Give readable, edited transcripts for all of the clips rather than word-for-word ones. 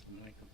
Assalamualaikum.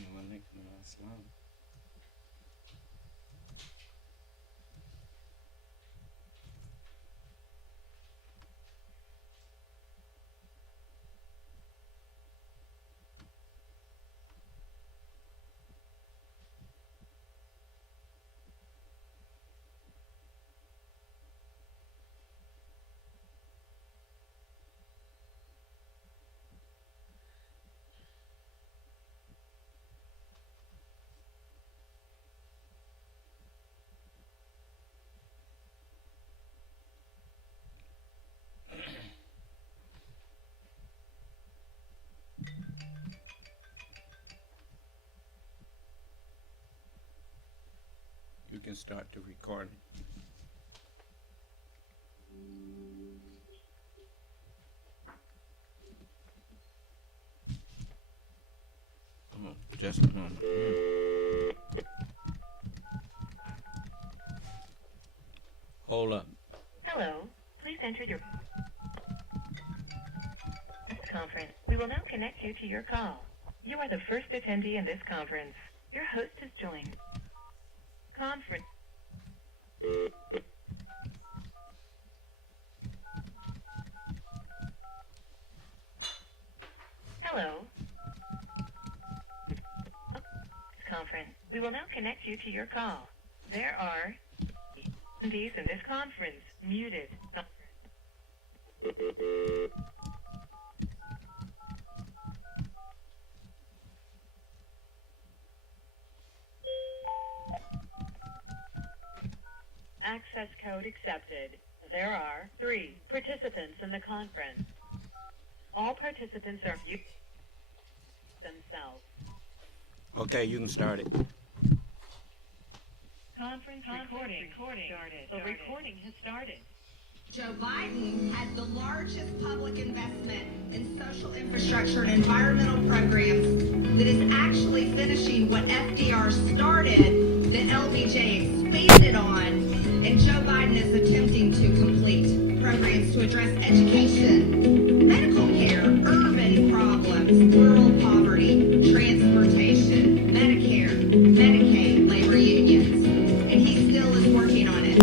Waalaikumsalam. You can start the recording. Oh, just a moment. Hold up. Hello. Please enter your conference. We will now connect you to your call. You are the first attendee in this conference. Your host has joined. Conference. Hello. Conference. We will now connect you to your call. There are attendees in this conference muted. Access code accepted. There are 3 participants in the conference. All participants are muted themselves. Okay, you can start it. Conference recording started. The recording has started. Joe Biden has the largest public investment in social infrastructure and environmental programs that is actually finishing what FDR started, that LBJ expanded on, and Joe Biden is attempting to complete programs to address education, medical care, urban problems, rural poverty, transportation, Medicare, Medicaid, labor unions, and he still is working on it.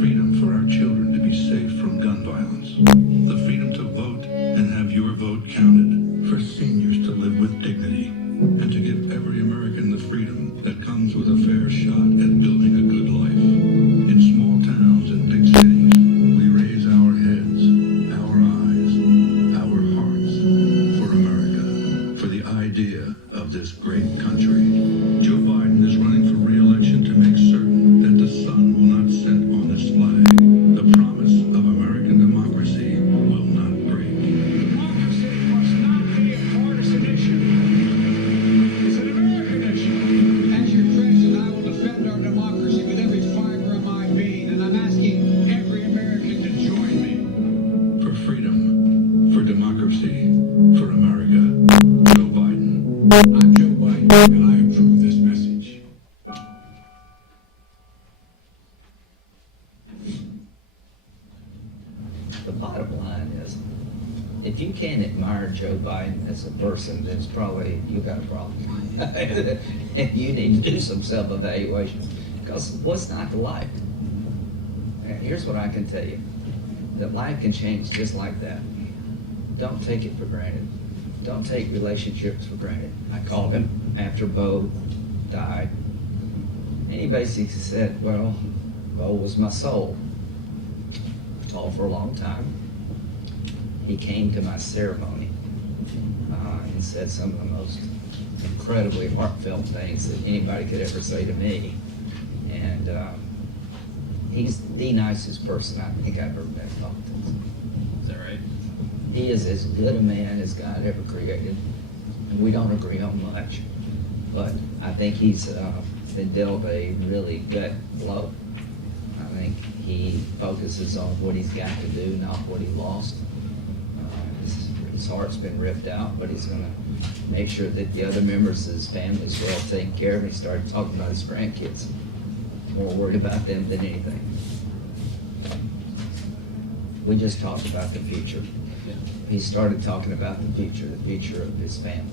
freedom for our children to be safe from gun violence, the freedom to vote and have I'm Joe Biden, and I approve this message. The bottom line is, if you can't admire Joe Biden as a person, then it's probably you got a problem. And you need to do some self-evaluation. Because what's not to like? And here's what I can tell you. That life can change just like that. Don't take it for granted. Don't take relationships for granted. I called him after Bo died. And he basically said, well, Bo was my soul. Tall for a long time. He came to my ceremony and said some of the most incredibly heartfelt things that anybody could ever say to me. And he's the nicest person I think I've ever met in politics. Is that right? He is as good a man as God ever created. And we don't agree on much. But I think he's been dealt a really gut blow. I think he focuses on what he's got to do, not what he lost. His heart's been ripped out, but he's going to make sure that the other members of his family is well taken care of. And he started talking about his grandkids. More worried about them than anything. We just talked about the future. Yeah. He started talking about the future of his family.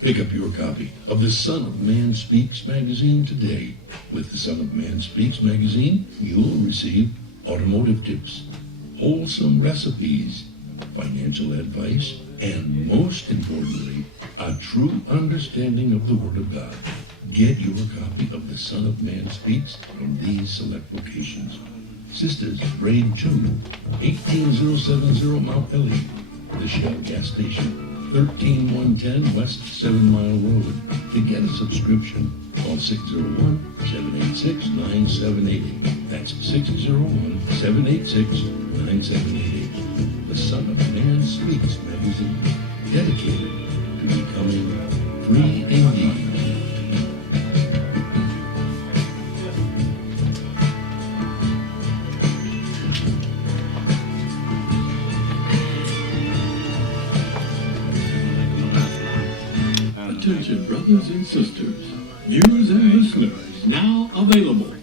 Pick up your copy of the Son of Man Speaks magazine today. With the Son of Man Speaks magazine, you'll receive automotive tips, wholesome recipes, financial advice, and most importantly, a true understanding of the Word of God. Get your copy of the Son of Man Speaks from these select locations. Sisters, Braid 2, 18070 Mount Ellie, the Shell gas station, 13110 West 7 Mile Road. To get a subscription, call 601-786-9788. That's 601-786-9788. The Son of Man Speaks magazine, dedicated to becoming free indeed. Attention, brothers and sisters, viewers and listeners, now available.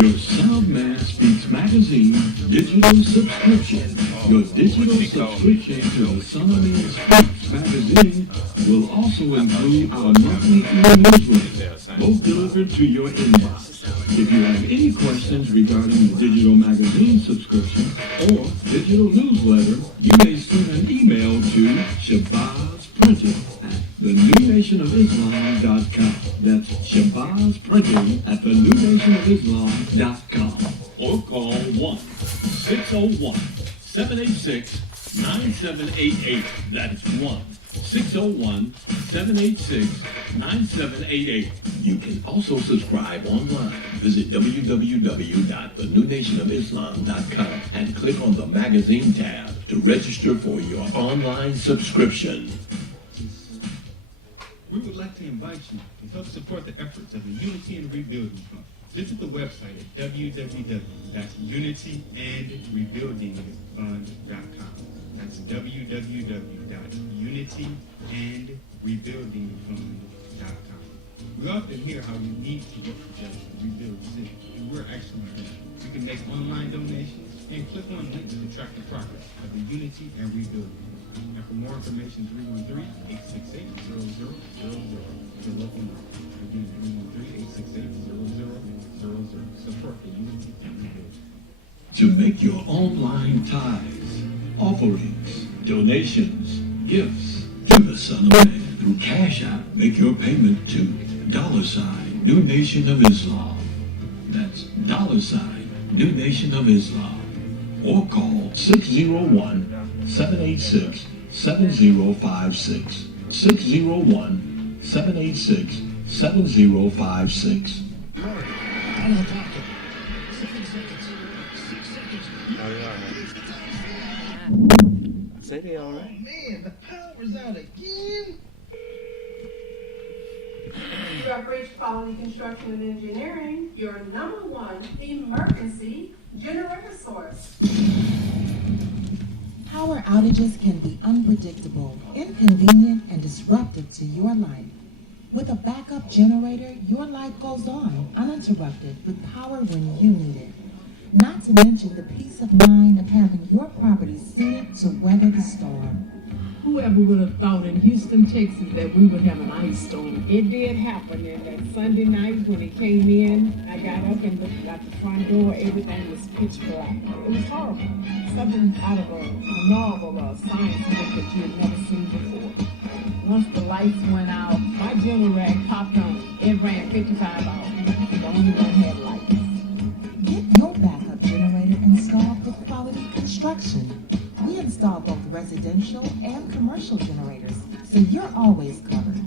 Your Son of Man Speaks magazine digital subscription. Your digital subscription to the Son of Man Speaks magazine will also include our monthly e-newsletter, both delivered to your inbox. If you have any questions regarding the digital magazine subscription or digital newsletter, you may send an email to shabazsprinting@thenewnationofislam.com. That's shabazsprinting@thenewnationofislam.com. Or call 1-601-786-9788. That's 1-601-786-9788. You can also subscribe online. Visit www.thenewnationofislam.com and click on the magazine tab to register for your online subscription. We would like to invite you to help support the efforts of the Unity and Rebuilding Fund. Visit the website at www.unityandrebuildingfund.com. That's www.unityandrebuildingfund.com. We often hear how we need to work together to rebuild the city, and we're actually doing it. You can make online donations and click on links to track the progress of the Unity and Rebuilding. And for more information, 313-868-0000. The local number. Again, 313-868-0000. Support the Unity and Rebuilding. To make your online tithes, offerings, donations, gifts to the Son of Man through Cash App, make your payment to $New Nation of Islam. That's $New Nation of Islam. Or call 601-786-7056. 601-786-7056. Say they all right. Man, the power's out again. You have reached Quality Construction and Engineering, your #1 emergency generator source. Power outages can be unpredictable, inconvenient, and disruptive to your life. With a backup generator, your life goes on uninterrupted with power when you need it. Not to mention the peace of mind of having your property suited to weather the storm. Whoever would have thought in Houston, Texas, that we would have an ice storm? It did happen, and that Sunday night when it came in, I got up and looked out the front door. Everything was pitch black. It was horrible. Something out of a novel or a science book that you had never seen before. Once the lights went out, my generator popped on. It ran 55 hours. The only one had lights. Get your backup generator installed with Quality Construction. We install both residential and commercial generators, so you're always covered.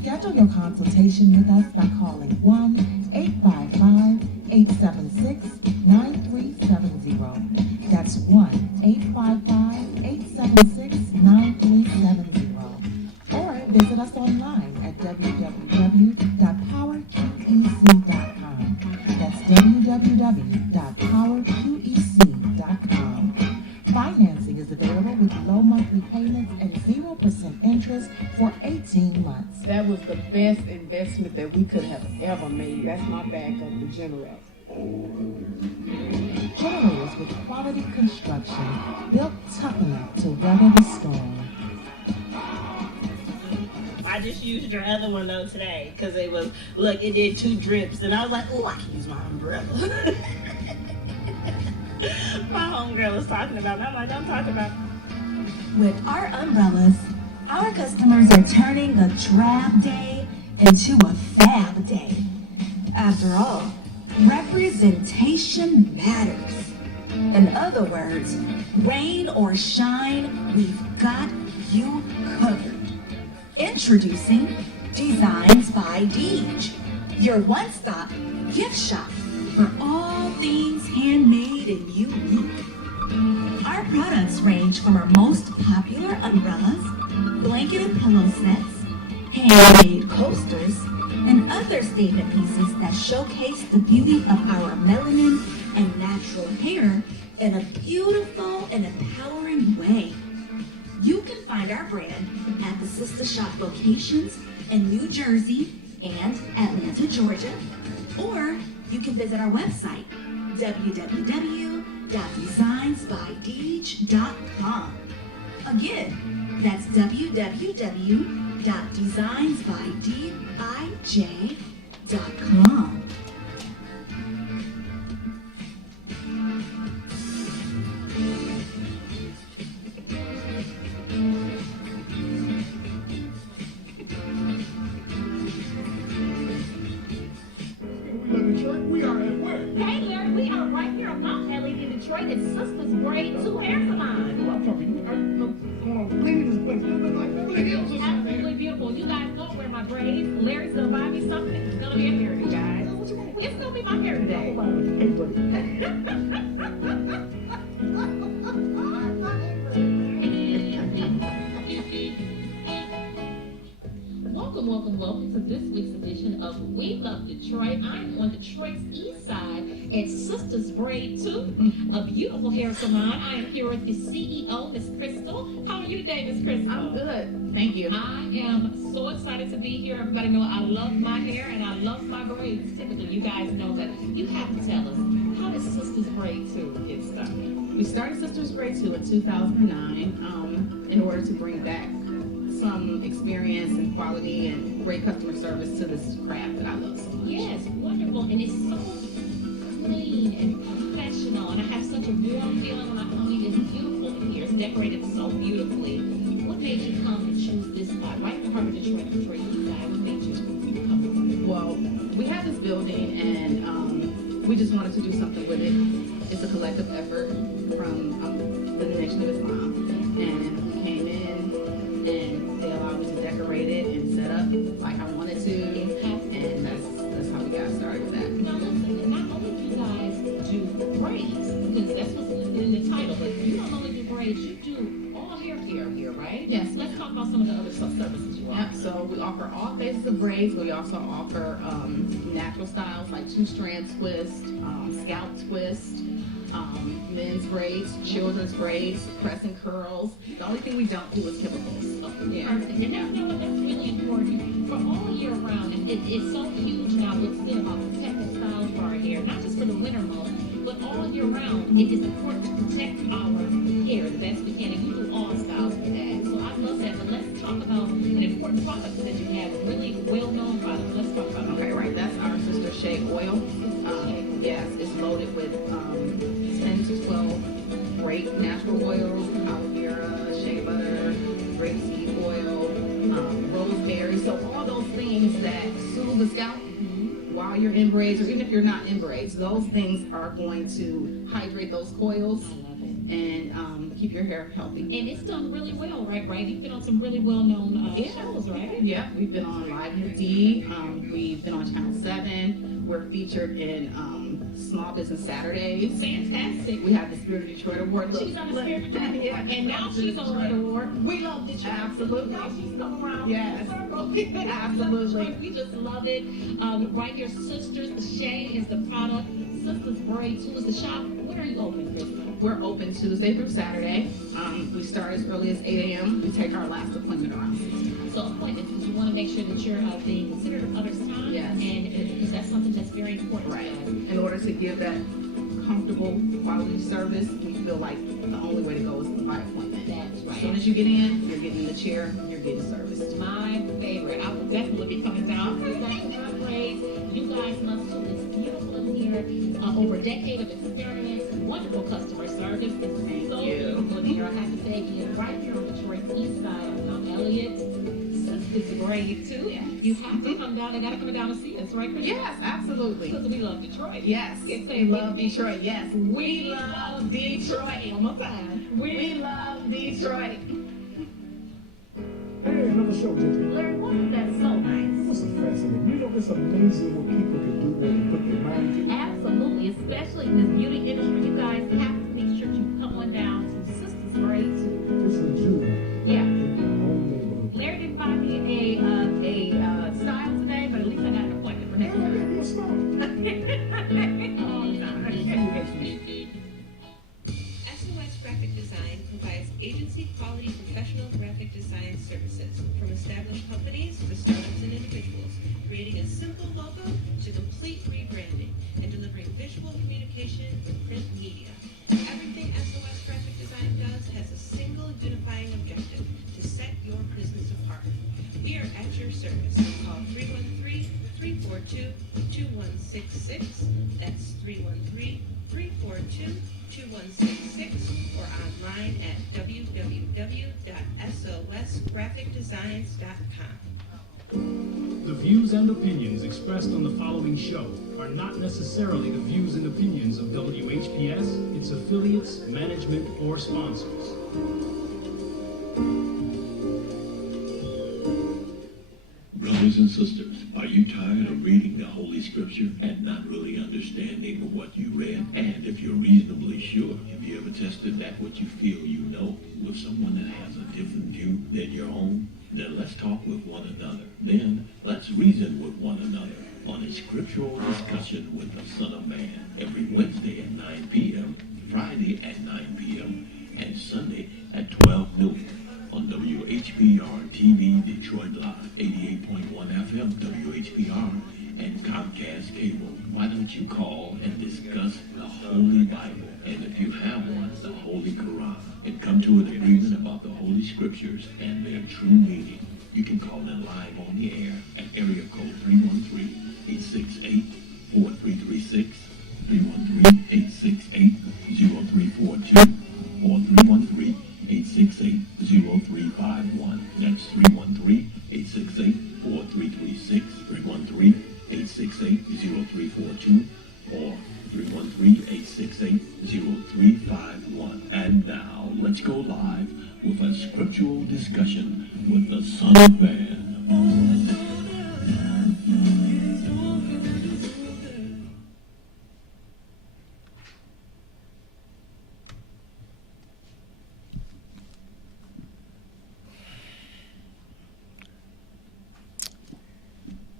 Schedule your consultation with us by calling 1-855-876-9370. That's 1-855-876-9370. Or visit us online at www.powerqec.com. That's www.powerqec.com. Financing is available with low monthly payments and 0% interest for 18 months. That was the best investment that we could have ever made. That's my backup, the generator. Generators with Quality Construction, built tough enough to weather the storm. I just used your other one though today because it was, look, it did 2 drips and I was like, oh, I can use my umbrella. My homegirl was talking about it. I'm like, don't talk about it. With our umbrellas, our customers are turning a drab day into a fab day. After all, representation matters. In other words, rain or shine, we've got you covered. Introducing Designs by Deej, your one-stop gift shop for all things handmade and unique. Our products range from our most popular umbrellas, blanket and pillow sets, handmade coasters, and other statement pieces that showcase the beauty of our melanin and natural hair in a beautiful and empowering way. You can find our brand at the Sister Shop locations in New Jersey and Atlanta, Georgia, or you can visit our website, www.designsbydeej.com. Again, that's www.designsbydeej.com. We are at work. Hey Larry, we are right here on Mount Elliott in Detroit at Sisters Braid 2 Hair Salon. I'm talking. Cleaning this place. It looks like Beverly Hills or something. Absolutely beautiful. You guys go wear my braids. Larry's gonna buy me something. It's gonna be a hairdo, guys. It's gonna be my hair today. Welcome to this week's edition of We Love Detroit. I'm on Detroit's east side at Sisters Braid 2, a beautiful hair salon. I am here with the CEO, Miss Crystal. How are you today, Miss Crystal? I'm good. Thank you. I am so excited to be here. Everybody know I love my hair and I love my braids. Typically, you guys know that. You have to tell us, how did Sisters Braid 2 get started? We started Sisters Braid 2 in 2009 in order to bring back some experience and quality and great customer service to this craft that I love so much. Yes, wonderful. And it's so clean and professional. And I have such a warm feeling when I come in. It's beautiful in here. It's decorated so beautifully. What made you come and choose this spot right in the heart of Detroit, Detroit East Side? What made you come? Well, we have this building and we just wanted to do something with it. It's a collective effort from the Nation of Islam. And we came in and they allowed me to decorate it and set up like I wanted to, and that's how we got started with that. Now listen, not only do you guys do braids, because that's what's in the title, but you don't only do braids, you do all hair care here, right? Yes. Let's talk about some of the other services you offer? Yep, so we offer all phases of braids, but we also offer natural styles like two-strand twist, scalp twist, men's braids, children's braids, press and curls. The only thing we don't do is chemicals. Yeah. Perfect. And you know what, that's really important for all year round. And it's so huge now what's been about protective styles for our hair, not just for the winter months, but all year round. It is important to protect our hair the best we can, and you do all styles for that. So I love that. But let's talk about an important product that you have, a really well-known product. Let's talk about it. Okay, right. That's our Sister Shea oil. Yes, it's loaded with 10 to 12 great natural oils, aloe vera, shea butter, grapeseed oil, rosemary. So all those things that soothe the scalp while you're in braids, or even if you're not in braids, those things are going to hydrate those coils and keep your hair healthy. And it's done really well, right? You've been on some really well-known shows, right? Yeah, we've been on Live with D. We've been on Channel 7. We're featured in Small Business Saturdays. Fantastic. We have the Spirit of Detroit Award. She's on the Spirit of Detroit Award. And now she's on the award. We love Detroit. Absolutely. Now she's come around. Yes. Absolutely. We just love it. Right here, Sisters Shea is the product. Sisters Braid 2 is the shop. When are you open, Krista? We're open Tuesday through Saturday. We start as early as 8 a.m. We take our last appointment around 6 p.m. So appointments, because you want to make sure that you're being considerate of others' time. Yes. And because that's something that's very important. Right. In order to give that comfortable quality service, we feel like the only way to go is by appointment. That's right. As soon as you get in, you're getting in the chair, you're getting serviced. My favorite. I will definitely be coming down. Braids. You guys must too. It's beautiful in here. Over a decade of experience, wonderful customer service. It's so beautiful in here. I have to say, being right here on Detroit's east side of Mount Elliott, Sisters Braid too. Yes. You have to come down. I got to come down and see us, right, Chris? Yes, absolutely. Because we love Detroit. Yes, we love Detroit. Yes, we love Detroit. One more time. We love Detroit. Hey, another show, gentlemen. Larry, wasn't that so nice? It was so fascinating. You know, it's amazing what people can do when they put their mind to it. Absolutely, especially in this beauty industry. You guys have to make sure you come on down to Sisters Braid too. It's rejuvenating. Yeah. In my own neighborhood. Larry didn't buy me a style today, but at least I got an appointment for next time. You're smart. SOS Graphic Design provides agency quality professional graphic design services from established companies to startups and individuals, creating a simple logo to complete rebranding and delivering visual communication with print media. Everything SOS Graphic Design does has a single unifying objective: to set your business apart. We are at your service. Call 313-342-2166. That's 313-342-2166 or online at www.sosgraphicdesigns.com. The views and opinions expressed on the following show are not necessarily the views and opinions of WHPS, its affiliates, management, or sponsors. Brothers and sisters, are you tired of reading the Holy Scripture and not really understanding what you read? And if you're reasonably sure, have you ever tested that what you feel you know with someone that has a different view than your own? Then let's talk with one another. Then let's reason with one another on a Scriptural Discussion with the Son of Man every Wednesday at 9 p.m., Friday at 9 p.m., and Sunday at 12 noon. On WHPR TV Detroit Live, 88.1 FM WHPR, and Comcast Cable. Why don't you call and discuss the Holy Bible, and if you have one, the Holy Quran, and come to an agreement about the Holy Scriptures and their true meaning? You can call in live on the air at area code 313-868-4336, 313-868-0342, or 313-868-0351. That's 313-868-4336, 313-868-0342, or 313-868-0351. And now, let's go live with a Scriptural Discussion with the Son of Man.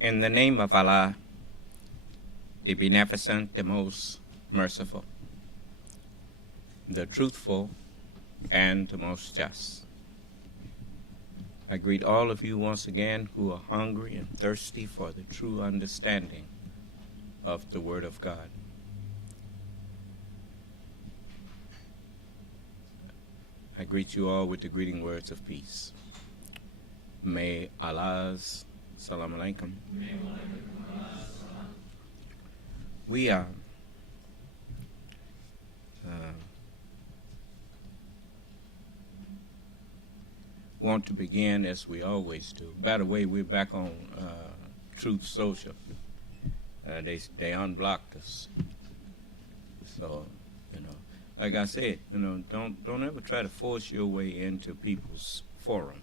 In the name of Allah, the Beneficent, the Most Merciful, the Truthful, and the Most Just. I greet all of you once again who are hungry and thirsty for the true understanding of the Word of God. I greet you all with the greeting words of peace. May Allah's Salam Alaikum. We want to begin as we always do. By the way, we're back on Truth Social. They unblocked us. So, like I said, don't ever try to force your way into people's forum.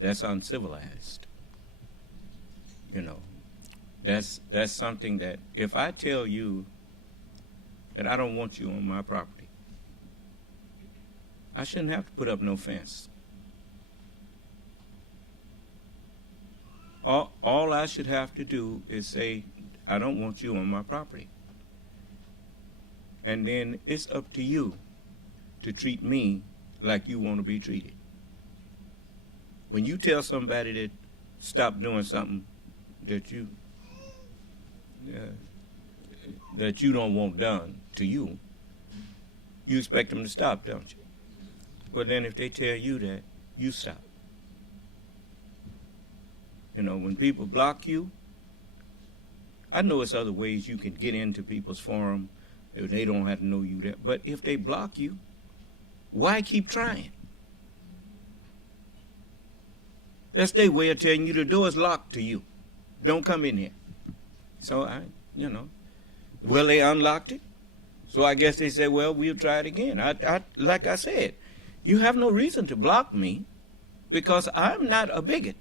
That's uncivilized. That's something that if I tell you that I don't want you on my property, I shouldn't have to put up no fence. All I should have to do is say, I don't want you on my property. And then it's up to you to treat me like you want to be treated. When you tell somebody to stop doing something that you don't want done to you, you expect them to stop, don't you? Well, then if they tell you that, you stop. When people block you, I know it's other ways you can get into people's forum. They don't have to know you there. But if they block you, why keep trying? That's their way of telling you the door is locked to you. Don't come in here. So well, they unlocked it. So I guess they said, well, we'll try it again. Like I said, you have no reason to block me because I'm not a bigot.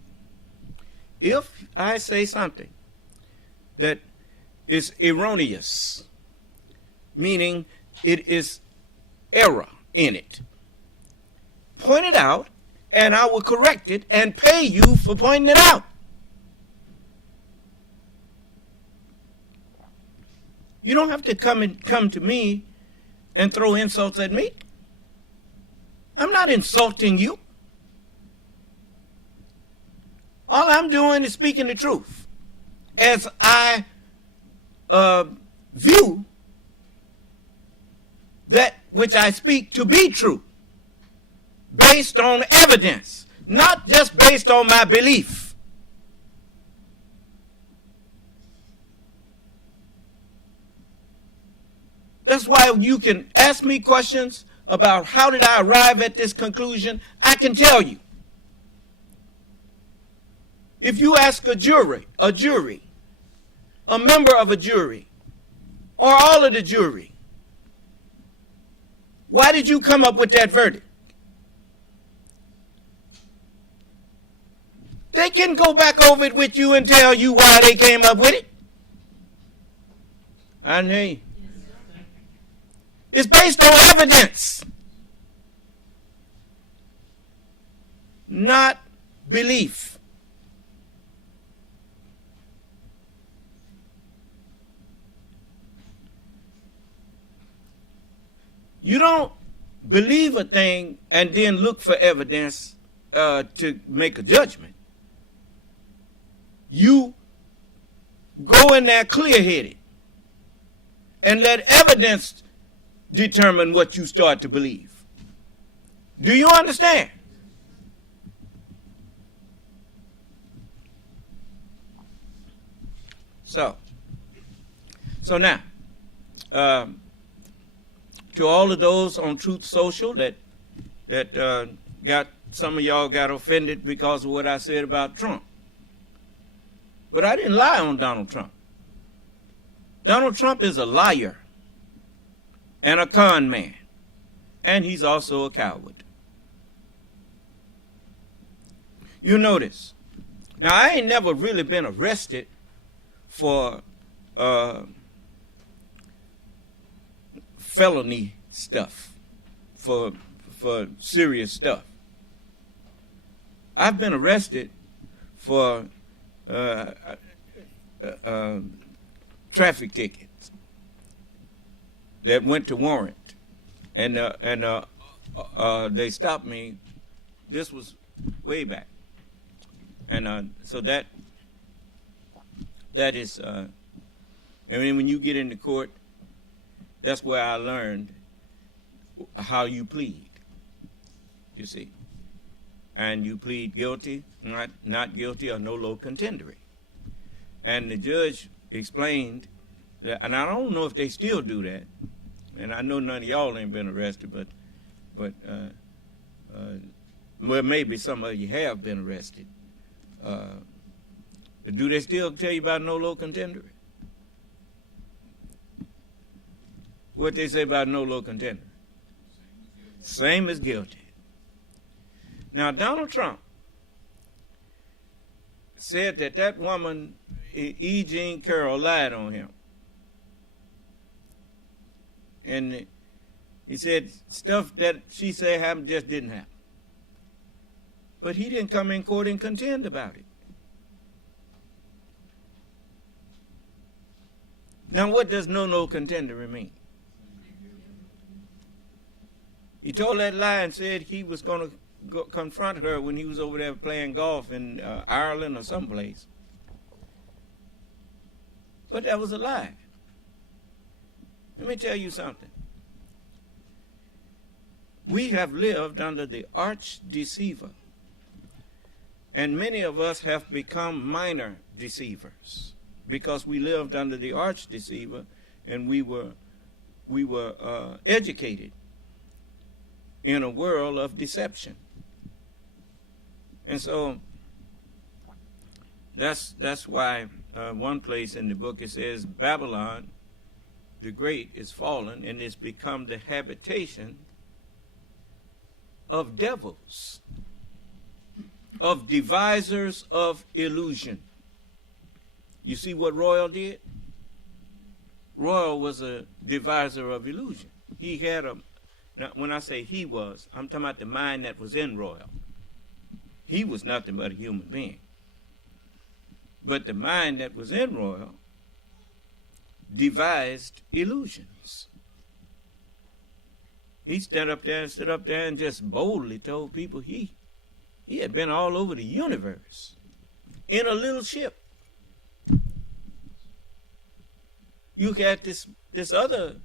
If I say something that is erroneous, meaning it is error in it, point it out, and I will correct it and pay you for pointing it out. You don't have to come to me and throw insults at me. I'm not insulting you. All I'm doing is speaking the truth as I view that which I speak to be true, based on evidence, not just based on my belief. That's why you can ask me questions about how did I arrive at this conclusion. I can tell you. If you ask a jury, a member of a jury, or all of the jury, why did you come up with that verdict? They can go back over it with you and tell you why they came up with it. I know. It's based on evidence, not belief. You don't believe a thing and then look for evidence to make a judgment. You go in there clear-headed and let evidence determine what you start to believe. Do you understand? So now, to all of those on Truth Social that got some of y'all got offended because of what I said about Trump. But I didn't lie on Donald Trump. Donald Trump is a liar and a con man, and he's also a coward. You notice. Now, I ain't never really been arrested for felony stuff, for serious stuff. I've been arrested for traffic tickets that went to warrant, and they stopped me. This was way back, and so that is. I mean, when you get into court, that's where I learned how you plead. You see, and you plead guilty, not guilty, or nolo contendere. And the judge explained that, and I don't know if they still do that, and I know none of y'all ain't been arrested, but well, maybe some of you have been arrested. Do they still tell you about nolo contendere? What they say about nolo contendere? Same as guilty. Now, Donald Trump said that woman, E. Jean Carroll, lied on him. And he said stuff that she said happened just didn't happen. But he didn't come in court and contend about it. Now, what does no contendere mean? He told that lie and said he was going to confront her when he was over there playing golf in Ireland or someplace. But that was a lie. Let me tell you something. We have lived under the arch deceiver, and many of us have become minor deceivers because we lived under the arch deceiver, and we were educated in a world of deception. And so that's why one place in the book it says Babylon the Great is fallen and it's become the habitation of devils, of devisers of illusion. You see what Royal did? Royal was a deviser of illusion. He had a, now when I say he was, I'm talking about the mind that was in Royal. He was nothing but a human being. But the mind that was in Royal devised illusions. He stood up there and just boldly told people he had been all over the universe in a little ship. You had this other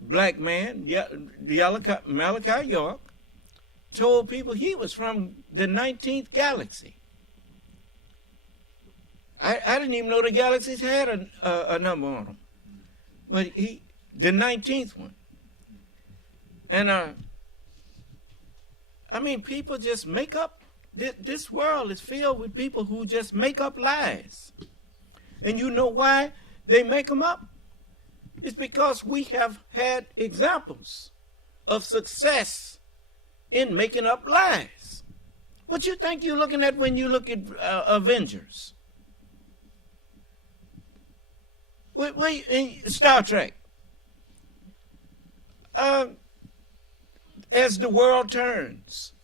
black man, Malachi York, told people he was from the 19th galaxy. I didn't even know the galaxies had a number on them. But the 19th one. And I mean, people just make up. This world is filled with people who just make up lies. And you know why they make them up? It's because we have had examples of success in making up lies. What you think you're looking at when you look at Avengers? In Star Trek. As the world turns.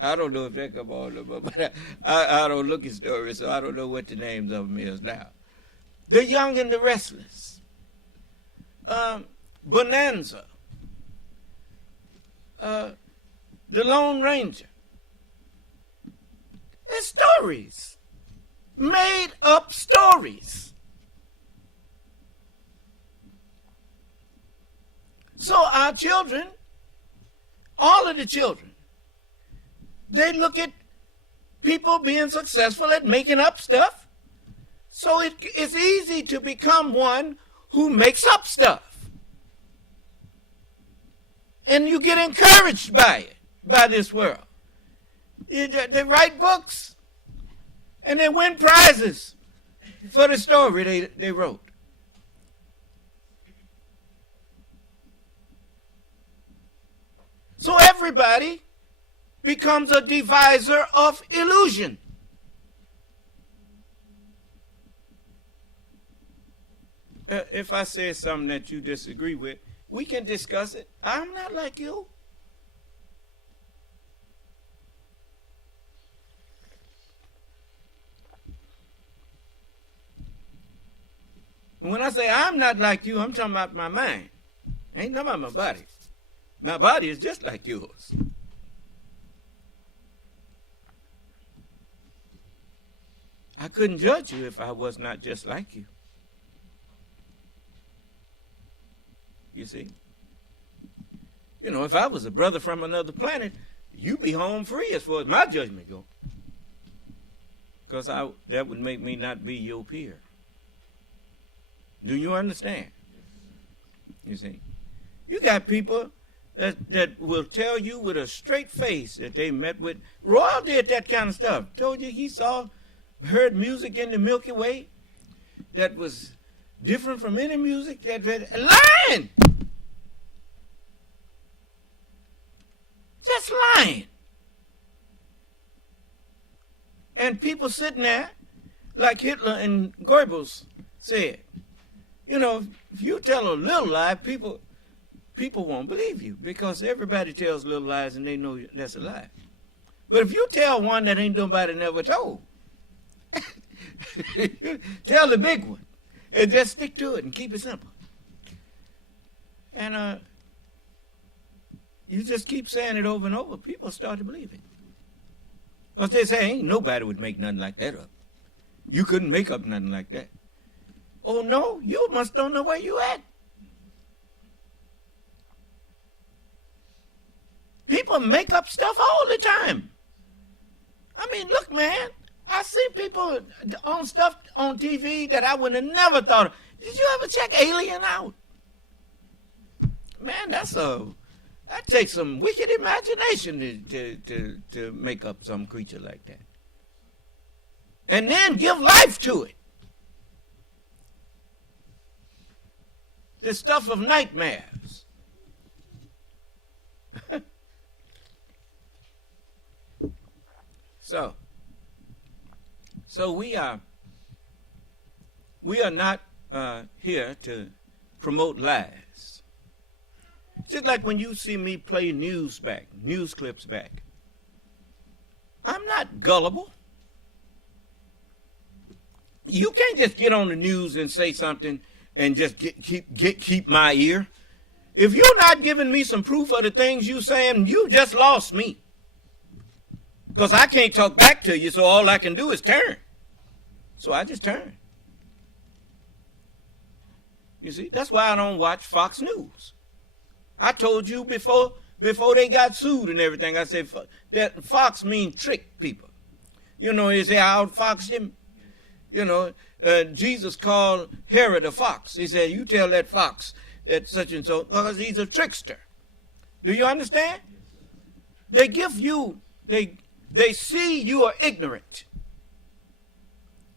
I don't know if that come on, but I don't look at stories, so I don't know what the names of them is now. The Young and the Restless. Bonanza. The Lone Ranger. They're stories. Made up stories. So our children, all of the children, they look at people being successful at making up stuff. So it's easy to become one who makes up stuff. And you get encouraged by it, by this world. They write books and they win prizes for the story they wrote. So everybody becomes a deviser of illusion. If I say something that you disagree with, we can discuss it. I'm not like you. And when I say I'm not like you, I'm talking about my mind. I ain't talking about my body. My body is just like yours. I couldn't judge you if I was not just like you. You see? You know, if I was a brother from another planet, you'd be home free as far as my judgment goes. Because that would make me not be your peer. Do you understand? You see? You got people that will tell you with a straight face that they met with. Royal did that kind of stuff. Told you he heard music in the Milky Way that was different from any music. Lying! Just lying. And people sitting there, like Hitler and Goebbels said, you know, if you tell a little lie, people won't believe you because everybody tells little lies and they know that's a lie. But if you tell one that ain't nobody never told, tell the big one and just stick to it and keep it simple. And you just keep saying it over and over, people start to believe it. Because they say, ain't nobody would make nothing like that up. You couldn't make up nothing like that. Oh, no, you must don't know where you at. People make up stuff all the time. I mean, look, man, I see people on stuff on TV that I would have never thought of. Did you ever check Alien out? Man, that takes some wicked imagination to make up some creature like that. And then give life to it. The stuff of nightmares. So we are not here to promote lies. Just like when you see me play news clips back. I'm not gullible. You can't just get on the news and say something and just keep my ear. If you're not giving me some proof of the things you're saying, you just lost me. Because I can't talk back to you, so all I can do is turn. So I just turn. You see, that's why I don't watch Fox News. I told you before they got sued and everything, I said that Fox means trick people. You know, they say I outfoxed him. You know, Jesus called Herod a fox. He said, you tell that fox that such and so, because he's a trickster. Do you understand? They give you, they see you are ignorant.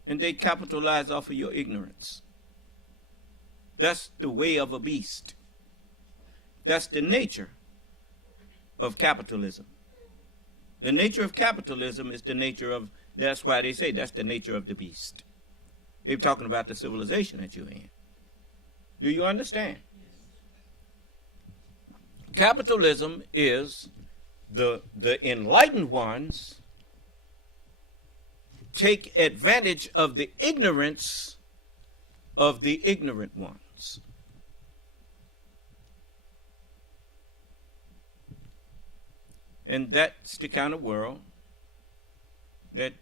And they capitalize off of your ignorance. That's the way of a beast. That's the nature of capitalism. The nature of capitalism is the nature of, that's why they say that's the nature of the beast. They're talking about the civilization that you're in. Do you understand? Capitalism is the enlightened ones take advantage of the ignorance of the ignorant ones. And that's the kind of world that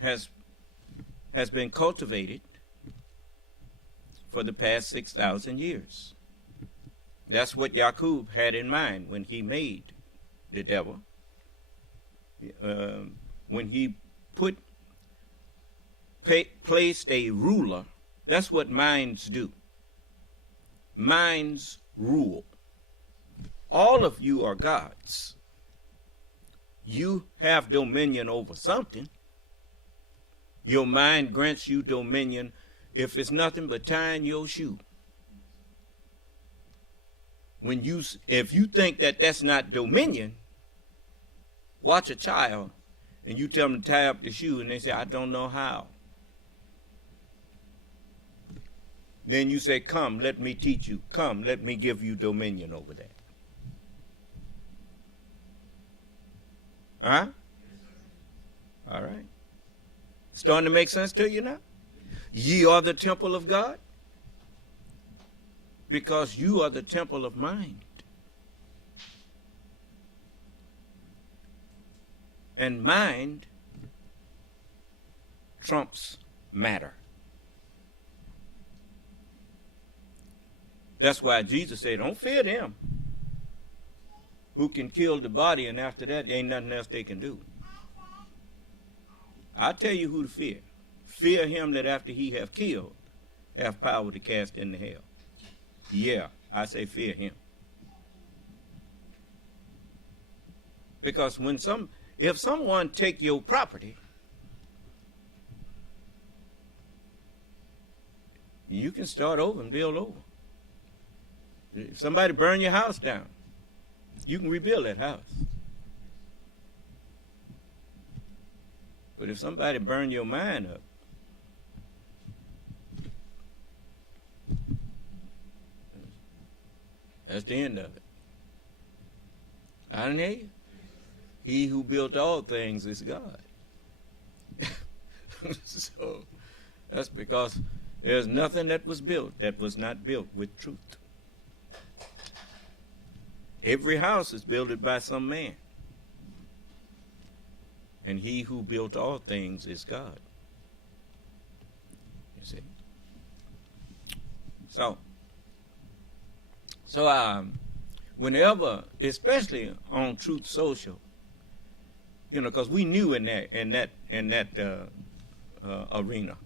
has been cultivated for the past 6,000 years. That's what Yaqub had in mind when he made the devil. When he placed a ruler, that's what minds do. Minds rule. All of you are gods. You have dominion over something. Your mind grants you dominion if it's nothing but tying your shoe. If you think that that's not dominion, watch a child and you tell them to tie up the shoe and they say, I don't know how. Then you say, come, let me teach you. Come, let me give you dominion over that. Huh? All right. Starting to make sense to you now? Ye are the temple of God, because you are the temple of mind. And mind trumps matter. That's why Jesus said, don't fear them who can kill the body, and after that, there ain't nothing else they can do. I'll tell you who to fear. Fear him that after he have killed, have power to cast into hell. Yeah, I say fear him. Because if someone take your property, you can start over and build over. If somebody burn your house down, you can rebuild that house. But if somebody burn your mind up, that's the end of it. I didn't hear you. He who built all things is God. So that's because there's nothing that was built that was not built with truth. Every house is built by some man. And he who built all things is God. You see? So whenever, especially on Truth Social, because we knew in that arena,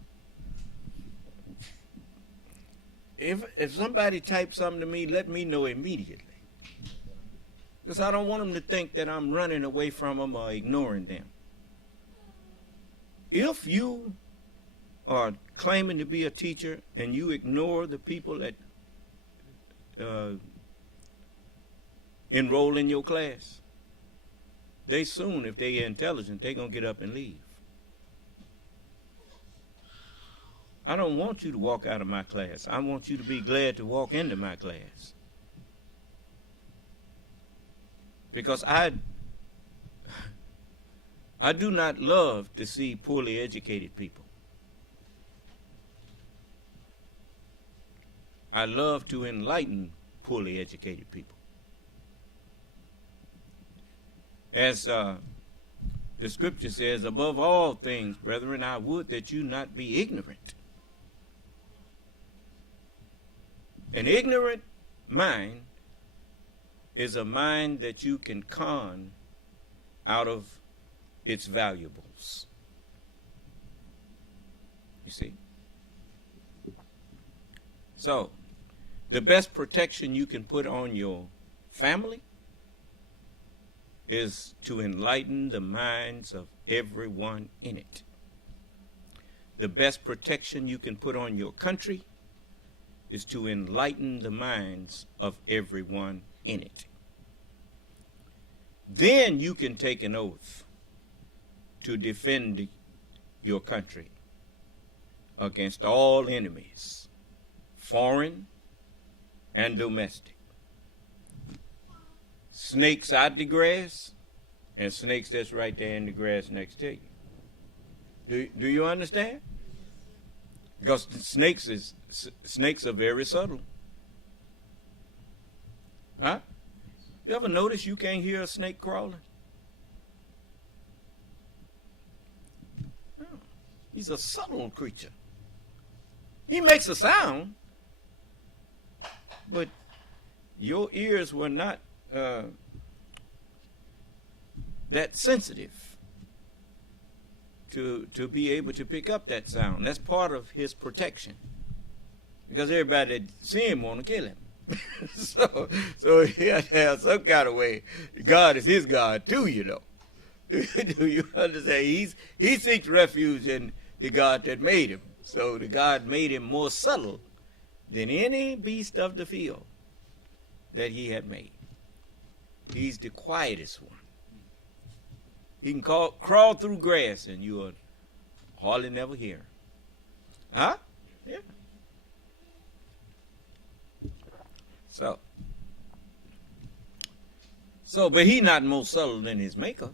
if somebody types something to me, let me know immediately. Because I don't want them to think that I'm running away from them or ignoring them. If you are claiming to be a teacher and you ignore the people that enroll in your class, they soon, if they're intelligent, they're going to get up and leave. I don't want you to walk out of my class. I want you to be glad to walk into my class. Because I do not love to see poorly educated people. I love to enlighten poorly educated people. As the scripture says, above all things, brethren, I would that you not be ignorant. An ignorant mind is a mind that you can con out of its valuables. You see? So, the best protection you can put on your family is to enlighten the minds of everyone in it. The best protection you can put on your country is to enlighten the minds of everyone in it. Then you can take an oath to defend your country against all enemies, foreign and domestic. Snakes out the grass and snakes that's right there in the grass next to you. Do you understand? Because snakes are very subtle. Huh? You ever notice you can't hear a snake crawling? Oh, he's a subtle creature. He makes a sound, but your ears were not that sensitive to be able to pick up that sound. That's part of his protection, because everybody that see him want to kill him. so he has to have some kind of way. God is his God too, you know. Do you understand? He seeks refuge in the God that made him. So the God made him more subtle than any beast of the field that he had made. He's the quietest one. He can crawl through grass and you'll hardly never hear him. Huh? Yeah. So, but he's not more subtle than his maker.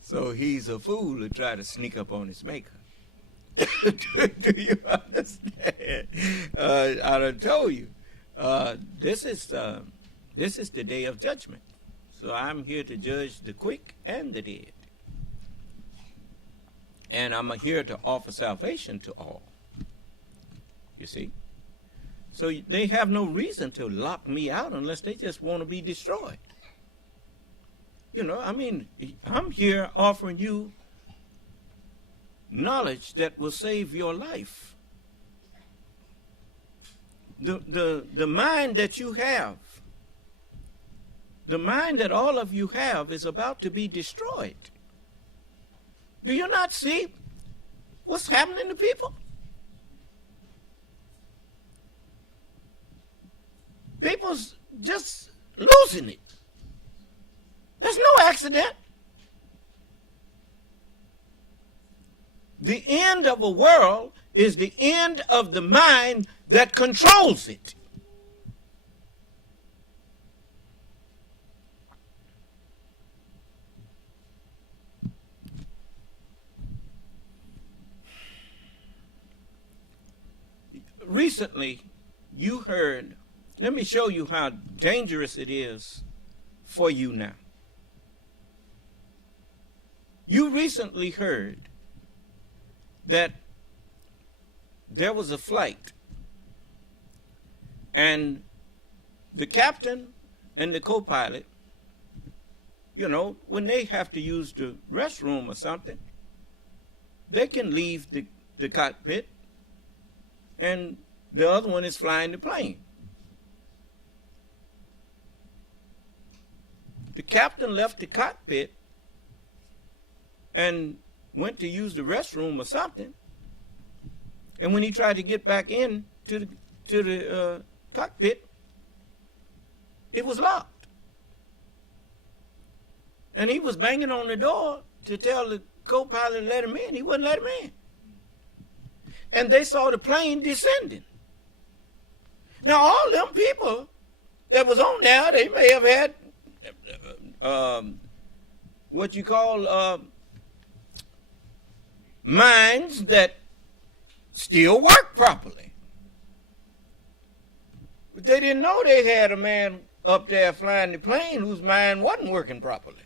so he's a fool to try to sneak up on his maker. Do you understand? I done told you, this is the day of judgment. So I'm here to judge the quick and the dead. And I'm here to offer salvation to all. You see? So they have no reason to lock me out unless they just want to be destroyed. You know, I mean, I'm here offering you knowledge that will save your life. The mind that you have, the mind that all of you have is about to be destroyed. Do you not see what's happening to people? People's just losing it. There's no accident. The end of a world is the end of the mind that controls it. Recently, you heard, let me show you how dangerous it is for you now. You recently heard that there was a flight and the captain and the co-pilot, you know, when they have to use the restroom or something, they can leave the cockpit and the other one is flying the plane. The captain left the cockpit and went to use the restroom or something, and when he tried to get back in to the cockpit, it was locked. And he was banging on the door to tell the co-pilot to let him in. He wouldn't let him in. And they saw the plane descending. Now, all them people that was on there, they may have had what you call minds that still work properly. But they didn't know they had a man up there flying the plane whose mind wasn't working properly.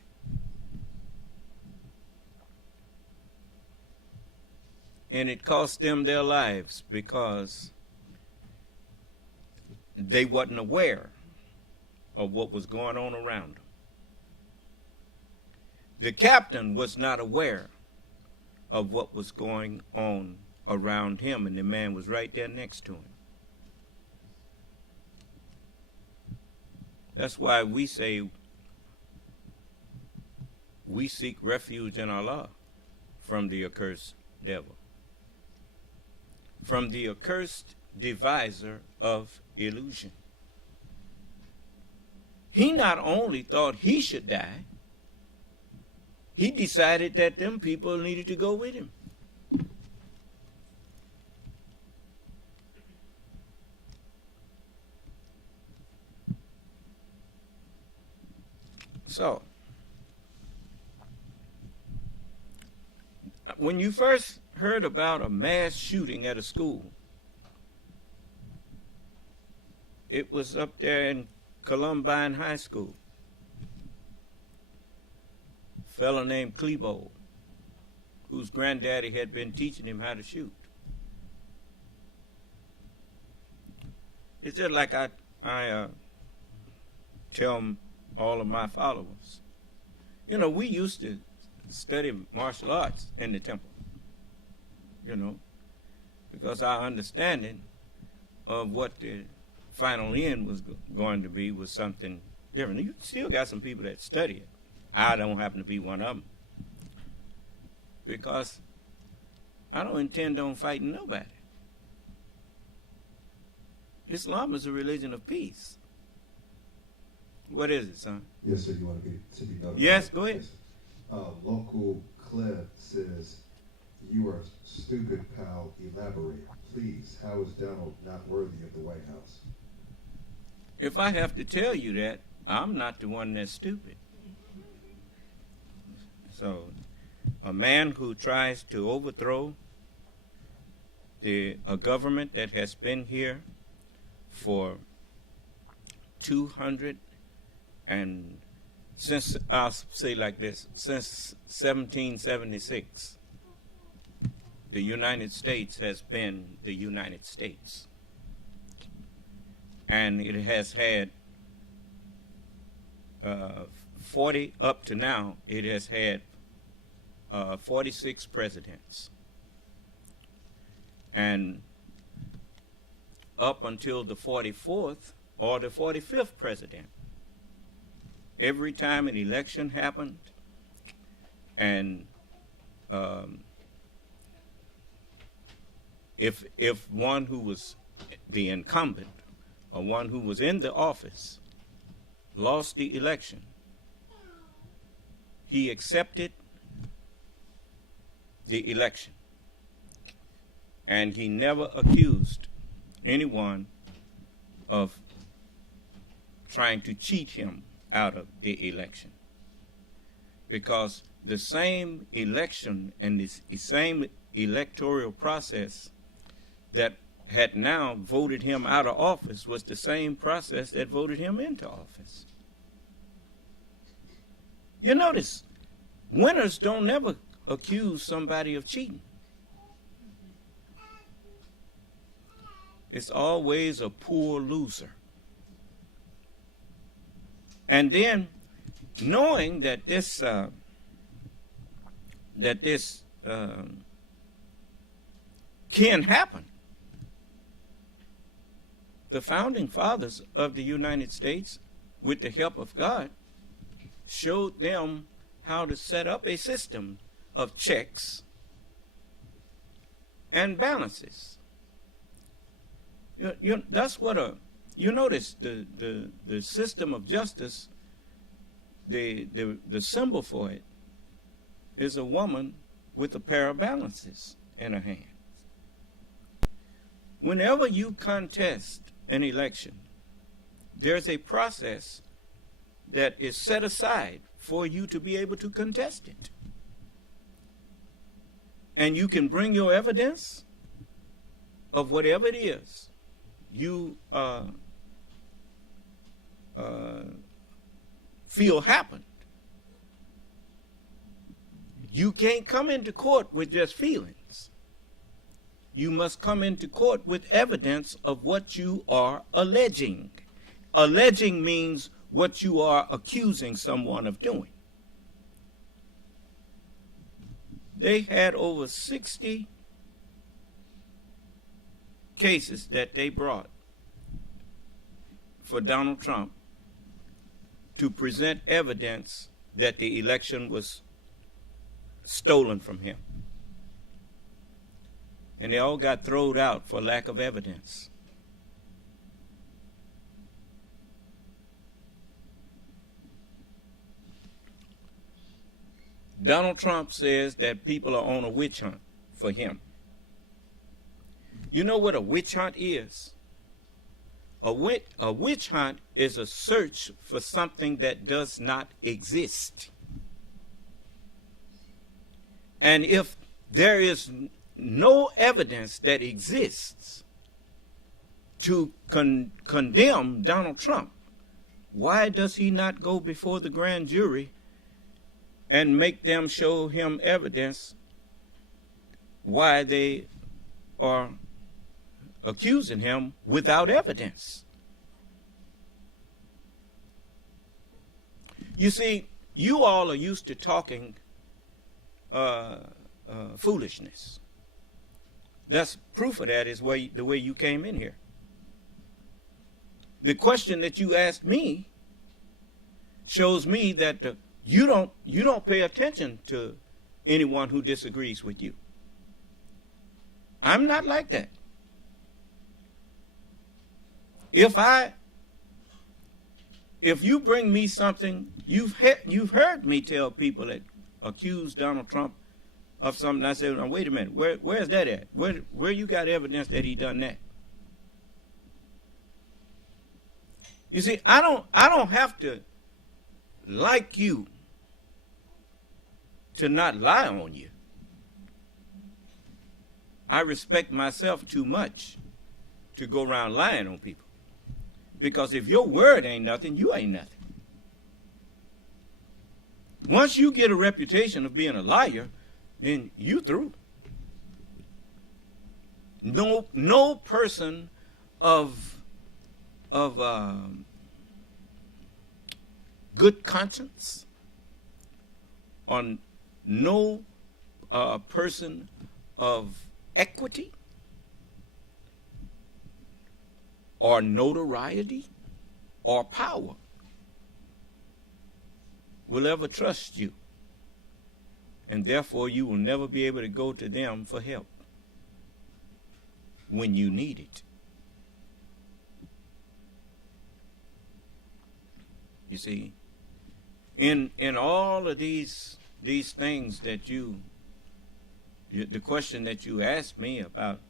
And it cost them their lives because they wasn't aware of what was going on around them. The captain was not aware of what was going on around him, and the man was right there next to him. That's why we say we seek refuge in Allah from the accursed devil, from the accursed deviser of illusion. He not only thought he should die, he decided that them people needed to go with him. So, when you first heard about a mass shooting at a school, it was up there in Columbine High School. A fellow named Klebo, whose granddaddy had been teaching him how to shoot. It's just like I tell all of my followers. You know, we used to study martial arts in the temple, you know, because our understanding of what the final end was going to be was something different. You still got some people that study it. I don't happen to be one of them, because I don't intend on fighting nobody. Islam is a religion of peace. What is it, son? Yes, sir. You want to be notified? Yes, go ahead. Yes. Local Clip says, "You are stupid, pal. Elaborate, please. How is Donald not worthy of the White House?" If I have to tell you that, I'm not the one that's stupid. So a man who tries to overthrow a government that has been here for 200 and since, I'll say like this, since 1776, the United States has been the United States. And it has had 40, up to now, it has had 46 presidents. And up until the 44th or the 45th president, every time an election happened and if one who was the incumbent or one who was in the office lost the election, he accepted the election. And he never accused anyone of trying to cheat him out of the election. Because the same election and the same electoral process that had now voted him out of office was the same process that voted him into office. You notice, winners don't never accuse somebody of cheating. It's always a poor loser. And then, knowing that this can happen, the founding fathers of the United States, with the help of God, showed them how to set up a system of checks and balances. That's what you notice the system of justice, the symbol for it is a woman with a pair of balances in her hand. Whenever you contest an election, there's a process that is set aside for you to be able to contest it. And you can bring your evidence of whatever it is you feel happened. You can't come into court with just feelings. You must come into court with evidence of what you are alleging. Alleging means what you are accusing someone of doing. They had over 60 cases that they brought for Donald Trump to present evidence that the election was stolen from him. And they all got thrown out for lack of evidence. Donald Trump says that people are on a witch hunt for him. You know what a witch hunt is? A witch hunt is a search for something that does not exist. And if there is no evidence that exists to condemn Donald Trump, why does he not go before the grand jury and make them show him evidence why they are accusing him without evidence? You see, you all are used to talking foolishness. That's proof of that is the way you came in here. The question that you asked me shows me that you don't pay attention to anyone who disagrees with you. I'm not like that. If you bring me something, you've heard me tell people that accuse Donald Trump of something. I said, now, wait a minute, where's that at? Where you got evidence that he done that? You see, I don't have to like you to not lie on you. I respect myself too much to go around lying on people. Because if your word ain't nothing, you ain't nothing. Once you get a reputation of being a liar, then you through. No person of good conscience, or no person of equity or notoriety or power will ever trust you, and therefore you will never be able to go to them for help when you need it. You see, in all of these things that the question that you asked me about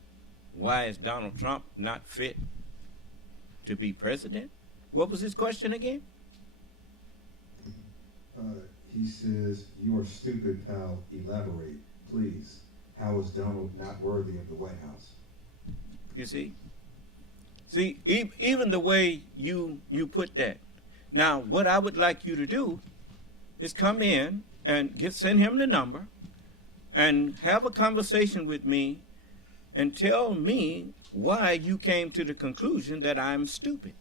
why is Donald Trump not fit to be president? What was his question again? He says, "You are stupid, pal. Elaborate, please. How is Donald not worthy of the White House?" You see? See, even the way you put that. Now, what I would like you to do is come in and send him the number and have a conversation with me and tell me why you came to the conclusion that I'm stupid.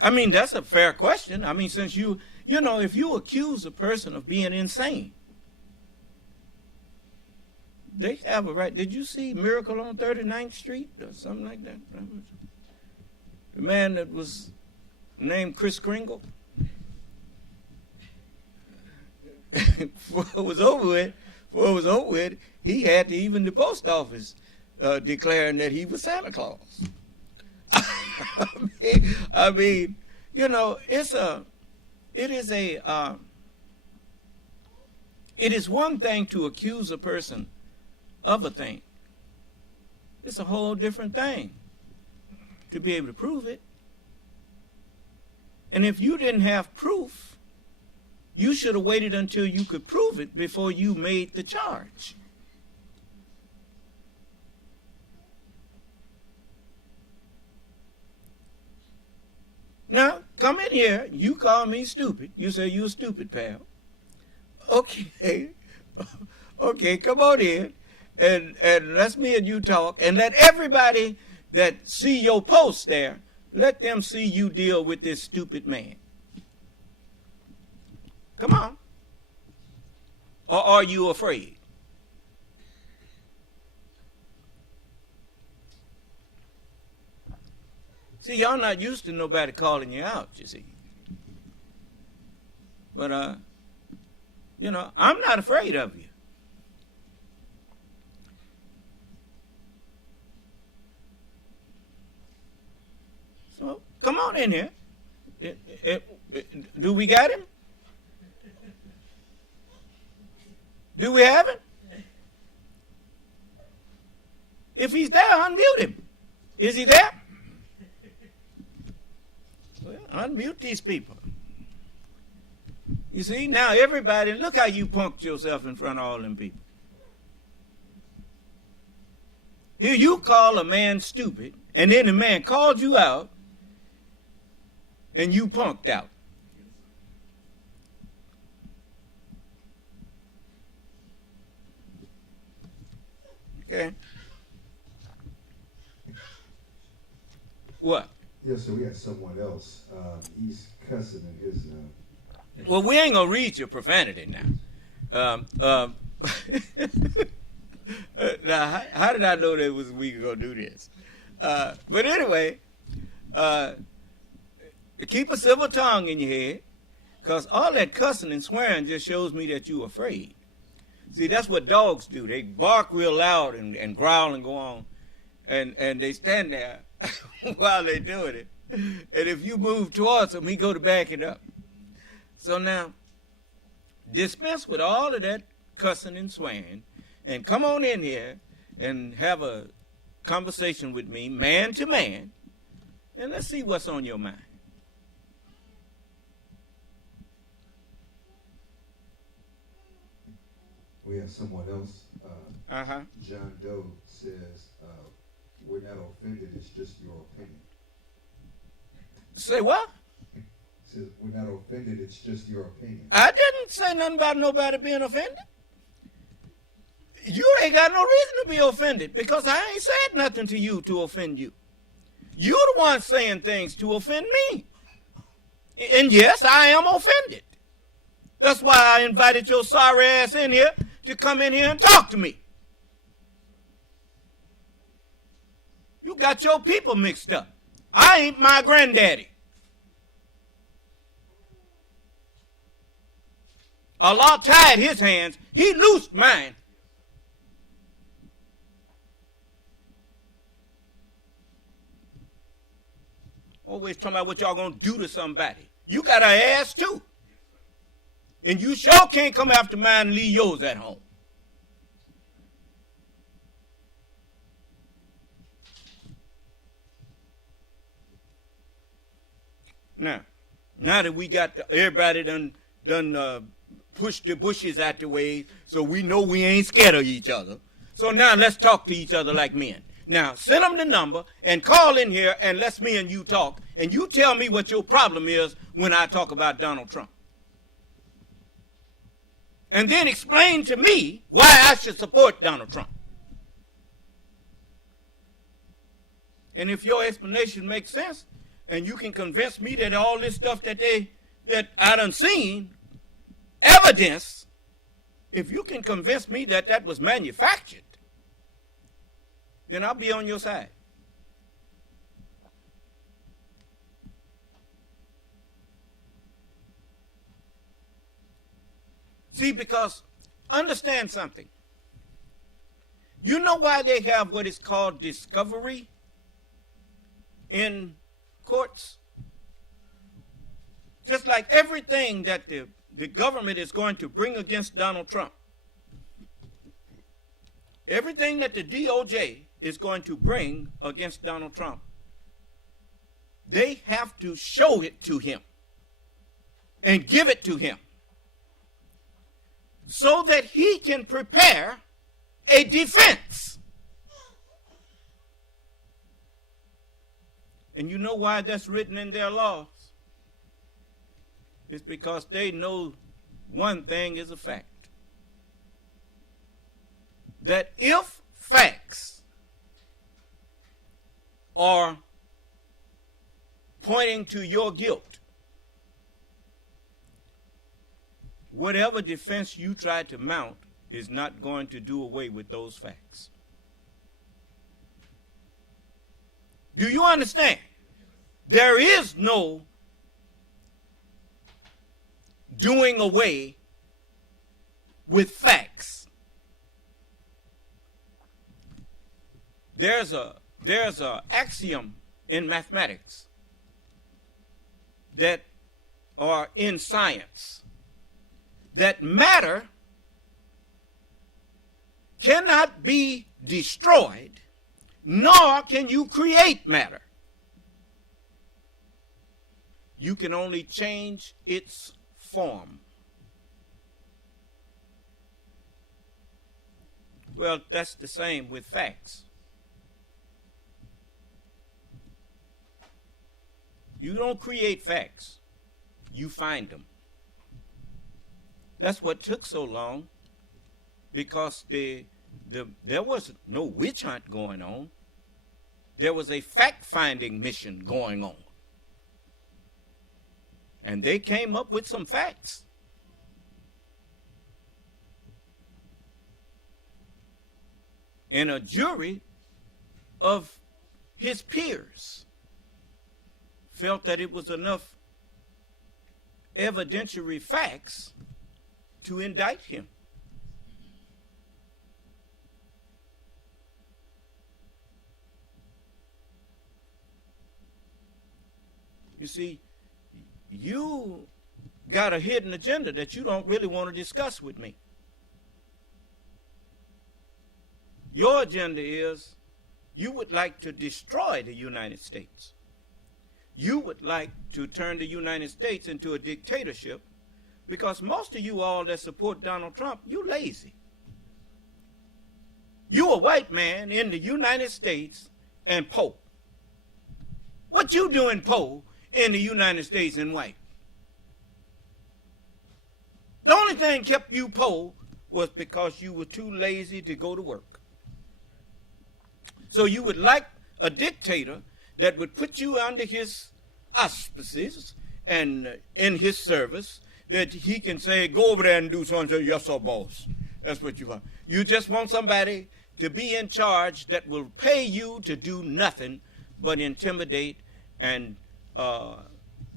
I mean, that's a fair question. I mean, since you know, if you accuse a person of being insane, they have a right. Did you see Miracle on 39th Street or something like that? The man that was named Kris Kringle. Before it was over with, he had to even the post office declaring that he was Santa Claus. I mean, you know, it is one thing to accuse a person of a thing. It's a whole different thing to be able to prove it. And if you didn't have proof, you should have waited until you could prove it before you made the charge. Now, come in here. You call me stupid. You say you're a stupid, pal. Okay. Okay, come on in. And let's me and you talk. And let everybody that see your post there, let them see you deal with this stupid man. Come on. Or are you afraid? See, y'all not used to nobody calling you out, you see. But, you know, I'm not afraid of you. So, come on in here. Do we got him? Do we have him? If he's there, unmute him. Is he there? Well, unmute these people. You see, now everybody, look how you punked yourself in front of all them people. Here you call a man stupid, and then the man called you out, and you punked out. Okay. What? Yeah, so we got someone else. He's cussing in his. Well, we ain't gonna read your profanity now. Now, how did I know that we were gonna do this? But anyway, keep a civil tongue in your head, cause all that cussing and swearing just shows me that you're afraid. See, that's what dogs do. They bark real loud and growl and go on, and they stand there while they're doing it. And if you move towards him, he go to back it up. So now, dispense with all of that cussing and swearing, and come on in here and have a conversation with me, man to man, and let's see what's on your mind. We have someone else. Uh-huh. John Doe says, we're not offended, it's just your opinion. Say what? Says, we're not offended, it's just your opinion. I didn't say nothing about nobody being offended. You ain't got no reason to be offended because I ain't said nothing to you to offend you. You're the one saying things to offend me. And yes, I am offended. That's why I invited your sorry ass in here to come in here and talk to me. You got your people mixed up. I ain't my granddaddy. Allah tied his hands. He loosed mine. Always talking about what y'all gonna do to somebody. You got an ass too. And you sure can't come after mine and leave yours at home. Now that we got everybody done pushed the bushes out the way, so we know we ain't scared of each other. So now let's talk to each other like men. Now send them the number and call in here and let's me and you talk. And you tell me what your problem is when I talk about Donald Trump. And then explain to me why I should support Donald Trump. And if your explanation makes sense, and you can convince me that all this stuff that I done seen, evidence, if you can convince me that that was manufactured, then I'll be on your side. See, because understand something. You know why they have what is called discovery in courts? Just like everything that the government is going to bring against Donald Trump, everything that the DOJ is going to bring against Donald Trump, they have to show it to him and give it to him so that he can prepare a defense. And you know why that's written in their laws? It's because they know one thing is a fact. That if facts are pointing to your guilt, whatever defense you try to mount is not going to do away with those facts. Do you understand? There is no doing away with facts. There's a axiom in mathematics that are in science that matter cannot be destroyed, nor can you create matter. You can only change its form. Well, that's the same with facts. You don't create facts, you find them. That's what took so long, because there was no witch hunt going on. There was a fact-finding mission going on. And they came up with some facts. And a jury of his peers felt that it was enough evidentiary facts to indict him. You see, you got a hidden agenda that you don't really want to discuss with me. Your agenda is you would like to destroy the United States. You would like to turn the United States into a dictatorship, because most of you all that support Donald Trump, you lazy. You a white man in the United States and poor. What you doing poor in the United States and white? The only thing kept you poor was because you were too lazy to go to work. So you would like a dictator that would put you under his auspices and in his service, that he can say, go over there and do so and say, yes, sir, boss. That's what you want. You just want somebody to be in charge that will pay you to do nothing but intimidate and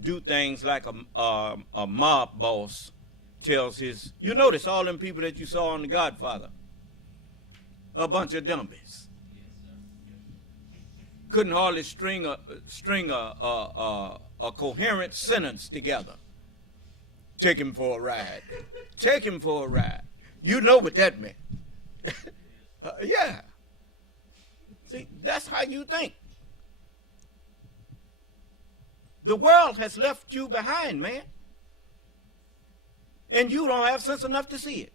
do things like a mob boss tells his. You notice all them people that you saw on The Godfather, a bunch of dummies. Couldn't hardly string a coherent sentence together. Take him for a ride. Take him for a ride. You know what that meant. Yeah. See, that's how you think. The world has left you behind, man. And you don't have sense enough to see it.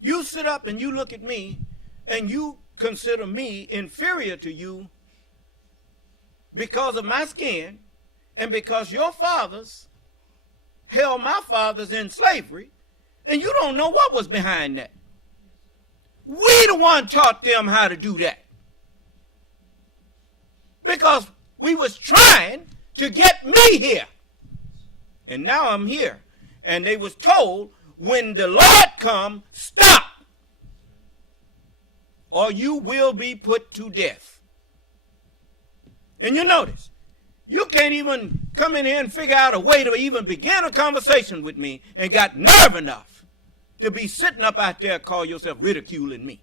You sit up and you look at me and you consider me inferior to you because of my skin and because your fathers held my fathers in slavery, and you don't know what was behind that. We the one taught them how to do that. Because we was trying to get me here. And now I'm here. And they was told, when the Lord come, stop, or you will be put to death. And you notice, you can't even come in here and figure out a way to even begin a conversation with me and got nerve enough to be sitting up out there and call yourself ridiculing me.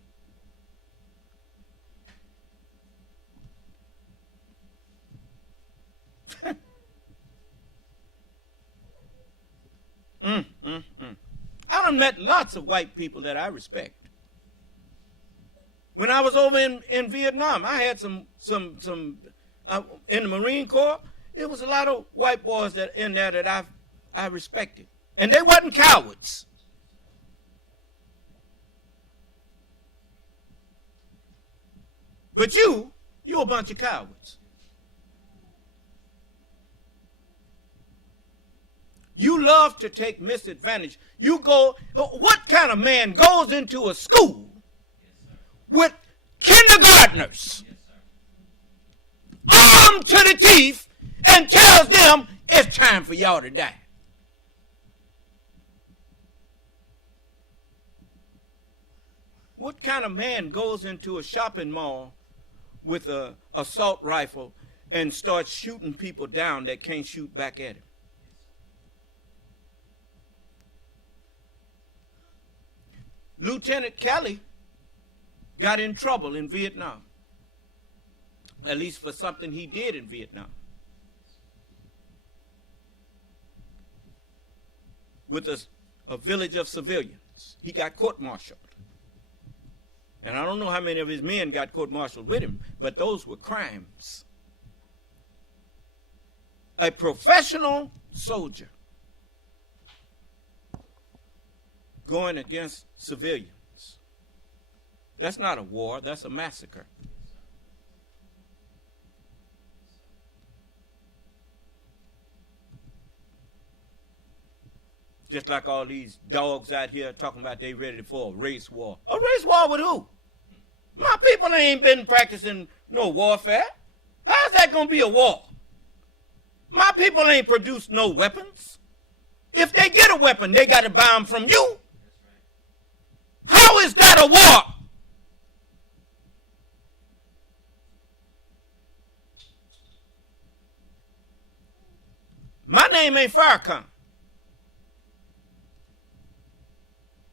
I done met lots of white people that I respect. When I was over in Vietnam, I had some in the Marine Corps. There was a lot of white boys that in there that I respected, and they wasn't cowards. But you a bunch of cowards. You love to take misadvantage. You go, what kind of man goes into a school with kindergartners armed to the teeth and tells them it's time for y'all to die? What kind of man goes into a shopping mall with an assault rifle and starts shooting people down that can't shoot back at him? Lieutenant Kelly got in trouble in Vietnam, at least for something he did in Vietnam, with a village of civilians. He got court-martialed. And I don't know how many of his men got court-martialed with him, but those were crimes. A professional soldier going against civilians. That's not a war, that's a massacre. Just like all these dogs out here talking about they ready for a race war. A race war with who? My people ain't been practicing no warfare. How's that going to be a war? My people ain't produced no weapons. If they get a weapon, they got to buy them from you. How is that a war? My name ain't Farrakhan.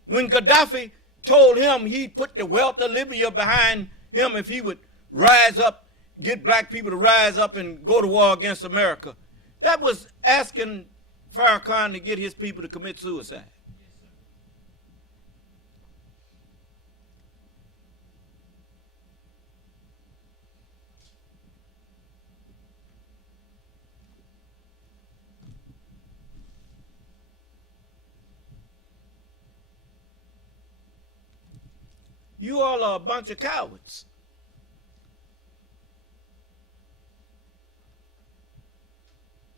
When Gaddafi told him he'd put the wealth of Libya behind him if he would rise up, get black people to rise up and go to war against America, that was asking Farrakhan to get his people to commit suicide. You all are a bunch of cowards.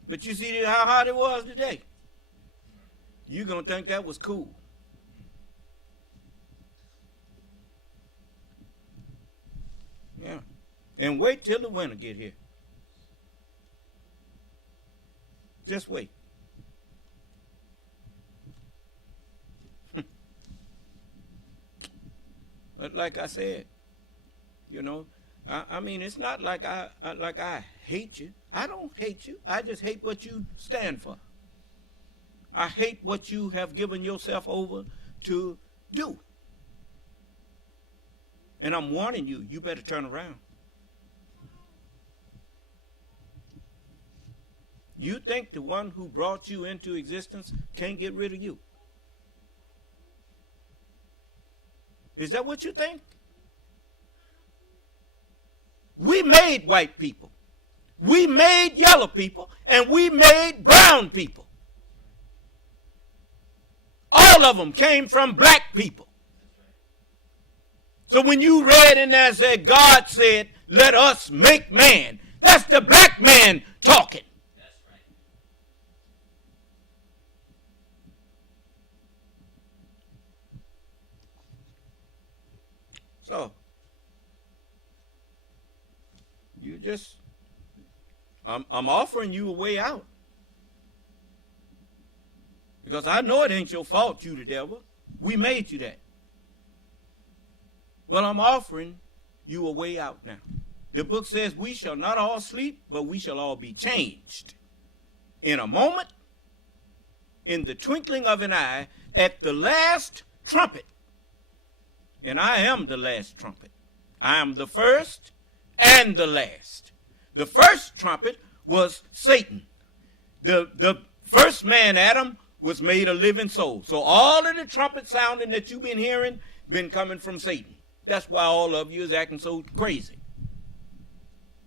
But you see how hot it was today? You're going to think that was cool. Yeah. And wait till the winter get here. Just wait. But like I said, you know, I mean, it's not like I hate you. I don't hate you. I just hate what you stand for. I hate what you have given yourself over to do. And I'm warning you, you better turn around. You think the one who brought you into existence can't get rid of you? Is that what you think? We made white people. We made yellow people. And we made brown people. All of them came from black people. So when you read in there and said, God said, let us make man, that's the black man talking. That's right. So, you just, I'm offering you a way out. Because I know it ain't your fault, you the devil. We made you that. Well, I'm offering you a way out now. The book says we shall not all sleep, but we shall all be changed. In a moment, in the twinkling of an eye, at the last trumpet. And I am the last trumpet. I am the first and the last. The first trumpet was Satan. The first man, Adam, was made a living soul. So all of the trumpet sounding that you've been hearing been coming from Satan. That's why all of you is acting so crazy.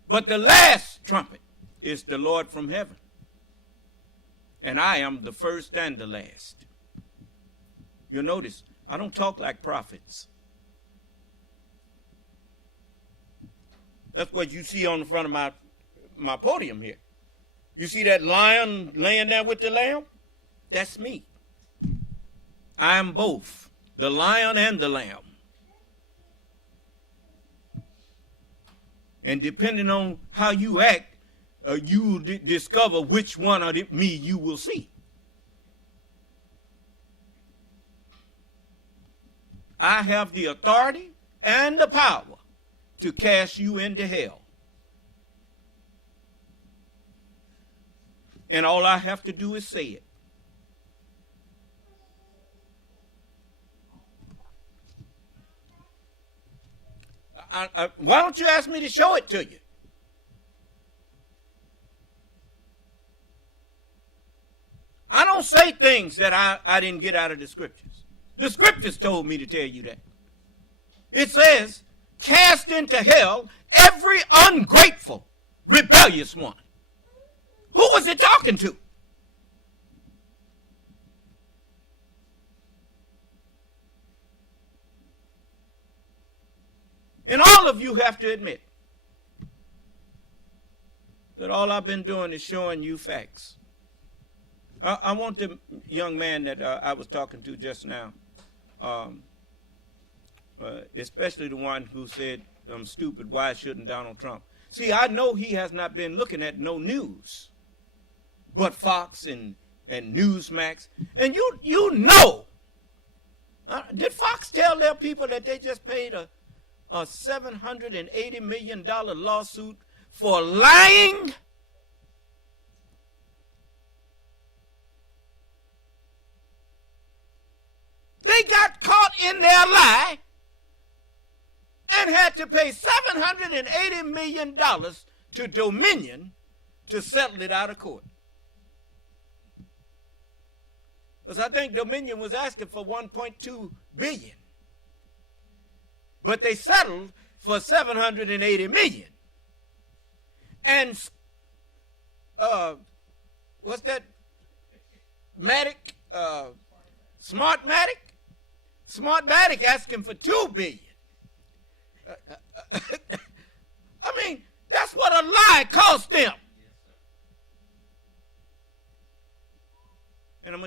But the last trumpet is the Lord from heaven. And I am the first and the last. You'll notice, I don't talk like prophets. That's what you see on the front of my podium here. You see that lion laying there with the lamb? That's me. I am both, the lion and the lamb. And depending on how you act, you will discover which one of me you will see. I have the authority and the power to cast you into hell. And all I have to do is say it. Why don't you ask me to show it to you? I don't say things that I didn't get out of the scriptures. The scriptures told me to tell you that. It says, cast into hell every ungrateful, rebellious one. Who was it talking to? And all of you have to admit that all I've been doing is showing you facts. I want the young man that I was talking to just now, especially the one who said, I'm stupid, why shouldn't Donald Trump? See, I know he has not been looking at no news, but Fox and Newsmax. And you know, did Fox tell their people that they just paid a $780 million lawsuit for lying? They got caught in their lie and had to pay $780 million to Dominion to settle it out of court. Because I think Dominion was asking for $1.2 billion. But they settled for $780 million. And what's that? Smartmatic asking for $2 billion.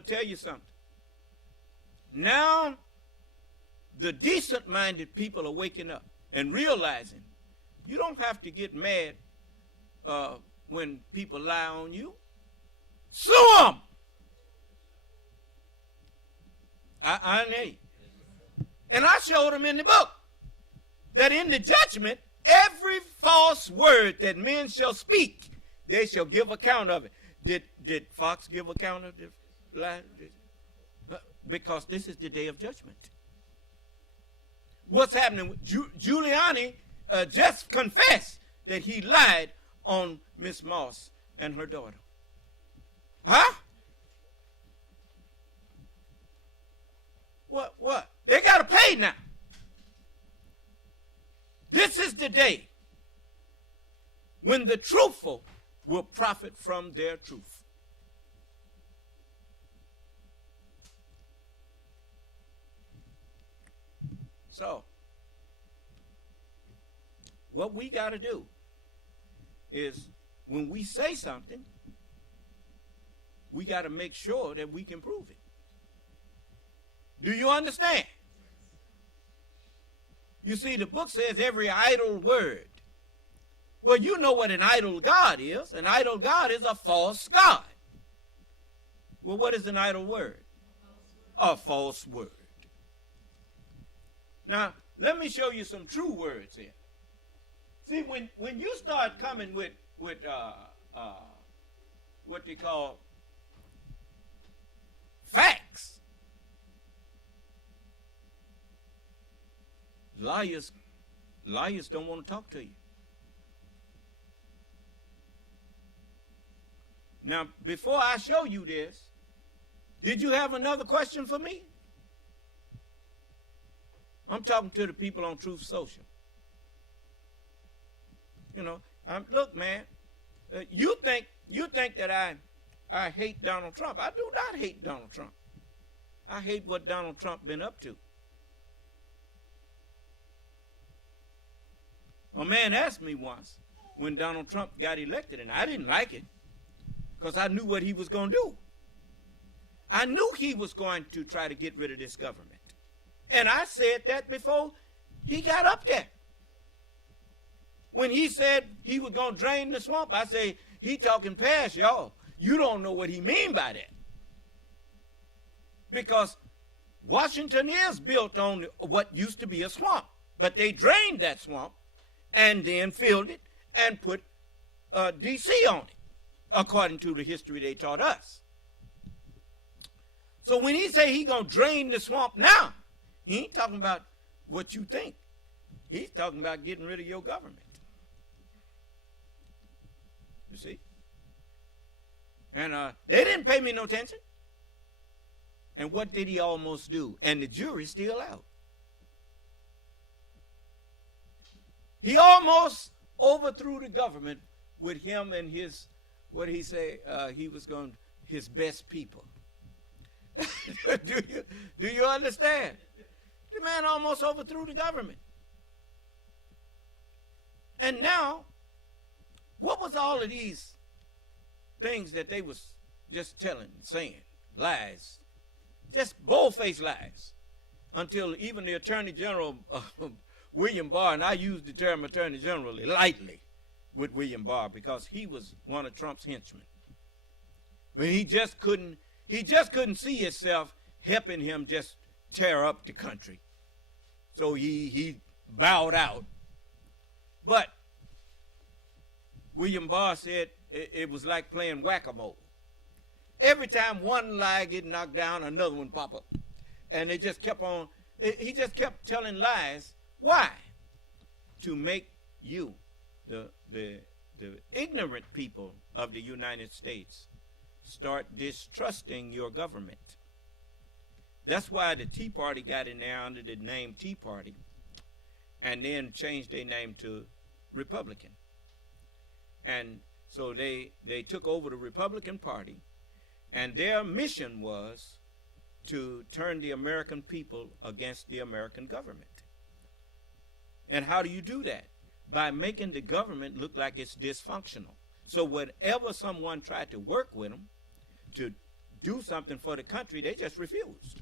to tell you something. Now, the decent-minded people are waking up and realizing you don't have to get mad when people lie on you. Sue them. I know. And I showed them in the book that in the judgment, every false word that men shall speak, they shall give account of it. Did Fox give account of the lie? Because this is the day of judgment. What's happening? Giuliani just confessed that he lied on Miss Moss and her daughter. Huh? What? They got to pay now. This is the day when the truthful will profit from their truth. So, what we got to do is when we say something, we got to make sure that we can prove it. Do you understand? You see, the book says every idle word. Well, you know what an idle God is. An idle God is a false God. Well, what is an idle word? A false word. Now, let me show you some true words here. See, when you start coming with what they call facts, liars don't want to talk to you. Now, before I show you this, did you have another question for me? I'm talking to the people on Truth Social. You know, look, man, you think that I hate Donald Trump. I do not hate Donald Trump. I hate what Donald Trump been up to. A man asked me once when Donald Trump got elected, and I didn't like it because I knew what he was going to do. I knew he was going to try to get rid of this government. And I said that before he got up there. When he said he was going to drain the swamp, I say, he talking past y'all. You don't know what he mean by that. Because Washington is built on what used to be a swamp. But they drained that swamp and then filled it and put D.C. on it, according to the history they taught us. So when he say he going to drain the swamp now, he ain't talking about what you think. He's talking about getting rid of your government. You see? And they didn't pay me no attention. And what did he almost do? And the jury's still out. He almost overthrew the government with him and his, what he say, he was going, his best people. Do you understand? The man almost overthrew the government. And now, what was all of these things that they was just telling, saying, lies, just bold-faced lies, until even the Attorney General, William Barr, and I use the term Attorney General lightly with William Barr because he was one of Trump's henchmen. But he just couldn't see himself helping him just tear up the country. So he bowed out. But William Barr said it was like playing whack-a-mole. Every time one lie get knocked down, another one pop up. And they just kept on, he just kept telling lies. Why? To make you, the ignorant people of the United States, start distrusting your government. That's why the Tea Party got in there under the name Tea Party and then changed their name to Republican. And so they took over the Republican Party, and their mission was to turn the American people against the American government. And how do you do that? By making the government look like it's dysfunctional. So whenever someone tried to work with them to do something for the country, they just refused.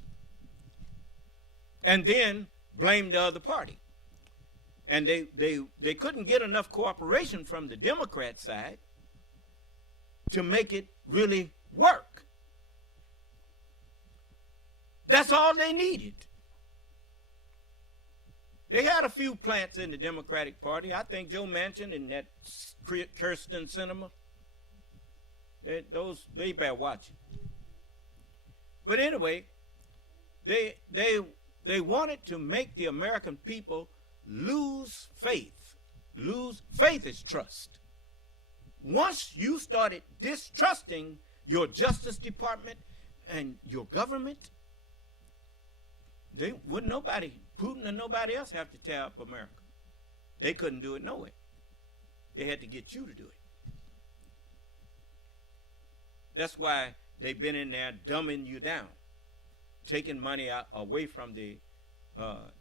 And then blamed the other party. And they couldn't get enough cooperation from the Democrat side to make it really work. That's all they needed. They had a few plants in the Democratic Party. I think Joe Manchin and that Kirsten Sinema, they bear watching. But anyway, they wanted to make the American people lose faith. Faith is trust. Once you started distrusting your Justice Department and your government, wouldn't nobody, Putin and nobody else, have to tear up America. They couldn't do it no way. They had to get you to do it. That's why they've been in there dumbing you down, taking money away from the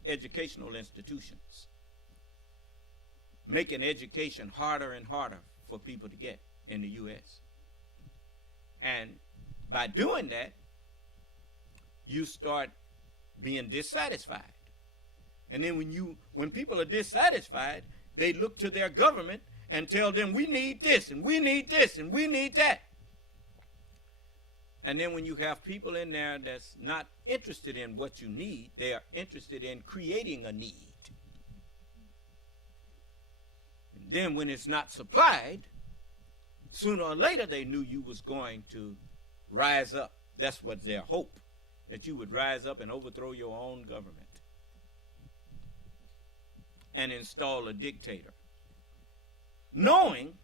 educational institutions, making education harder and harder for people to get in the U.S. And by doing that, you start being dissatisfied. And then when people are dissatisfied, they look to their government and tell them, we need this, and we need this, and we need that. And then when you have people in there that's not interested in what you need, they are interested in creating a need. And then when it's not supplied, sooner or later they knew you was going to rise up. That's what their hope, that you would rise up and overthrow your own government and install a dictator, knowing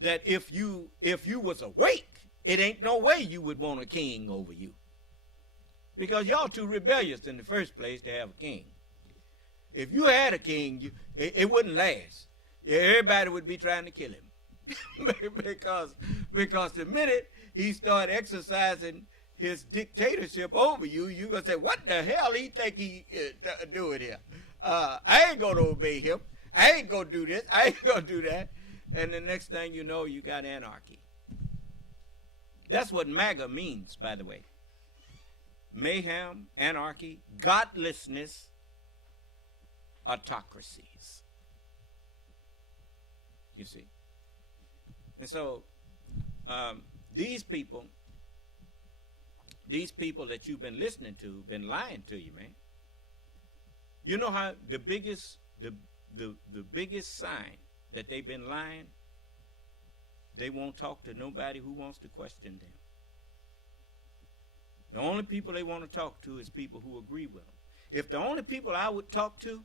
that if you was awake, it ain't no way you would want a king over you, because y'all too rebellious in the first place to have a king. If you had a king, it wouldn't last. Everybody would be trying to kill him because the minute he start exercising his dictatorship over you, you're going to say, what the hell he think he doing here? I ain't going to obey him. I ain't going to do this. I ain't going to do that. And the next thing you know, you got anarchy. That's what MAGA means, by the way. Mayhem, anarchy, godlessness, autocracies. You see. And so these people that you've been listening to been lying to you, man. You know how the biggest sign that they've been lying? They won't talk to nobody who wants to question them. The only people they want to talk to is people who agree with them. If the only people I would talk to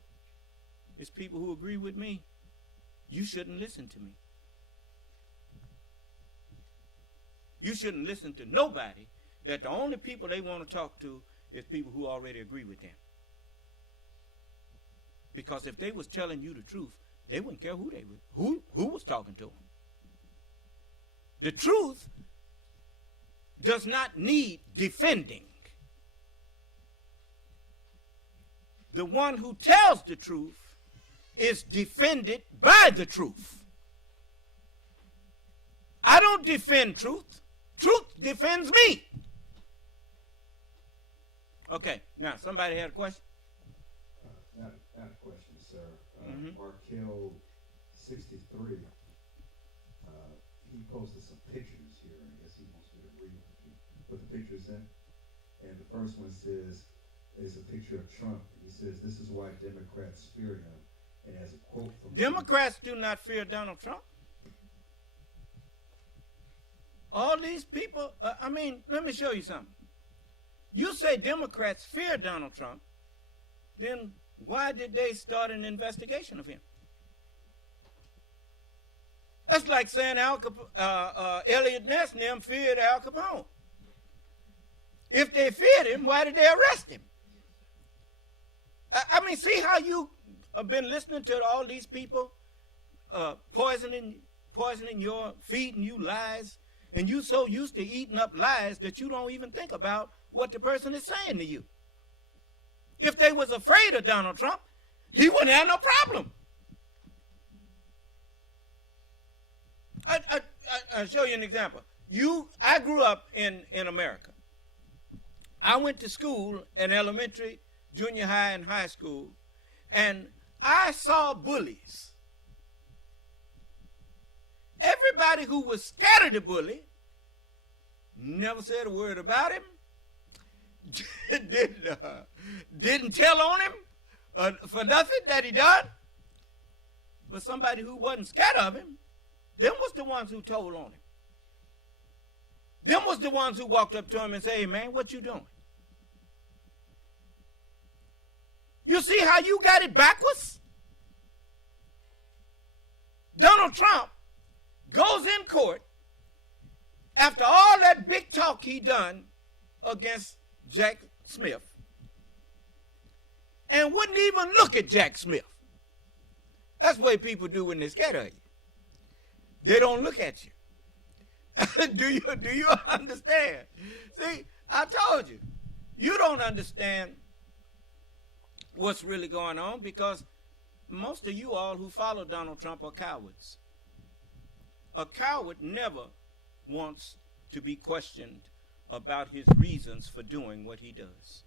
is people who agree with me, you shouldn't listen to me. You shouldn't listen to nobody that the only people they want to talk to is people who already agree with them. Because if they was telling you the truth, they wouldn't care who was talking to them. The truth does not need defending. The one who tells the truth is defended by the truth. I don't defend truth. Truth defends me. Okay, now somebody had a question? I have a question, sir. Markel 63, he posted some pictures here. I guess he wants me to read put the pictures in. And the first one says, is a picture of Trump. He says, this is why Democrats fear him. And has a quote from Democrats do not fear Donald Trump. All these people, let me show you something. You say Democrats fear Donald Trump, then why did they start an investigation of him? That's like saying Elliot Ness and them feared Al Capone. If they feared him, why did they arrest him? See how you have been listening to all these people poisoning your, feeding you lies, and you so used to eating up lies that you don't even think about what the person is saying to you. If they was afraid of Donald Trump, he wouldn't have no problem. I'll show you an example. I grew up in America. I went to school in elementary, junior high, and high school, and I saw bullies. Everybody who was scared of the bully never said a word about him, didn't tell on him for nothing that he done. But somebody who wasn't scared of him, them was the ones who told on him. Them was the ones who walked up to him and said, hey, man, what you doing? You see how you got it backwards? Donald Trump goes in court after all that big talk he done against Jack Smith and wouldn't even look at Jack Smith. That's the way people do when they're scared of you. They don't look at you. Do you understand? See, I told you, you don't understand what's really going on because most of you all who follow Donald Trump are cowards. A coward never wants to be questioned about his reasons for doing what he does.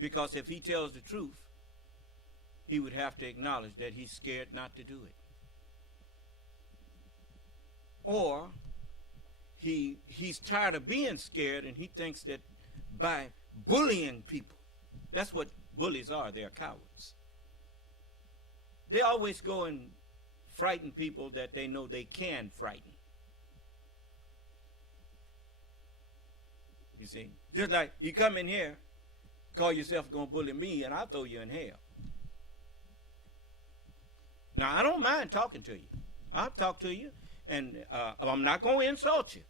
Because if he tells the truth, he would have to acknowledge that he's scared not to do it. Or he's tired of being scared and he thinks that by bullying people, that's what bullies are, they're cowards. They always go and frighten people that they know they can frighten. You see, just like you come in here, call yourself going to bully me, and I'll throw you in hell. Now, I don't mind talking to you. I'll talk to you, and I'm not going to insult you.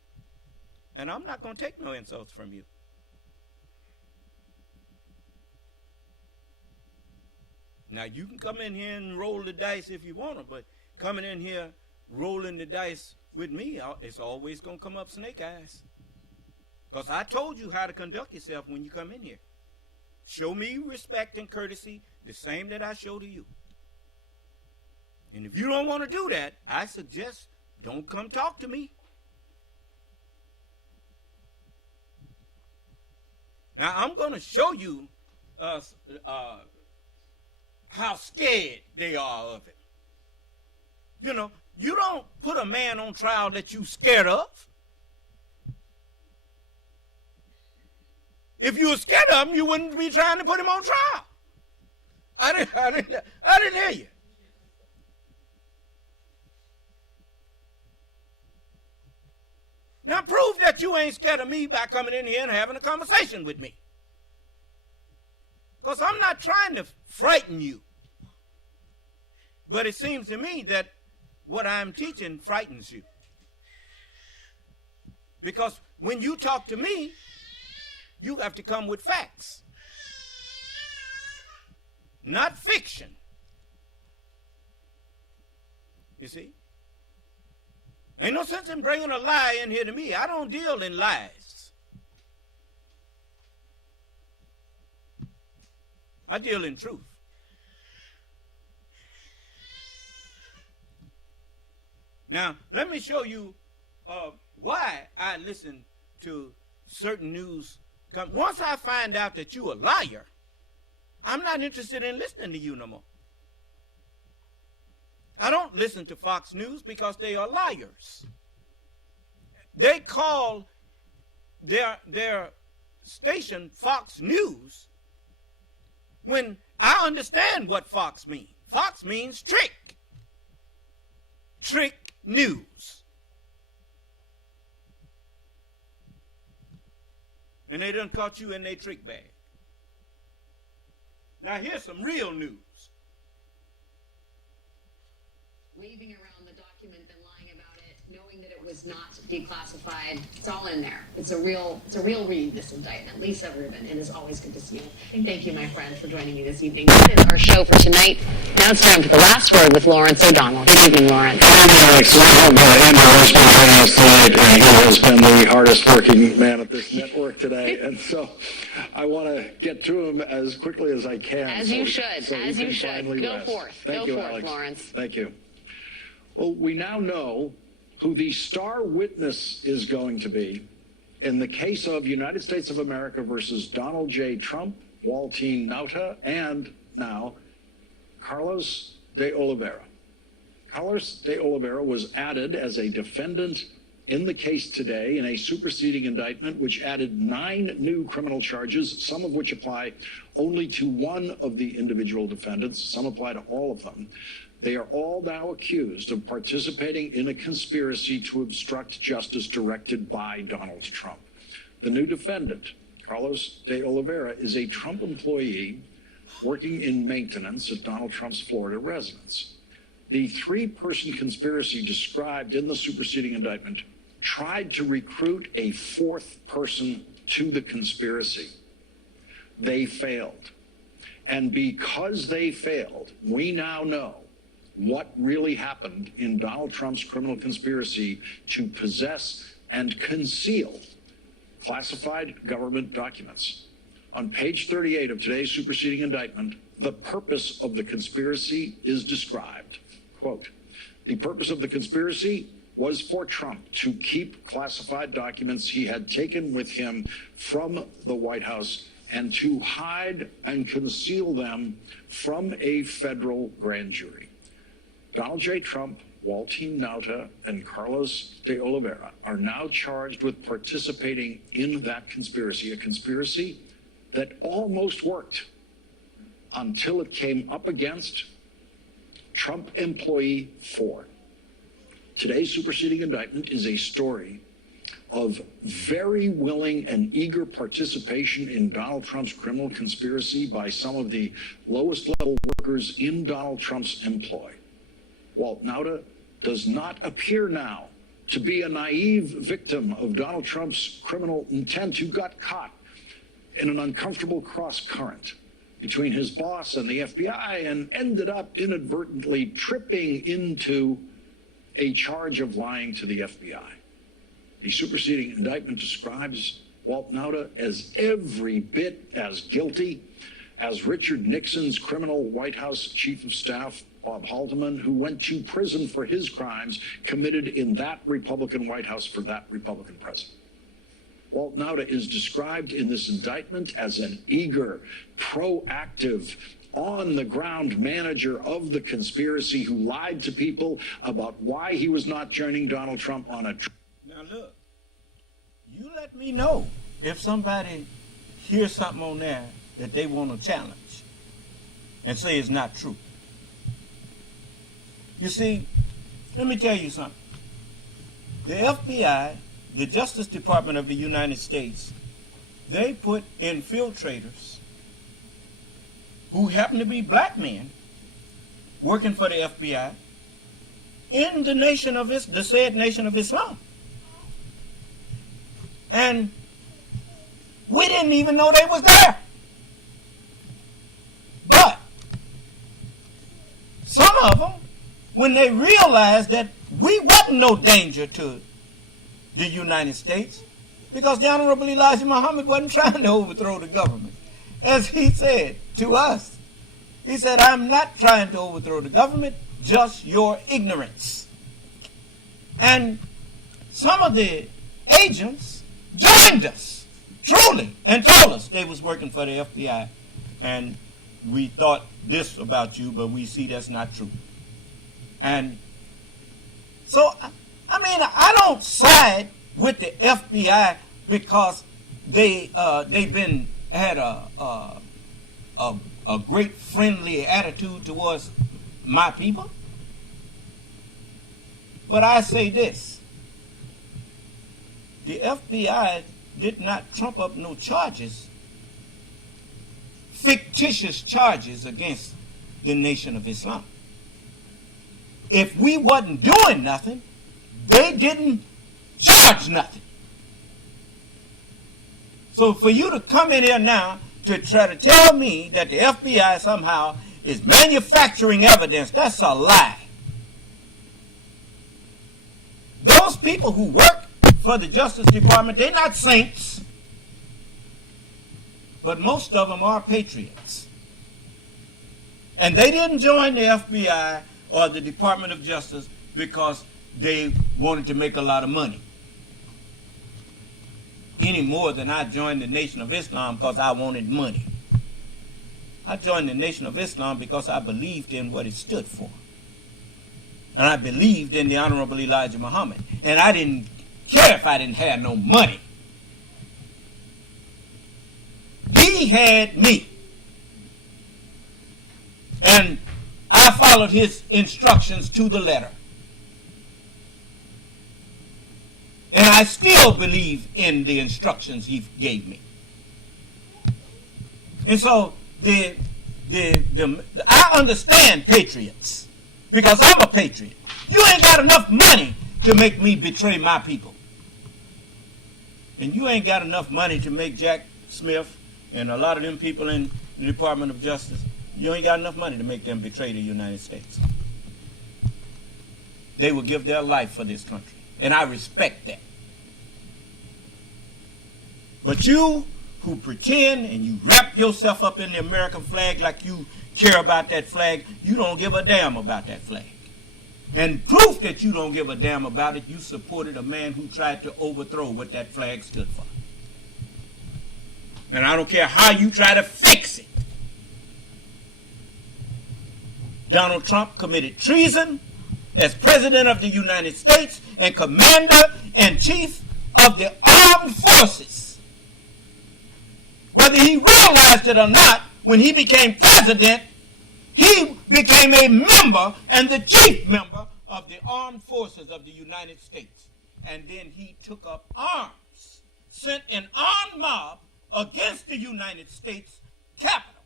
And I'm not going to take no insults from you. Now, you can come in here and roll the dice if you want to, but coming in here rolling the dice with me, it's always going to come up snake eyes. Because I told you how to conduct yourself when you come in here. Show me respect and courtesy, the same that I show to you. And if you don't want to do that, I suggest don't come talk to me. Now, I'm going to show you how scared they are of it. You know, you don't put a man on trial that you scared of. If you were scared of him, you wouldn't be trying to put him on trial. I didn't hear you. Now prove that you ain't scared of me by coming in here and having a conversation with me. Because I'm not trying to frighten you. But it seems to me that what I'm teaching frightens you. Because when you talk to me, you have to come with facts. Not fiction. You see? Ain't no sense in bringing a lie in here to me. I don't deal in lies. I deal in truth. Now, let me show you why I listen to certain news. Once I find out that you're a liar, I'm not interested in listening to you no more. I don't listen to Fox News because they are liars. They call their station Fox News when I understand what Fox means. Fox means trick. Trick news. And they done caught you in their trick bag. Now here's some real news. Waving around the document and lying about it, knowing that it was not declassified. It's all in there. It's a real read, this indictment. Lisa Rubin, it is always good to see you. Thank you, my friend, for joining me this evening. That is our show for tonight. Now it's time for the last word with Lawrence O'Donnell. Good evening, Lawrence. Alex, we have Andrew Richmond joining us tonight, and he has been the hardest working man at this network today, and so I want to get to him as quickly as I can. As you should. Go forth. Thank you, Alex. Lawrence. Thank you. Well, we now know who the star witness is going to be in the case of United States of America versus Donald J. Trump, Waltine Nauta, and now Carlos de Oliveira. Carlos de Oliveira was added as a defendant in the case today in a superseding indictment which added 9 new criminal charges, some of which apply only to one of the individual defendants. Some apply to all of them. They are all now accused of participating in a conspiracy to obstruct justice directed by Donald Trump. The new defendant, Carlos de Oliveira, is a Trump employee working in maintenance at Donald Trump's Florida residence. The 3-person conspiracy described in the superseding indictment tried to recruit a 4th person to the conspiracy. They failed. And because they failed, we now know what really happened in Donald Trump's criminal conspiracy to possess and conceal classified government documents. On page 38 of today's superseding indictment, the purpose of the conspiracy is described. Quote, the purpose of the conspiracy was for Trump to keep classified documents he had taken with him from the White House and to hide and conceal them from a federal grand jury. Donald J. Trump, Waltine Nauta, and Carlos de Oliveira are now charged with participating in that conspiracy, a conspiracy that almost worked until it came up against Trump employee 4. Today's superseding indictment is a story of very willing and eager participation in Donald Trump's criminal conspiracy by some of the lowest level workers in Donald Trump's employ. Walt Nauta does not appear now to be a naive victim of Donald Trump's criminal intent who got caught in an uncomfortable cross current between his boss and the FBI and ended up inadvertently tripping into a charge of lying to the FBI. The superseding indictment describes Walt Nauta as every bit as guilty as Richard Nixon's criminal White House chief of staff, Bob Haldeman, who went to prison for his crimes committed in that Republican White House for that Republican president. Walt Nauta is described in this indictment as an eager, proactive, on-the-ground manager of the conspiracy who lied to people about why he was not joining Donald Trump on a... Now look, you let me know if somebody hears something on there that they want to challenge and say it's not true. You see, let me tell you something. The FBI, the Justice Department of the United States, they put infiltrators who happen to be black men working for the FBI in the nation of the said nation of Islam. And we didn't even know they was there. But some of them, when they realized that we wasn't no danger to the United States, because the Honorable Elijah Muhammad wasn't trying to overthrow the government. As he said to us, he said, I'm not trying to overthrow the government, just your ignorance. And some of the agents joined us, truly, and told us they was working for the FBI. And we thought this about you, but we see that's not true. And so, I mean, I don't side with the FBI because they've had a great friendly attitude towards my people. But I say this: the FBI did not trump up no charges, fictitious charges against the Nation of Islam. If we wasn't doing nothing, they didn't charge nothing. So for you to come in here now to try to tell me that the FBI somehow is manufacturing evidence, that's a lie. Those people who work for the Justice Department, they're not saints, but most of them are patriots. And they didn't join the FBI or the Department of Justice because they wanted to make a lot of money. any more than I joined the Nation of Islam because I wanted money. I joined the Nation of Islam because I believed in what it stood for. And I believed in the Honorable Elijah Muhammad. And I didn't care if I didn't have no money. He had me. And I followed his instructions to the letter. And I still believe in the instructions he gave me. And so I understand patriots because I'm a patriot. You ain't got enough money to make me betray my people. And you ain't got enough money to make Jack Smith and a lot of them people in the Department of Justice, you ain't got enough money to make them betray the United States. They will give their life for this country. And I respect that. But you who pretend and you wrap yourself up in the American flag like you care about that flag, you don't give a damn about that flag. And proof that you don't give a damn about it, you supported a man who tried to overthrow what that flag stood for. And I don't care how you try to fix it. Donald Trump committed treason as President of the United States and Commander-in-Chief of the Armed Forces. Whether he realized it or not, when he became president, he became a member and the chief member of the Armed Forces of the United States. And then he took up arms, sent an armed mob against the United States Capitol,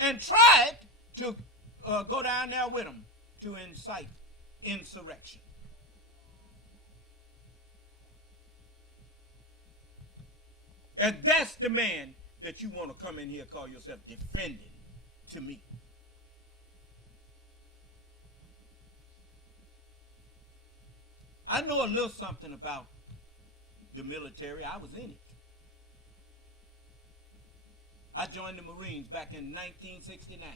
and tried to go down there with him to incite insurrection. And that's the man that you want to come in here and call yourself defending to me. I know a little something about the military. I was in it. I joined the Marines back in 1969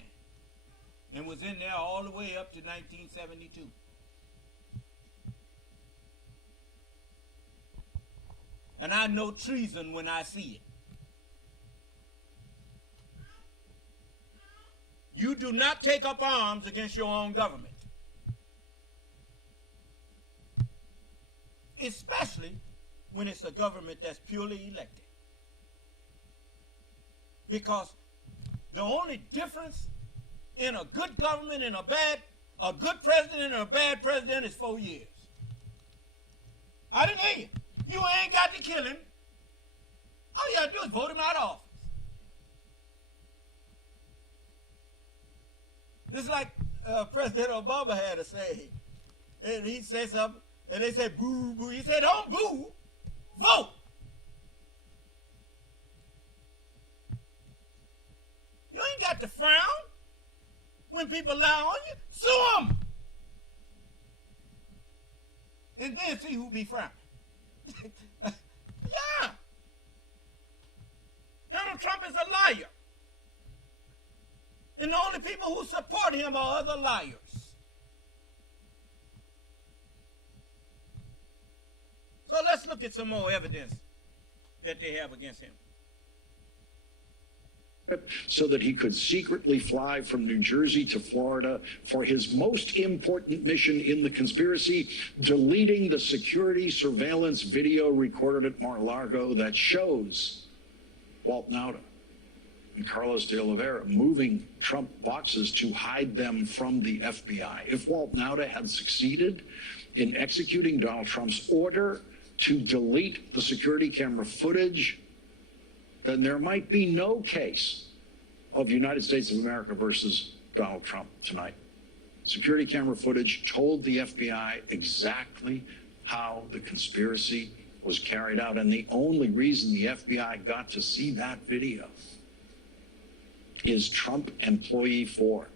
and was in there all the way up to 1972. And I know treason when I see it. You do not take up arms against your own government. Especially when it's a government that's purely elected. Because the only difference in a good government and a good president and a bad president is 4 years. I didn't hear you. You ain't got to kill him. All you got to do is vote him out of office. This is like President Obama had to say. And he said something, and they said, boo, boo. He said, don't boo, vote. You ain't got to frown when people lie on you. Sue them. And then see who be frowning. Yeah. Donald Trump is a liar. And the only people who support him are other liars. So let's look at some more evidence that they have against him. So that he could secretly fly from New Jersey to Florida for his most important mission in the conspiracy, deleting the security surveillance video recorded at Mar-a-Lago that shows Walt Nauta and Carlos de Oliveira moving Trump boxes to hide them from the FBI. If Walt Nauta had succeeded in executing Donald Trump's order to delete the security camera footage, then there might be no case of United States of America versus Donald Trump tonight. Security camera footage told the FBI exactly how the conspiracy was carried out, and the only reason the FBI got to see that video is Trump employee 4.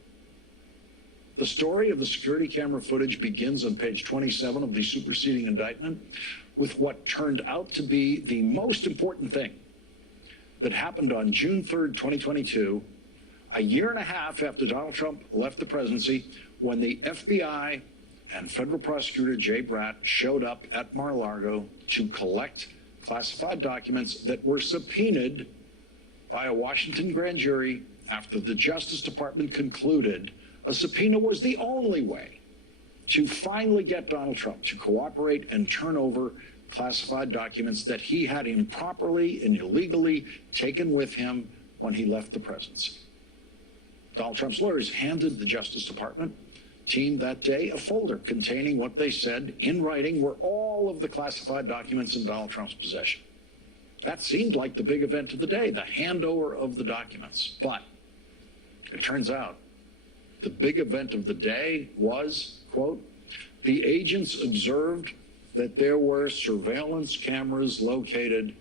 The story of the security camera footage begins on page 27 of the superseding indictment with what turned out to be the most important thing that happened on June 3rd, 2022, a year and a half after Donald Trump left the presidency, when the FBI and federal prosecutor Jay Bratt showed up at Mar-a-Lago to collect classified documents that were subpoenaed by a Washington grand jury after the Justice Department concluded a subpoena was the only way to finally get Donald Trump to cooperate and turn over classified documents that he had improperly and illegally taken with him when he left the presidency. Donald Trump's lawyers handed the Justice Department team that day a folder containing what they said in writing were all of the classified documents in Donald Trump's possession. That seemed like the big event of the day, the handover of the documents. But it turns out the big event of the day was, quote, the agents observed that there were surveillance cameras located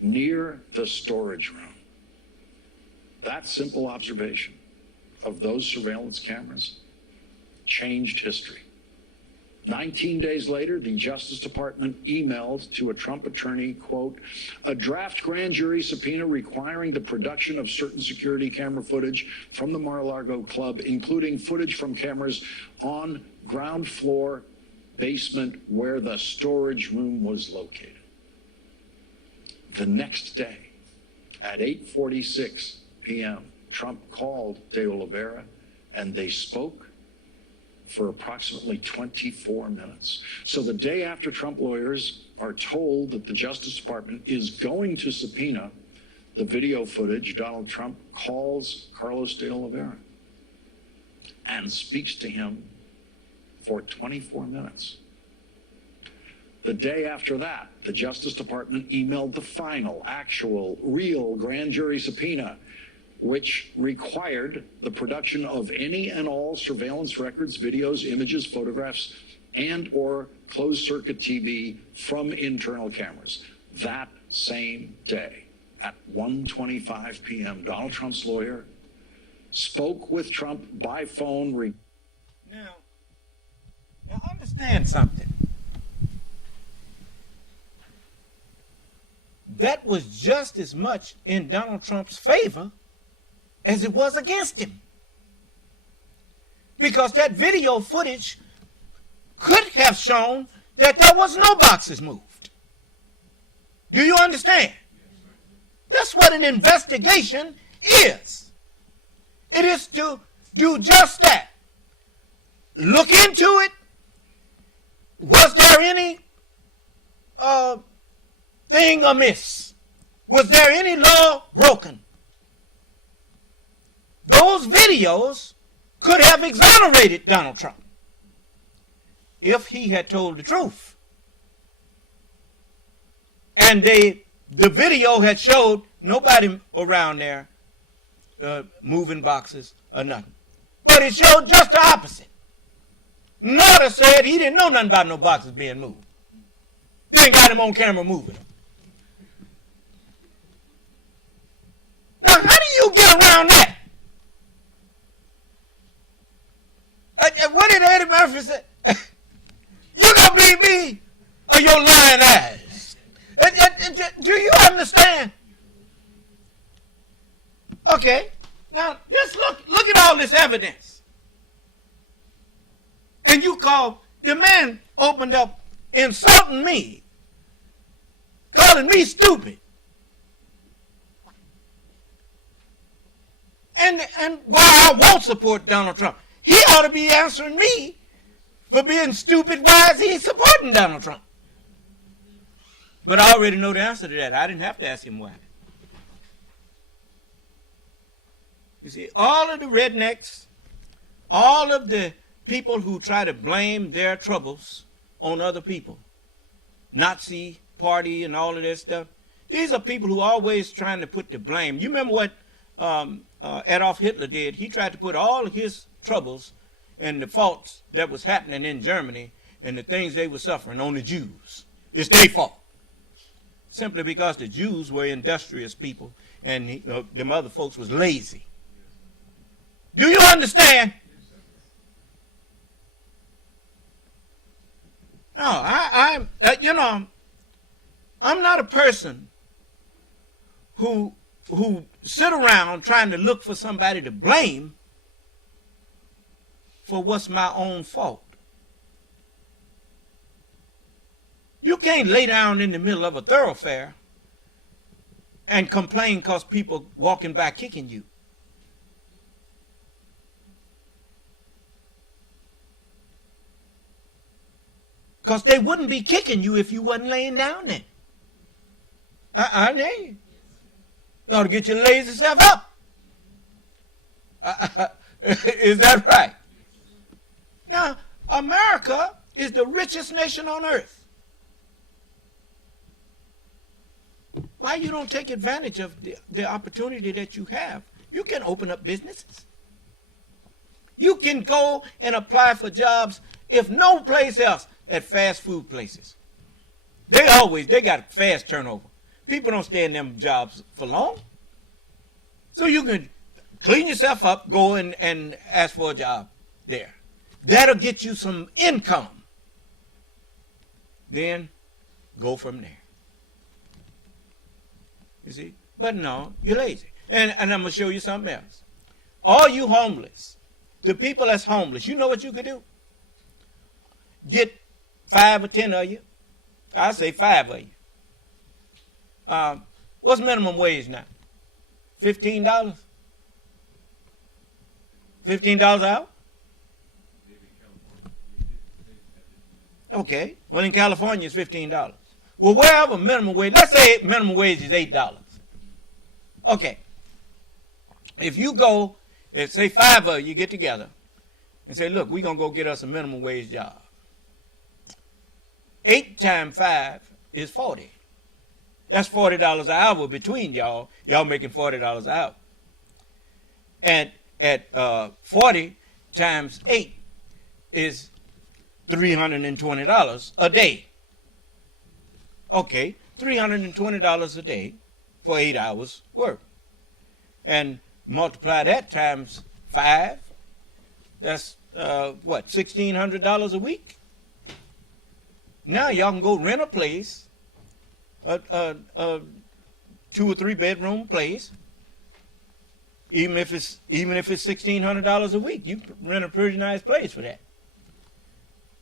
near the storage room. That simple observation of those surveillance cameras changed history. 19 days later, the Justice Department emailed to a Trump attorney, quote, a draft grand jury subpoena requiring the production of certain security camera footage from the Mar-a-Lago club, including footage from cameras on ground floor basement where the storage room was located. The next day, at 8:46 p.m., Trump called De Oliveira, and they spoke for approximately 24 minutes. So the day after Trump lawyers are told that the Justice Department is going to subpoena the video footage, Donald Trump calls Carlos De Oliveira and speaks to him for 24 minutes. The day after that, the Justice Department emailed the final, actual, real grand jury subpoena, which required the production of any and all surveillance records, videos, images, photographs, and or closed-circuit TV from internal cameras. That same day, at 1:25 p.m., Donald Trump's lawyer spoke with Trump by phone. Now understand something. That was just as much in Donald Trump's favor as it was against him. Because that video footage could have shown that there was no boxes moved. Do you understand? That's what an investigation is. It is to do just that. Look into it. Was there any thing amiss? Was there any law broken? Those videos could have exonerated Donald Trump if he had told the truth. And the video had showed nobody around there moving boxes or nothing. But it showed just the opposite. Nutter said he didn't know nothing about no boxes being moved. Then got him on camera moving them. Now, how do you get around that? What did Eddie Murphy say? You gonna believe me or your lying eyes? Do you understand? Okay, now just look at all this evidence. And you call, the man opened up insulting me, calling me stupid. And why I won't support Donald Trump. He ought to be answering me for being stupid. Why is he supporting Donald Trump? But I already know the answer to that. I didn't have to ask him why. You see, all of the rednecks, all of the people who try to blame their troubles on other people, Nazi party and all of that stuff, these are people who are always trying to put the blame. You remember what Adolf Hitler did? He tried to put all of his troubles and the faults that was happening in Germany and the things they were suffering on the Jews. It's their fault. Simply because the Jews were industrious people and them other folks was lazy. Do you understand? No, I'm not a person who sit around trying to look for somebody to blame for what's my own fault. You can't lay down in the middle of a thoroughfare and complain because people walking by kicking you. Because they wouldn't be kicking you if you wasn't laying down there. You ought to get your lazy self up. Is that right? Now, America is the richest nation on earth. Why you don't take advantage of the opportunity that you have? You can open up businesses. You can go and apply for jobs, if no place else, at fast food places. They got fast turnover. People don't stay in them jobs for long. So you can clean yourself up, go and ask for a job there. That'll get you some income. Then go from there. You see? But no, you're lazy. And I'm going to show you something else. All you homeless, the people that's homeless, you know what you could do? Get 5 or 10 of you. I say 5 of you. What's minimum wage now? $15? $15 an hour? Okay. Well, in California, it's $15. Well, wherever minimum wage, let's say minimum wage is $8. Okay. If you go, let's say 5 of you get together and say, look, we're going to go get us a minimum wage job. 8 times 5 is 40. That's $40 an hour between y'all. Y'all making $40 an hour. And at 40 times 8 is $320 a day. Okay, $320 a day for 8 hours work. And multiply that times 5, that's what, $1,600 a week? Now y'all can go rent a place, a 2 or 3 bedroom place. Even if it's $1,600 a week, you rent a pretty nice place for that.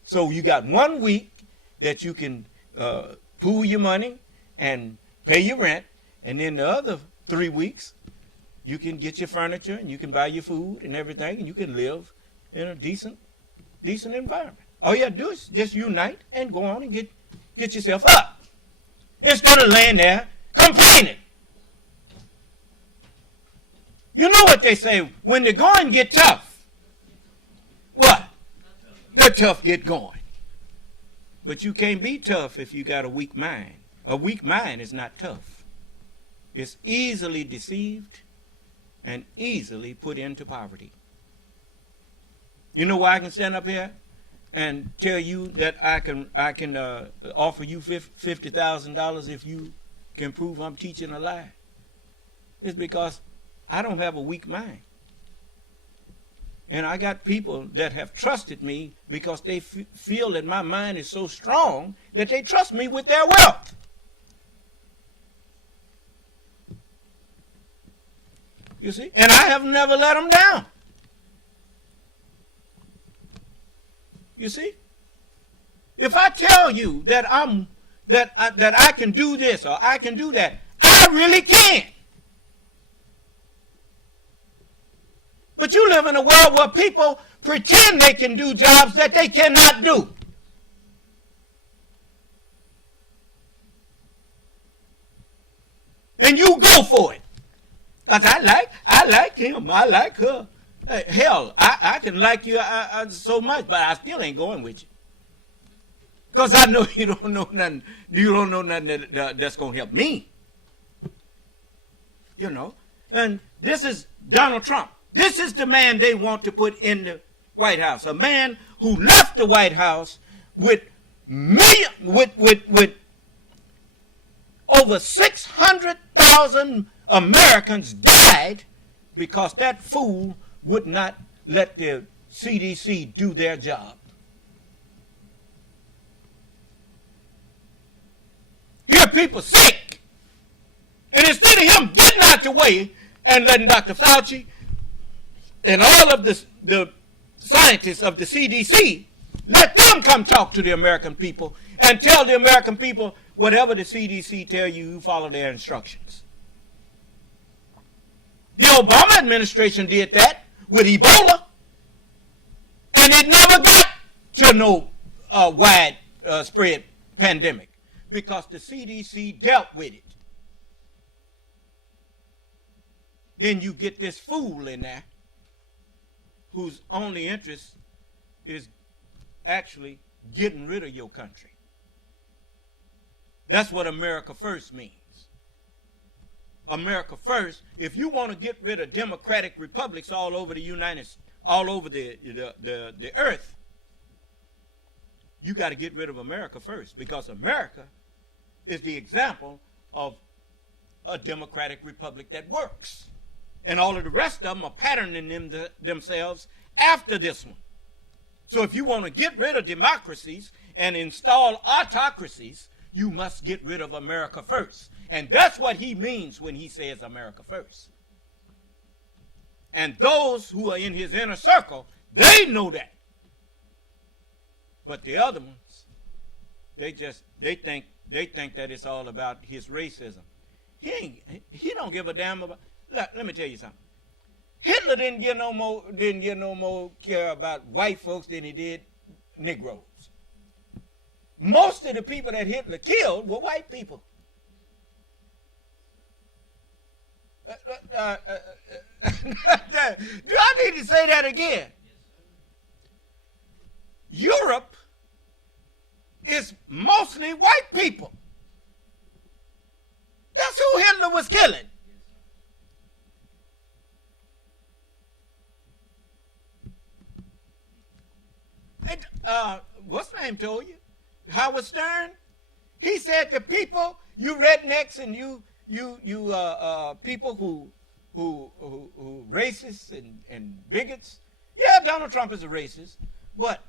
So you got 1 week that you can pool your money and pay your rent, and then the other 3 weeks you can get your furniture and you can buy your food and everything, and you can live in a decent environment. All you have to do is just unite and go on and get yourself up, instead of laying there complaining. You know what they say, when the going get tough, what? The tough get going. But you can't be tough if you got a weak mind. A weak mind is not tough. It's easily deceived and easily put into poverty. You know why I can stand up here and tell you that I can offer you $50,000 if you can prove I'm teaching a lie? It's because I don't have a weak mind. And I got people that have trusted me because they feel that my mind is so strong that they trust me with their wealth. You see? And I have never let them down. You see? If I tell you that I can do this or I can do that, I really can. But you live in a world where people pretend they can do jobs that they cannot do. And you go for it. Because I like him. I like her. Hey, hell, I can like you so much, but I still ain't going with you. Because I know you don't know nothing. You don't know nothing that's going to help me. You know. And this is Donald Trump. This is the man they want to put in the White House. A man who left the White House with over 600,000 Americans died because that fool would not let the CDC do their job. Here are people sick. And instead of him getting out the way and letting Dr. Fauci and all of the scientists of the CDC Let them come talk to the American people and tell the American people whatever the CDC tell you, you follow their instructions. The Obama administration did that with Ebola, and it never got to no widespread pandemic because the CDC dealt with it. Then you get this fool in there whose only interest is actually getting rid of your country. That's what America First means. America First, if you want to get rid of democratic republics all over the the earth, you got to get rid of America first, because America is the example of a democratic republic that works. And all of the rest of them are patterning themselves after this one. So if you want to get rid of democracies and install autocracies, you must get rid of America first. And that's what he means when he says America first. And those who are in his inner circle, they know that. But the other ones, they think that it's all about his racism. He don't give a damn about. Let me tell you something. Hitler didn't get no more care about white folks than he did Negroes. Most of the people that Hitler killed were white people. Do I need to say that again? Europe is mostly white people. That's who Hitler was killing. And, what's the name told you? Howard Stern. He said the people, you rednecks and you people who racists and bigots. Yeah, Donald Trump is a racist, but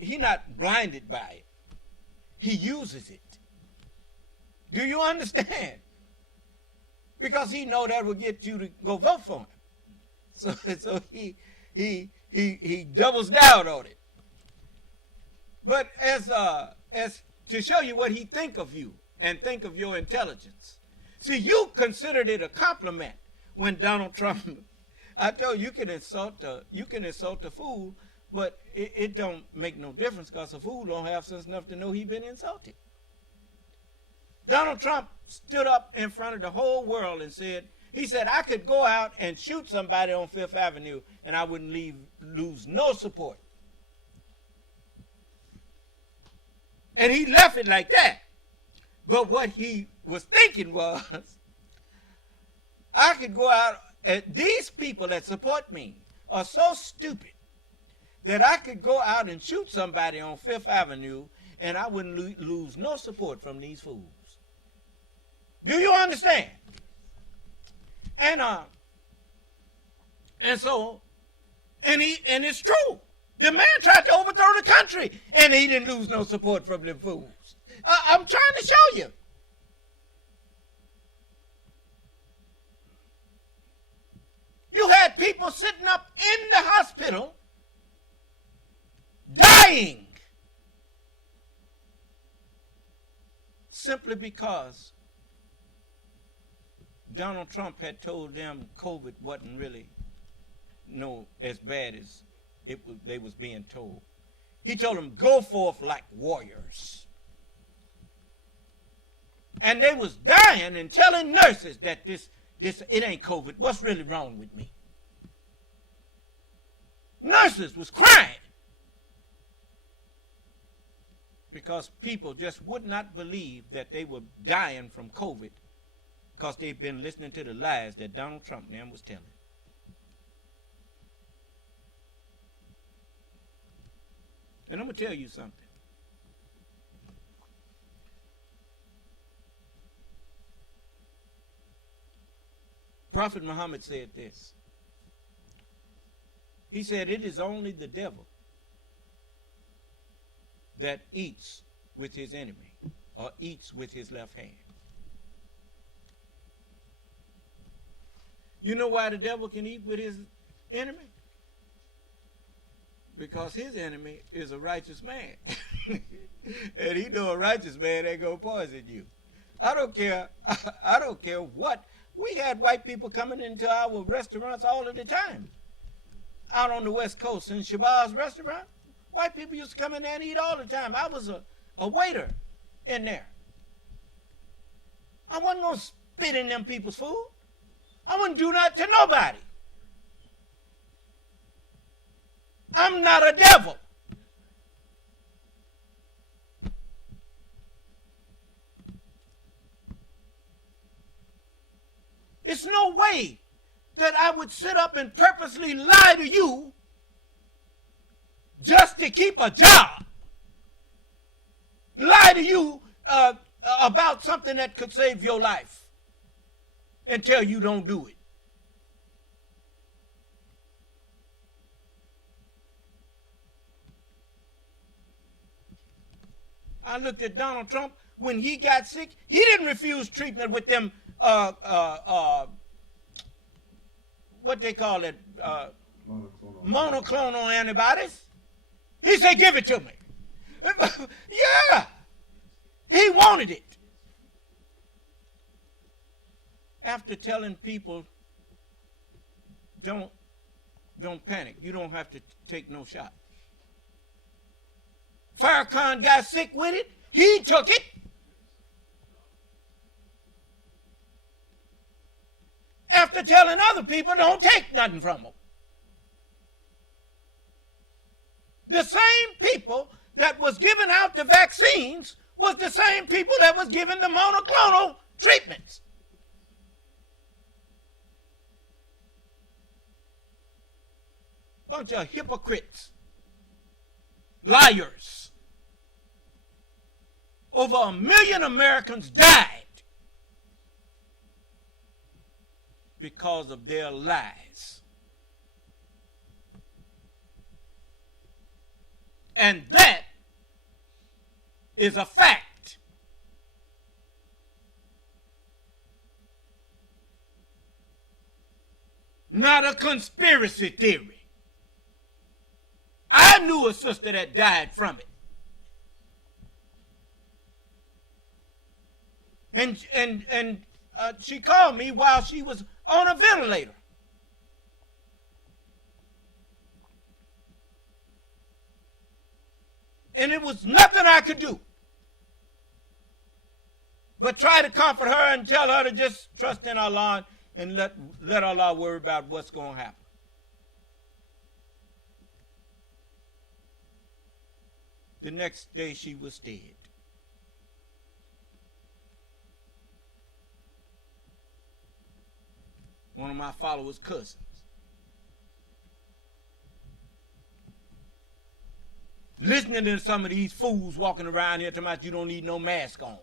he's not blinded by it. He uses it. Do you understand? Because he know that will get you to go vote for him. So he doubles down on it. But as to show you what he think of you and think of your intelligence. See, you considered it a compliment when Donald Trump. I told you, you can insult a fool, but it don't make no difference because a fool don't have sense enough to know he been insulted. Donald Trump stood up in front of the whole world and said, I could go out and shoot somebody on Fifth Avenue and I wouldn't lose no support. And he left it like that. But what he was thinking was, I could go out, and these people that support me are so stupid that I could go out and shoot somebody on Fifth Avenue and I wouldn't lose no support from these fools. Do you understand? And it's true. The man tried to overthrow the country and he didn't lose no support from them fools. I'm trying to show you. You had people sitting up in the hospital dying simply because Donald Trump had told them COVID wasn't really as bad as they was being told. He told them, go forth like warriors. And they was dying and telling nurses that it ain't COVID. What's really wrong with me? Nurses was crying because people just would not believe that they were dying from COVID because they've been listening to the lies that Donald Trump and them was telling. And I'm going to tell you something. Prophet Muhammad said this. He said, it is only the devil that eats with his enemy or eats with his left hand. You know why the devil can eat with his enemy? Because his enemy is a righteous man. And he know a righteous man ain't gonna poison you. I don't care. I don't care what. We had white people coming into our restaurants all of the time. Out on the West Coast in Shabazz restaurant, white people used to come in there and eat all the time. I was a waiter in there. I wasn't gonna spit in them people's food. I wouldn't do that to nobody. I'm not a devil. It's no way that I would sit up and purposely lie to you just to keep a job. Lie to you about something that could save your life until you don't do it. I looked at Donald Trump when he got sick. He didn't refuse treatment with them, what they call it, monoclonal antibodies. He said, give it to me. Yeah, he wanted it. After telling people, don't panic. You don't have to take no shot. Farrakhan got sick with it. He took it. After telling other people, don't take nothing from them. The same people that was giving out the vaccines was the same people that was giving the monoclonal treatments. Bunch of hypocrites. Liars. Over 1 million Americans died because of their lies. And that is a fact. Not a conspiracy theory. I knew a sister that died from it. And she called me while she was on a ventilator. And it was nothing I could do but try to comfort her and tell her to just trust in Allah and let Allah worry about what's going to happen. The next day she was dead. One of my followers' cousins. Listening to some of these fools walking around here talking about you don't need no mask on.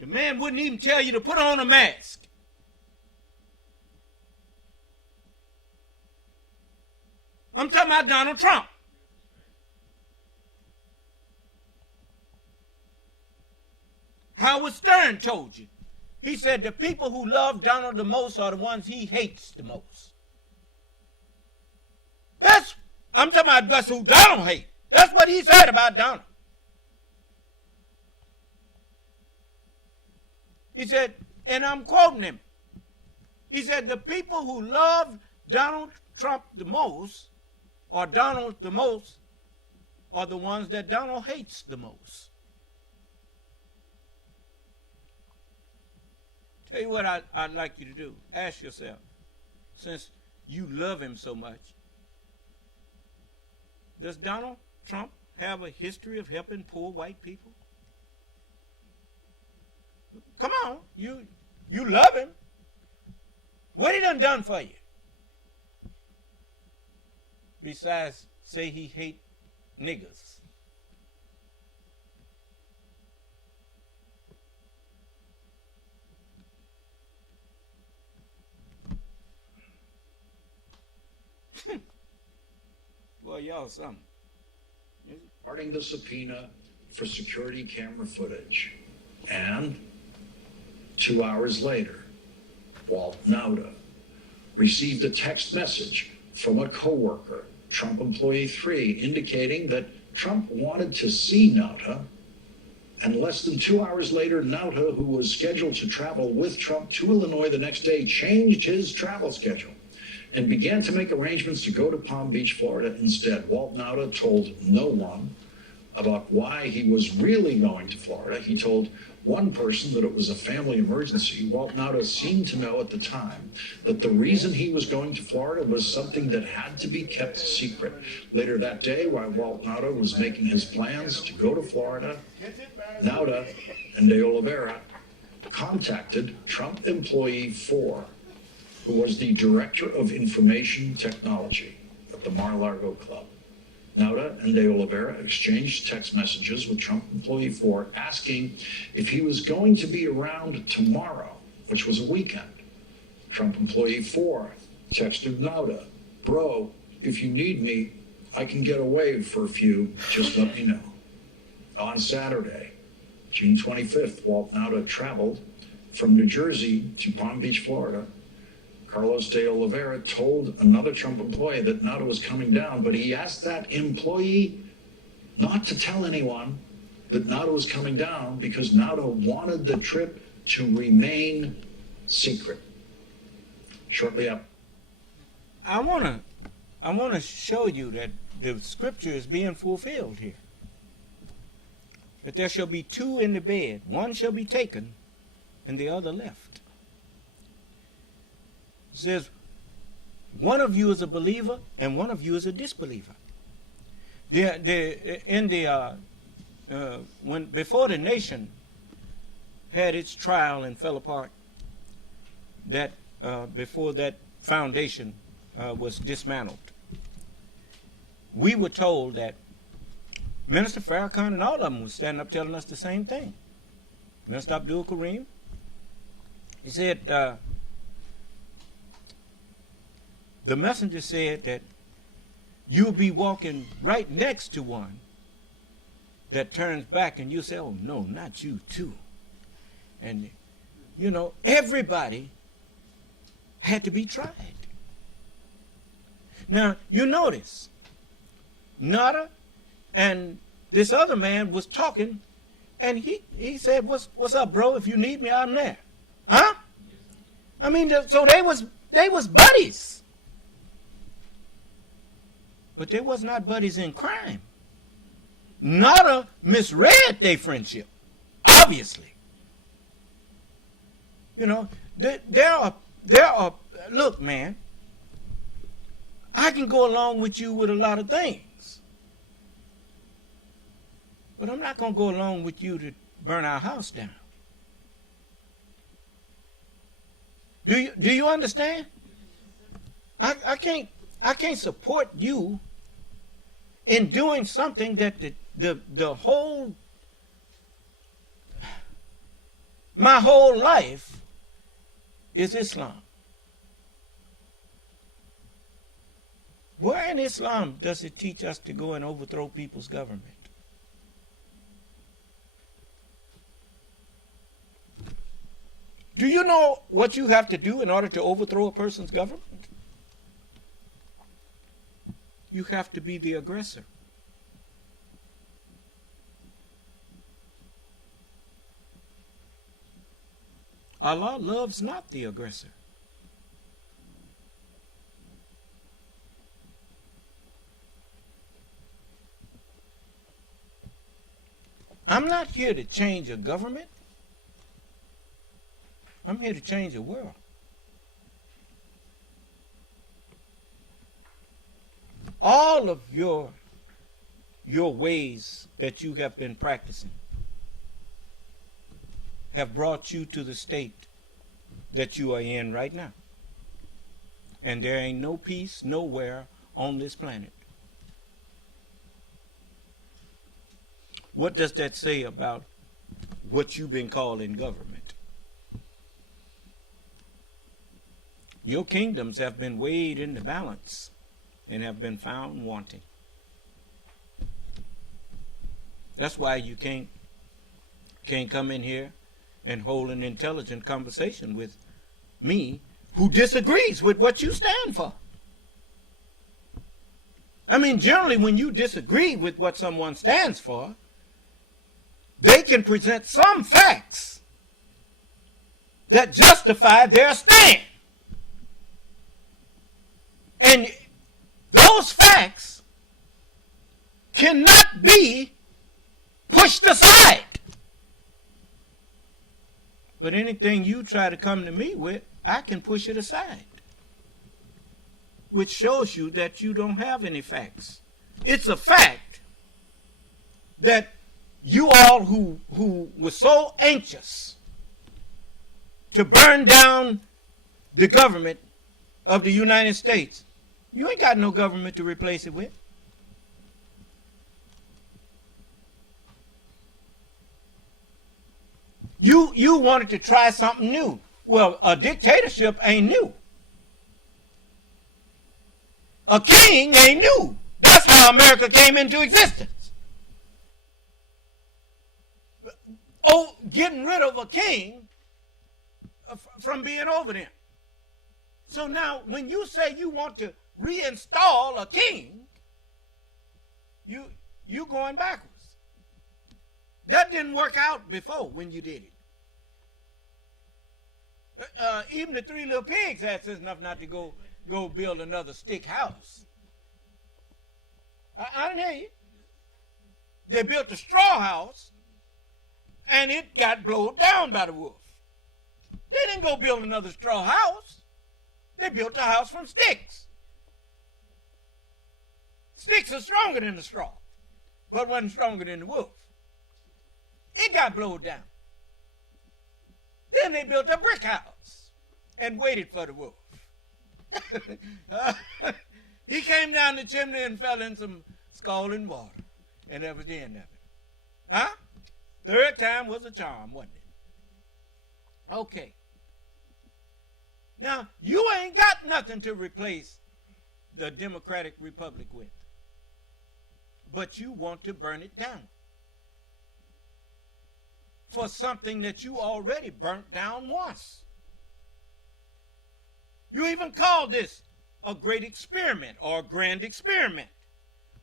The man wouldn't even tell you to put on a mask. I'm talking about Donald Trump. Howard Stern told you. He said the people who love Donald the most are the ones he hates the most. I'm talking about that's who Donald hates. That's what he said about Donald. He said, and I'm quoting him. He said the people who love Donald Trump the most, or Donald the most, are the ones that Donald hates the most. Tell you what I'd like you to do. Ask yourself, since you love him so much, does Donald Trump have a history of helping poor white people? Come on, you love him. What he done for you? Besides, say he hate niggers. Boy, y'all something. Regarding the subpoena for security camera footage. And 2 hours later, Walt Nauta received a text message from a coworker, Trump employee 3, indicating that Trump wanted to see Nauta. And less than 2 hours later, Nauta, who was scheduled to travel with Trump to Illinois the next day, changed his travel schedule and began to make arrangements to go to Palm Beach, Florida instead. Walt Nauta told no one about why he was really going to Florida. He told one person that it was a family emergency. Walt Nauta seemed to know at the time that the reason he was going to Florida was something that had to be kept secret. Later that day, while Walt Nauta was making his plans to go to Florida, Nauta and de Oliveira contacted Trump employee 4, who was the director of information technology at the Mar-a-Lago Club. Nauta and de Oliveira exchanged text messages with Trump employee 4 asking if he was going to be around tomorrow, which was a weekend. Trump employee 4 texted Nauta, "Bro, if you need me, I can get away for a few, just let me know." On Saturday, June 25th, Walt Nauta traveled from New Jersey to Palm Beach, Florida. Carlos de Oliveira told another Trump employee that Nauta was coming down, but he asked that employee not to tell anyone that Nauta was coming down because Nauta wanted the trip to remain secret. Shortly up. I wanna show you that the scripture is being fulfilled here. That there shall be 2 in the bed, one shall be taken and the other left. It says, one of you is a believer and one of you is a disbeliever. When before the nation had its trial and fell apart, that before that foundation was dismantled, we were told that Minister Farrakhan and all of them was standing up telling us the same thing. Minister Abdul Karim, he said, the messenger said that you'll be walking right next to one that turns back and you say, "Oh no, not you too." And you know, everybody had to be tried. Now you notice Nauta and this other man was talking, and he said, what's up, bro? If you need me, I'm there. Huh? I mean, so they was buddies. But they was not buddies in crime. Nauta misread their friendship, obviously. You know, there are, look, man, I can go along with you with a lot of things. But I'm not going to go along with you to burn our house down. Do you understand? I can't support you in doing something that my whole life is Islam. Where in Islam does it teach us to go and overthrow people's government? Do you know what you have to do in order to overthrow a person's government? You have to be the aggressor. Allah loves not the aggressor. I'm not here to change a government. I'm here to change the world. All of your ways that you have been practicing have brought you to the state that you are in right now. And there ain't no peace nowhere on this planet. What does that say about what you've been calling government? Your kingdoms have been weighed in the balance and have been found wanting. That's why you can't come in here and hold an intelligent conversation with me who disagrees with what you stand for. I mean, generally when you disagree with what someone stands for, they can present some facts that justify their stand. And those facts cannot be pushed aside. But anything you try to come to me with, I can push it aside. Which shows you that you don't have any facts. It's a fact that you all who were so anxious to burn down the government of the United States, you ain't got no government to replace it with. You wanted to try something new. Well, a dictatorship ain't new. A king ain't new. That's how America came into existence. Oh, getting rid of a king from being over there. So now, when you say you want to reinstall a king, you going backwards. That didn't work out before when you did it. Even the Three Little Pigs had sense enough not to go build another stick house. I didn't hear you. They built a straw house, and it got blown down by the wolf. They didn't go build another straw house. They built a house from sticks. Sticks are stronger than the straw, but wasn't stronger than the wolf. It got blown down. Then they built a brick house and waited for the wolf. He came down the chimney and fell in some scalding water, and that was the end of it. Huh? Third time was a charm, wasn't it? Okay. Now, you ain't got nothing to replace the Democratic Republic with, but you want to burn it down for something that you already burnt down once. You even call this a great experiment or a grand experiment.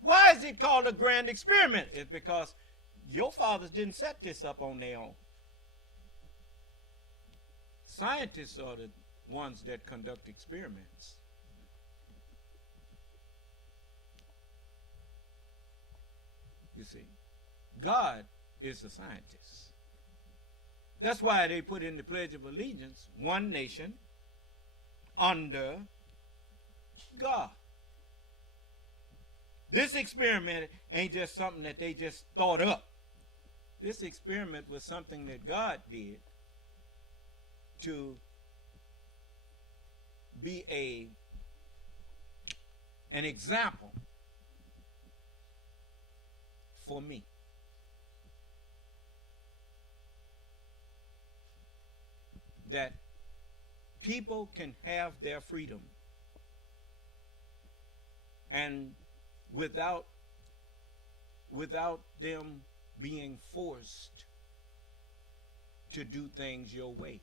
Why is it called a grand experiment? It's because your fathers didn't set this up on their own. Scientists are the ones that conduct experiments. You see, God is a scientist. That's why they put in the Pledge of Allegiance, one nation under God. This experiment ain't just something that they just thought up. This experiment was something that God did to be an example for me. That people can have their freedom and without them being forced to do things your way.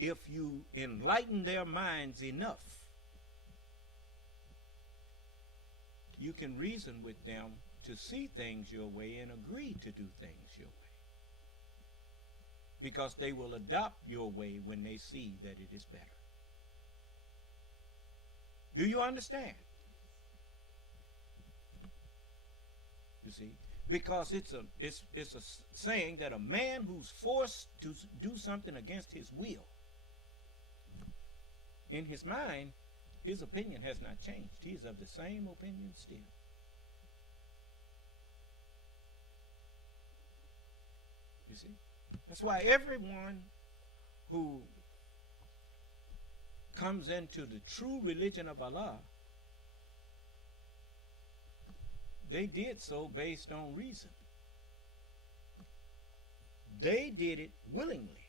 If you enlighten their minds enough, you can reason with them to see things your way and agree to do things your way. Because they will adopt your way when they see that it is better. Do you understand? You see, because it's a saying that a man who's forced to do something against his will, in his mind, his opinion has not changed. He is of the same opinion still. You see? That's why everyone who comes into the true religion of Allah, they did so based on reason. They did it willingly.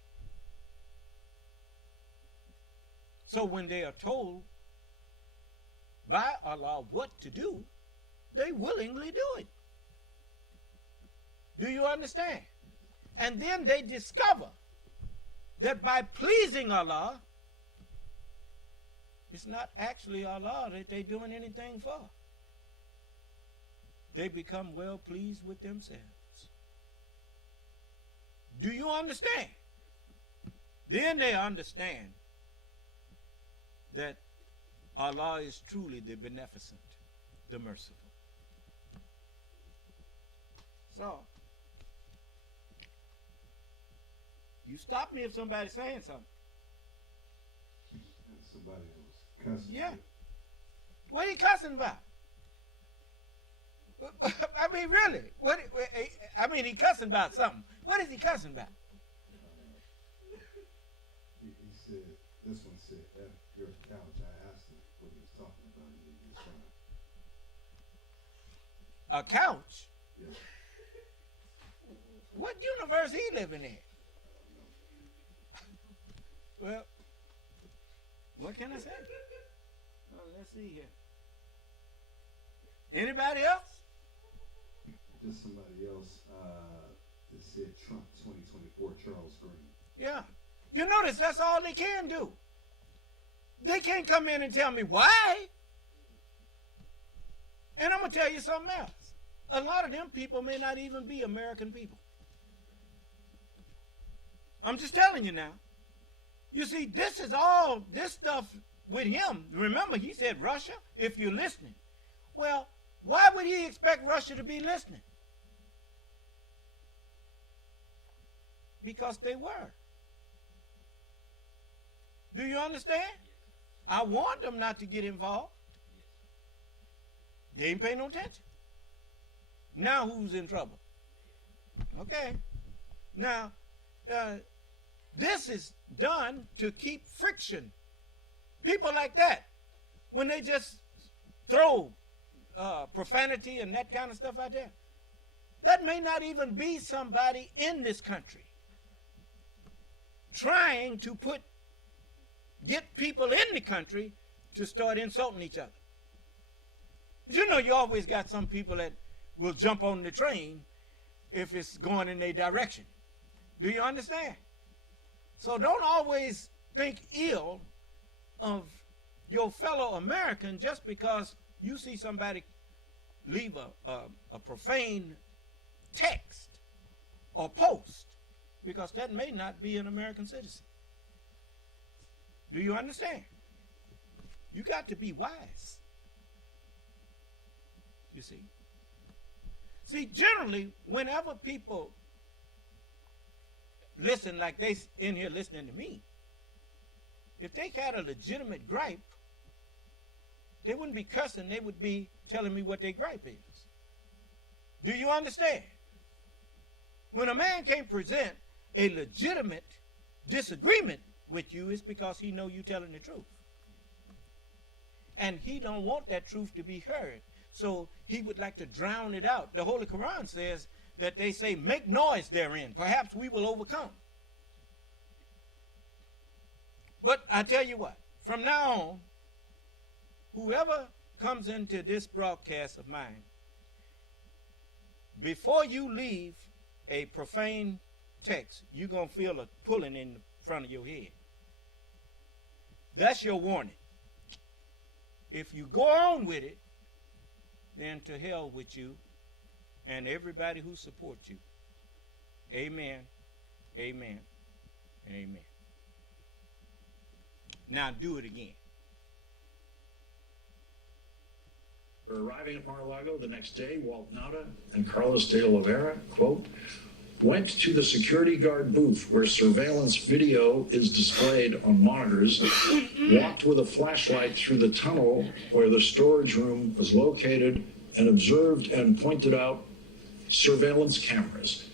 So when they are told by Allah what to do, they willingly do it. Do you understand? And then they discover that by pleasing Allah, it's not actually Allah that they're doing anything for. They become well pleased with themselves. Do you understand? Then they understand that Allah is truly the beneficent, the merciful. So, you stop me if somebody's saying something. Somebody else cussing. Yeah. What are you cussing about? I mean, really? He cussing about something. What is he cussing about? He said, this one said, F your couch. I asked him what he was talking about. And he was fine. A couch? Yeah. What universe he living in? Well, what can I say? Oh, let's see here. Anybody else? Just somebody else that said Trump 2024 Charles Green. Yeah. You notice that's all they can do. They can't come in and tell me why. And I'm going to tell you something else. A lot of them people may not even be American people. I'm just telling you now. You see, this stuff with him. Remember, he said Russia, if you're listening. Well, why would he expect Russia to be listening? Because they were. Do you understand? I warned them not to get involved. They didn't pay no attention. Now who's in trouble? Okay. Now, this is done to keep friction. People like that, when they just throw profanity and that kind of stuff out there, that may not even be somebody in this country trying to get people in the country to start insulting each other. You know, you always got some people that will jump on the train if it's going in their direction. Do you understand? So don't always think ill of your fellow American just because you see somebody leave a profane text or post, because that may not be an American citizen. Do you understand? You got to be wise. You see? See, generally, whenever people listen like they in here listening to me, if they had a legitimate gripe, they wouldn't be cussing, they would be telling me what their gripe is. Do you understand? When a man can't present a legitimate disagreement with you, it's because he know you telling the truth. And he don't want that truth to be heard. So he would like to drown it out. The Holy Quran says that they say, make noise therein. Perhaps we will overcome. But I tell you what, from now on, whoever comes into this broadcast of mine, before you leave a profane text, you're going to feel a pulling in the front of your head. That's your warning. If you go on with it, then to hell with you and everybody who supports you. Amen, amen, and amen. Now do it again. Arriving at Mar-a-Lago the next day, Walt Nauta and Carlos de Oliveira, quote, went to the security guard booth where surveillance video is displayed on monitors, walked with a flashlight through the tunnel where the storage room was located, and observed and pointed out surveillance cameras.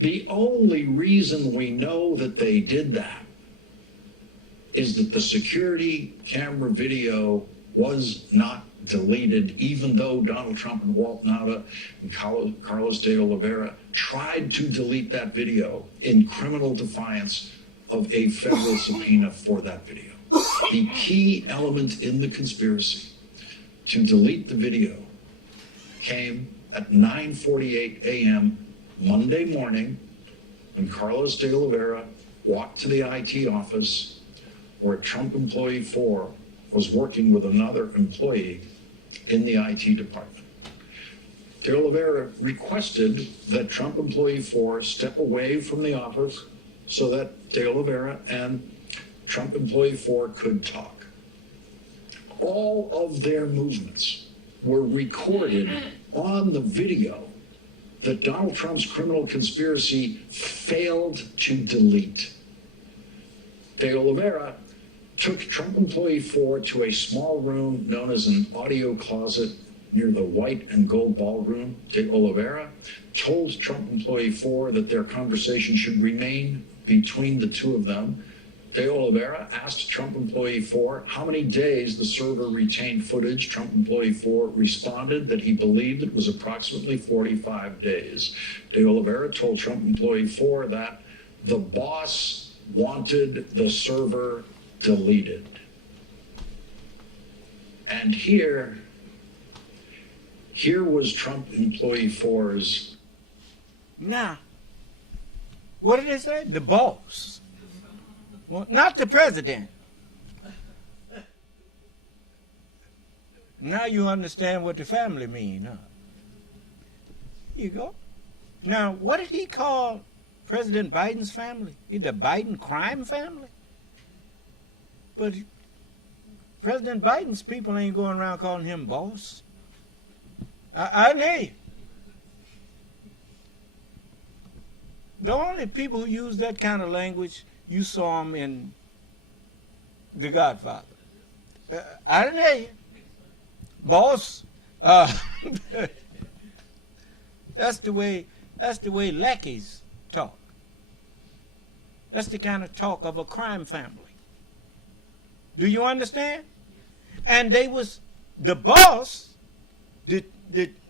The only reason we know that they did that is that the security camera video was not deleted, even though Donald Trump and Walt Nauta and Carlos de Oliveira tried to delete that video in criminal defiance of a federal subpoena for that video. The key element in the conspiracy to delete the video came at 9:48 a.m. Monday morning when Carlos de Oliveira walked to the IT office where Trump employee 4 was working with another employee in the IT department. De Oliveira requested that Trump employee 4 step away from the office so that De Oliveira and Trump employee 4 could talk. All of their movements were recorded on the video that Donald Trump's criminal conspiracy failed to delete. De Oliveira took Trump employee 4 to a small room known as an audio closet near the white and gold ballroom. De Oliveira told Trump employee 4 that their conversation should remain between the two of them. De Oliveira asked Trump employee 4 how many days the server retained footage. Trump employee 4 responded that he believed it was approximately 45 days. De Oliveira told Trump employee 4 that the boss wanted the server deleted. And here was Trump employee 4's. Now, what did they say? The boss. Well, not the president. Now you understand what the family mean, huh? Here you go. Now, what did he call President Biden's family? The Biden crime family? But President Biden's people ain't going around calling him boss. I know. The only people who use that kind of language, you saw them in The Godfather. I didn't hear you. Boss. That's the way lackeys talk. That's the kind of talk of a crime family. Do you understand? And they was the boss, the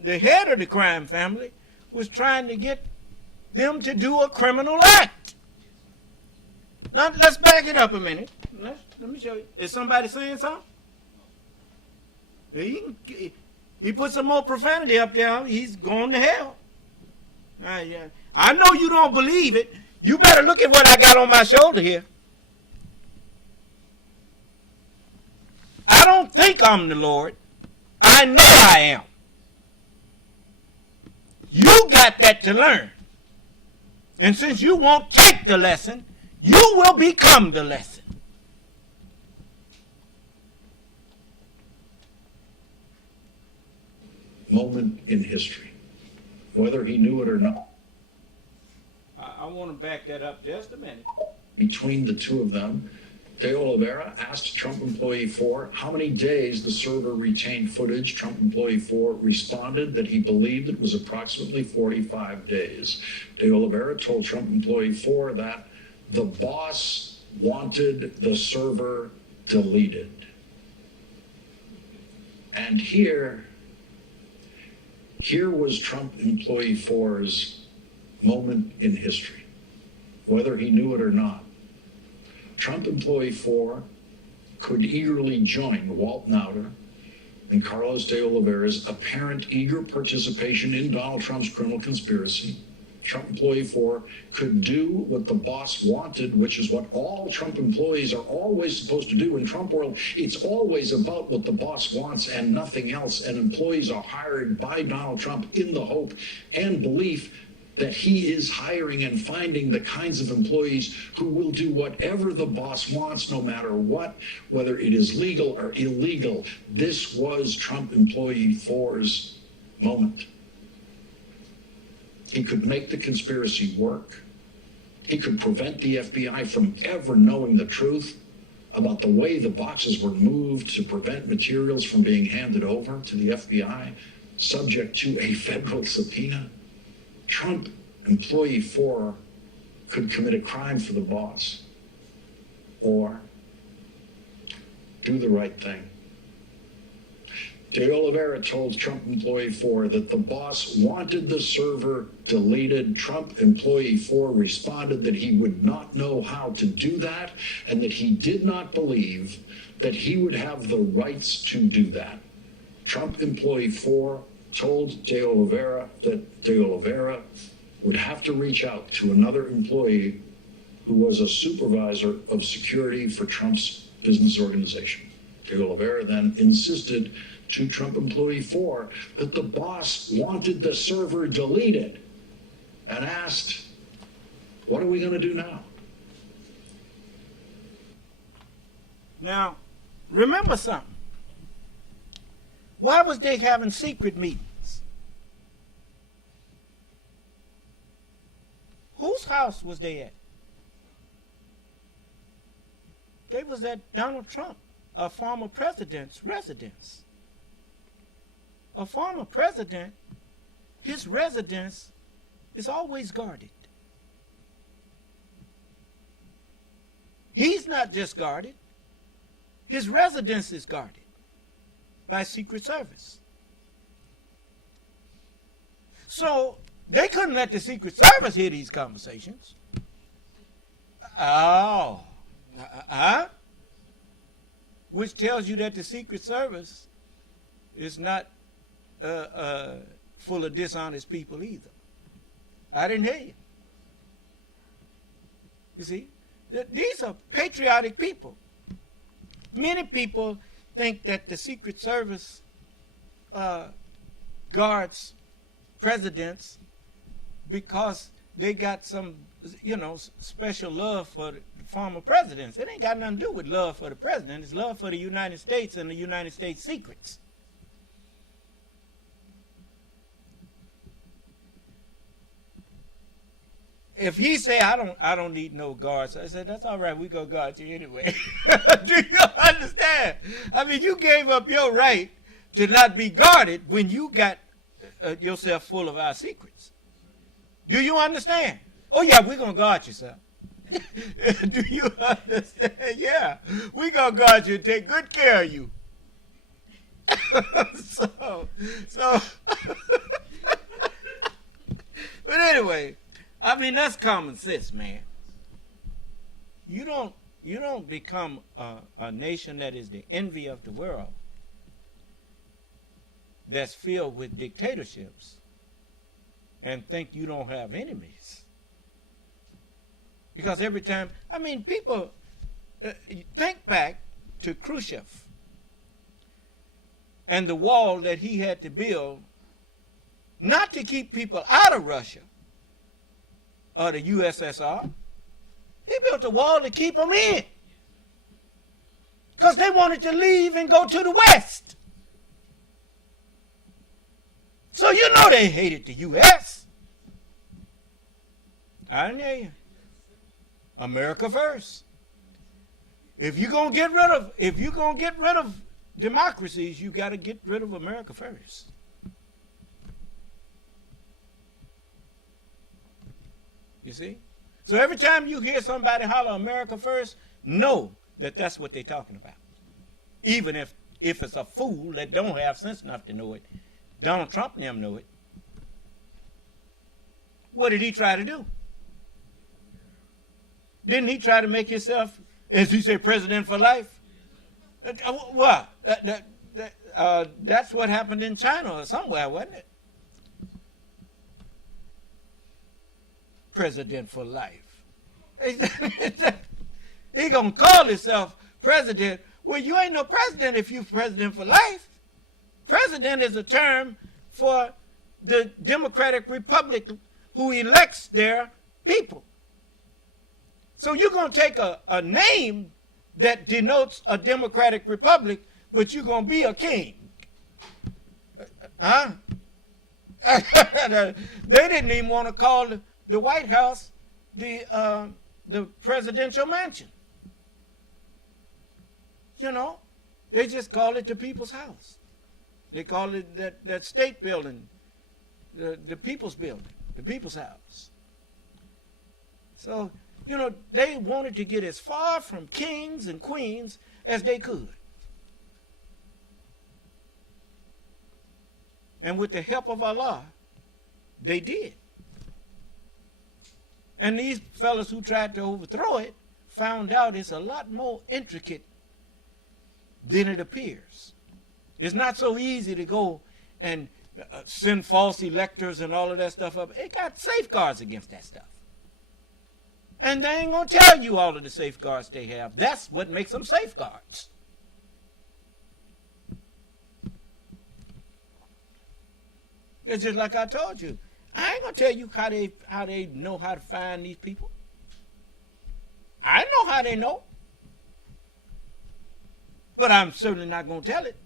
head of the crime family, was trying to get them to do a criminal act. Now let's back it up a minute. Let me show you. Is somebody saying something? He put some more profanity up there. He's going to hell. Yeah. I know you don't believe it. You better look at what I got on my shoulder here. I don't think I'm the Lord. I know I am. You got that to learn. And since you won't take the lesson, you will become the lesson. Moment in history, whether he knew it or not. I want to back that up just a minute. Between the two of them, De Oliveira asked Trump employee 4 how many days the server retained footage. Trump employee 4 responded that he believed it was approximately 45 days. De Oliveira told Trump employee 4 that the boss wanted the server deleted. And here was Trump employee 4's moment in history, whether he knew it or not. Trump employee 4 could eagerly join Walt Nauta and Carlos de Oliveira's apparent eager participation in Donald Trump's criminal conspiracy. Trump employee 4 could do what the boss wanted, which is what all Trump employees are always supposed to do in Trump world. It's always about what the boss wants and nothing else. And employees are hired by Donald Trump in the hope and belief that he is hiring and finding the kinds of employees who will do whatever the boss wants, no matter what, whether it is legal or illegal. This was Trump employee 4's moment. He could make the conspiracy work. He could prevent the FBI from ever knowing the truth about the way the boxes were moved to prevent materials from being handed over to the FBI, subject to a federal subpoena. Trump employee 4 could commit a crime for the boss or do the right thing. De Oliveira told Trump employee 4 that the boss wanted the server deleted. Trump employee 4 responded that he would not know how to do that and that he did not believe that he would have the rights to do that. Trump employee 4 told De Oliveira that De Oliveira would have to reach out to another employee who was a supervisor of security for Trump's business organization. De Oliveira then insisted to Trump employee 4 that the boss wanted the server deleted and asked, what are we going to do now? Now, remember something. Why was they having secret meetings? Whose house was they at? They was at Donald Trump, a former president's residence. A former president, his residence is always guarded. He's not just guarded. His residence is guarded by Secret Service. So they couldn't let the Secret Service hear these conversations. Oh. Which tells you that the Secret Service is not full of dishonest people either. I didn't hear you. You see, these are patriotic people. Many people think that the Secret Service guards presidents because they got some, special love for the former presidents. It ain't got nothing to do with love for the president. It's love for the United States and the United States secrets. If he say I don't need no guards, I said that's all right. We gonna guard you anyway. Do you understand? I mean, you gave up your right to not be guarded when you got yourself full of our secrets. Do you understand? Oh yeah, we're gonna guard you, sir. Do you understand? Yeah, we gonna guard you and take good care of you. so. But anyway. I mean, that's common sense, man. You don't become a nation that is the envy of the world, that's filled with dictatorships, and think you don't have enemies. Because every time, I mean, people think back to Khrushchev and the wall that he had to build, not to keep people out of Russia or the USSR. He built a wall to keep them in, because they wanted to leave and go to the West. So you know they hated the U.S. I didn't hear you. America first. If you're gonna get rid of democracies, you got to get rid of America first. You see? So every time you hear somebody holler America first, know that that's what they're talking about. Even if it's a fool that don't have sense enough to know it. Donald Trump and them know it. What did he try to do? Didn't he try to make himself, as he said, president for life? What? That's what happened in China or somewhere, wasn't it? President for life. He gonna call himself president. Well, you ain't no president if you president for life. President is a term for the Democratic Republic who elects their people. So you're gonna take a name that denotes a Democratic Republic, but you're gonna be a king. Huh? They didn't even want to call the White House the presidential mansion. They just call it the People's House. They call it that state building, the People's Building, the People's House. So, they wanted to get as far from kings and queens as they could. And with the help of Allah, they did. And these fellas who tried to overthrow it found out it's a lot more intricate than it appears. It's not so easy to go and send false electors and all of that stuff up. It got safeguards against that stuff. And they ain't going to tell you all of the safeguards they have. That's what makes them safeguards. It's just like I told you. I ain't going to tell you how they know how to find these people. I know how they know. But I'm certainly not going to tell it.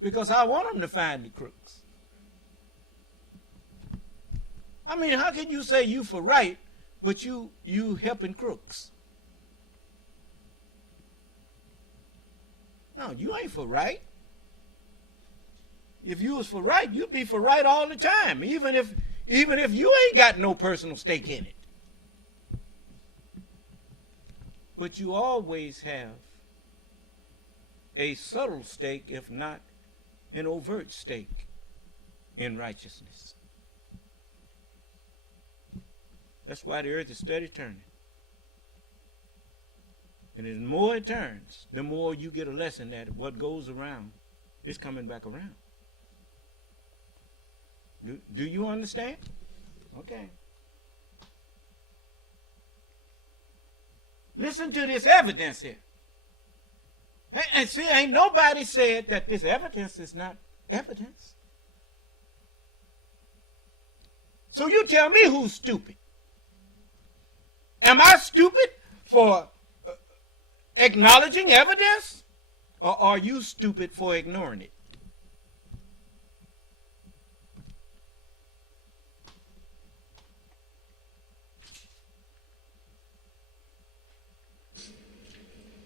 Because I want them to find the crooks. I mean, how can you say you for right, but you helping crooks? No, you ain't for right. If you was for right, you'd be for right all the time, even if you ain't got no personal stake in it. But you always have a subtle stake, if not an overt stake, in righteousness. That's why the earth is steady turning. And the more it turns, the more you get a lesson that what goes around is coming back around. Do you understand? Okay. Listen to this evidence here. And see, ain't nobody said that this evidence is not evidence. So you tell me who's stupid. Am I stupid for acknowledging evidence? Or are you stupid for ignoring it?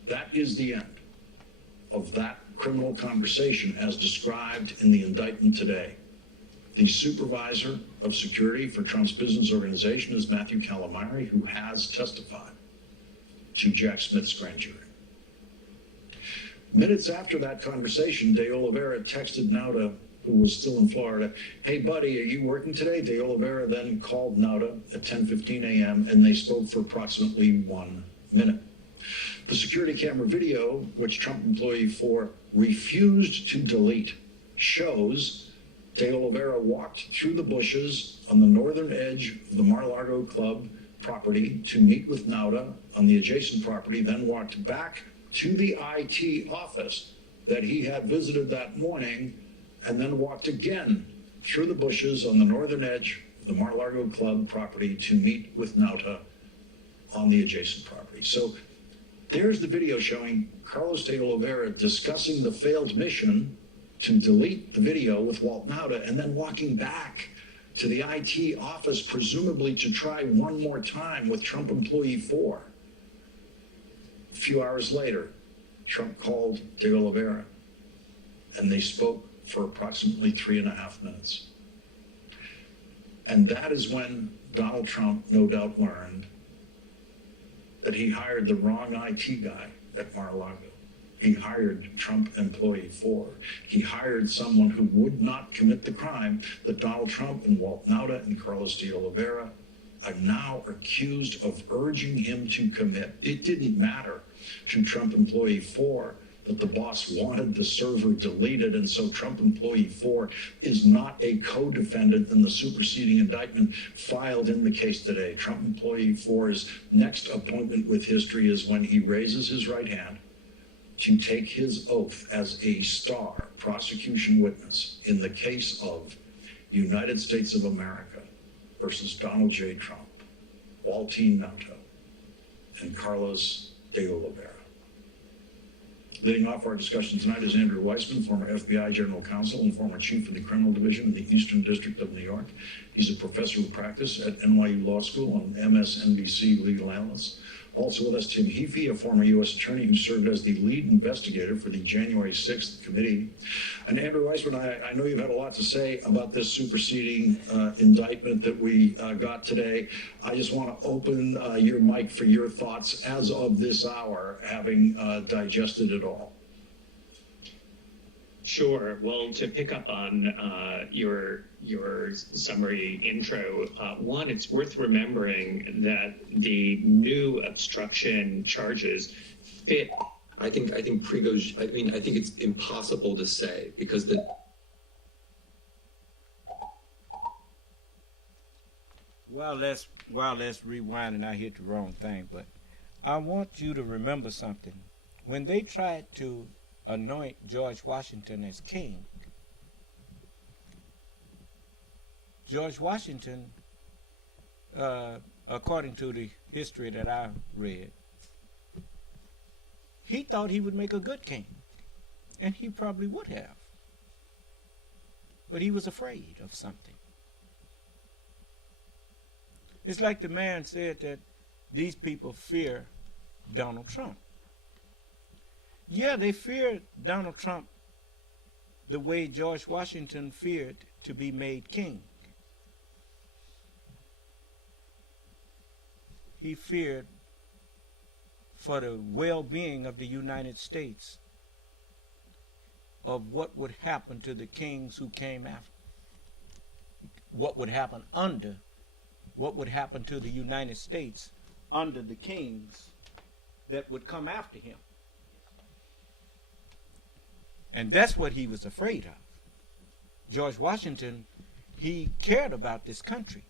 That is the end of that criminal conversation as described in the indictment today. The supervisor of security for Trump's business organization is Matthew Calamari, who has testified to Jack Smith's grand jury. Minutes after that conversation, De Oliveira texted Nauta, who was still in Florida, "Hey, buddy, are you working today?" De Oliveira then called Nauta at 10:15 a.m., and they spoke for approximately 1 minute. The security camera video, which Trump employee 4 refused to delete, shows De Oliveira walked through the bushes on the northern edge of the Mar-a-Lago Club property to meet with Nauta on the adjacent property, then walked back to the IT office that he had visited that morning, and then walked again through the bushes on the northern edge of the Mar-a-Lago Club property to meet with Nauta on the adjacent property. So there's the video showing Carlos De Oliveira discussing the failed mission to delete the video with Walt Nauta and then walking back to the IT office, presumably to try one more time with Trump employee 4. A few hours later, Trump called De Oliveira, and they spoke for approximately 3.5 minutes. And that is when Donald Trump no doubt learned that he hired the wrong IT guy at Mar-a-Lago. He hired Trump employee 4. He hired someone who would not commit the crime that Donald Trump and Walt Nauta and Carlos De Oliveira are now accused of urging him to commit. It didn't matter to Trump employee 4 that the boss wanted the server deleted, and so Trump employee 4 is not a co-defendant in the superseding indictment filed in the case today. Trump employee 4's next appointment with history is when he raises his right hand to take his oath as a star prosecution witness in the case of United States of America versus Donald J. Trump, Waltine Nauta, and Carlos De Oliveira. Leading off our discussion tonight is Andrew Weissman, former FBI General Counsel and former Chief of the Criminal Division in the Eastern District of New York. He's a professor of practice at NYU Law School and MSNBC legal analyst. Also with us, Tim Heaphy, a former U.S. attorney who served as the lead investigator for the January 6th committee. And Andrew Weissman, I know you've had a lot to say about this superseding indictment that we got today. I just want to open your mic for your thoughts as of this hour, having digested it all. Sure. Well, to pick up on your summary intro, one, it's worth remembering that the new obstruction charges fit. I think I think it's impossible to say because the Well, let's rewind, and I hit the wrong thing. But I want you to remember something. When they tried to anoint George Washington as king, George Washington, according to the history that I read, he thought he would make a good king, and he probably would have. But he was afraid of something. It's like the man said that these people fear Donald Trump. Yeah, they fear Donald Trump the way George Washington feared to be made king. He feared for the well-being of the United States, of what would happen to the kings who came after, what would happen to the United States under the kings that would come after him. And that's what he was afraid of. George Washington, he cared about this country.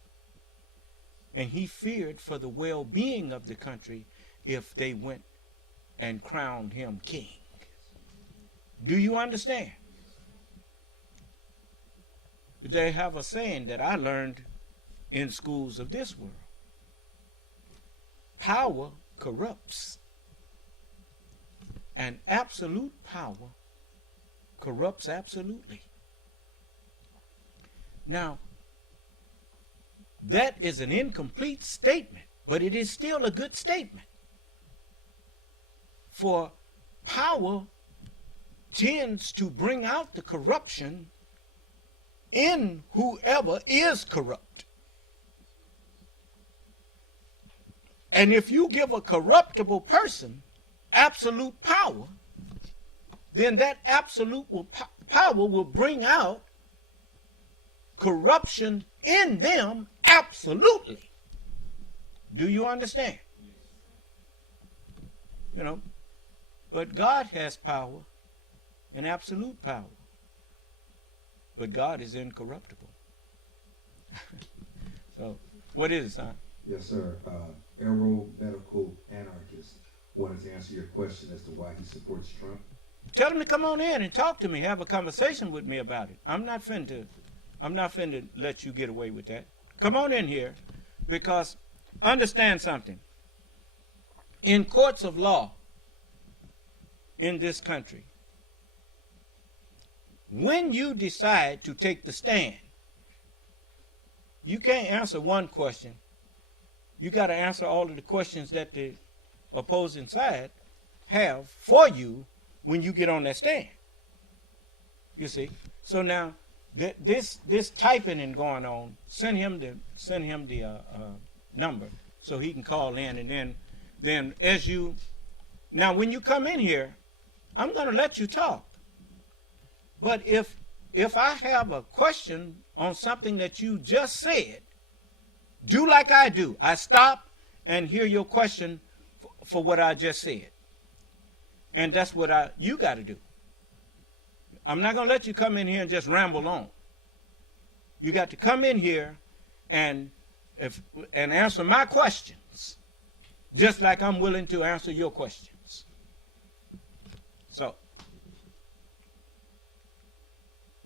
And he feared for the well-being of the country if they went and crowned him king. Do you understand? They have a saying that I learned in schools of this world. Power corrupts. And absolute power corrupts absolutely. Now, that is an incomplete statement, but it is still a good statement. For power tends to bring out the corruption in whoever is corrupt. And if you give a corruptible person absolute power, then that absolute power will bring out corruption in them absolutely. Do you understand? You know, but God has power and absolute power. But God is incorruptible. So, what is it, son? Yes, sir. Aeromedical anarchist wanted to answer your question as to why he supports Trump. Tell him to come on in and talk to me, have a conversation with me about it. I'm not finna let you get away with that. Come on in here, because understand something. In courts of law in this country, when you decide to take the stand, you can't answer one question. You got to answer all of the questions that the opposing side have for you when you get on that stand. You see? So now, this typing and going on, send him the number so he can call in, and then now when you come in here, I'm going to let you talk. But if I have a question on something that you just said, do like I do. I stop and hear your question for what I just said. And that's what you got to do. I'm not going to let you come in here and just ramble on. You got to come in here and answer my questions, just like I'm willing to answer your questions. So,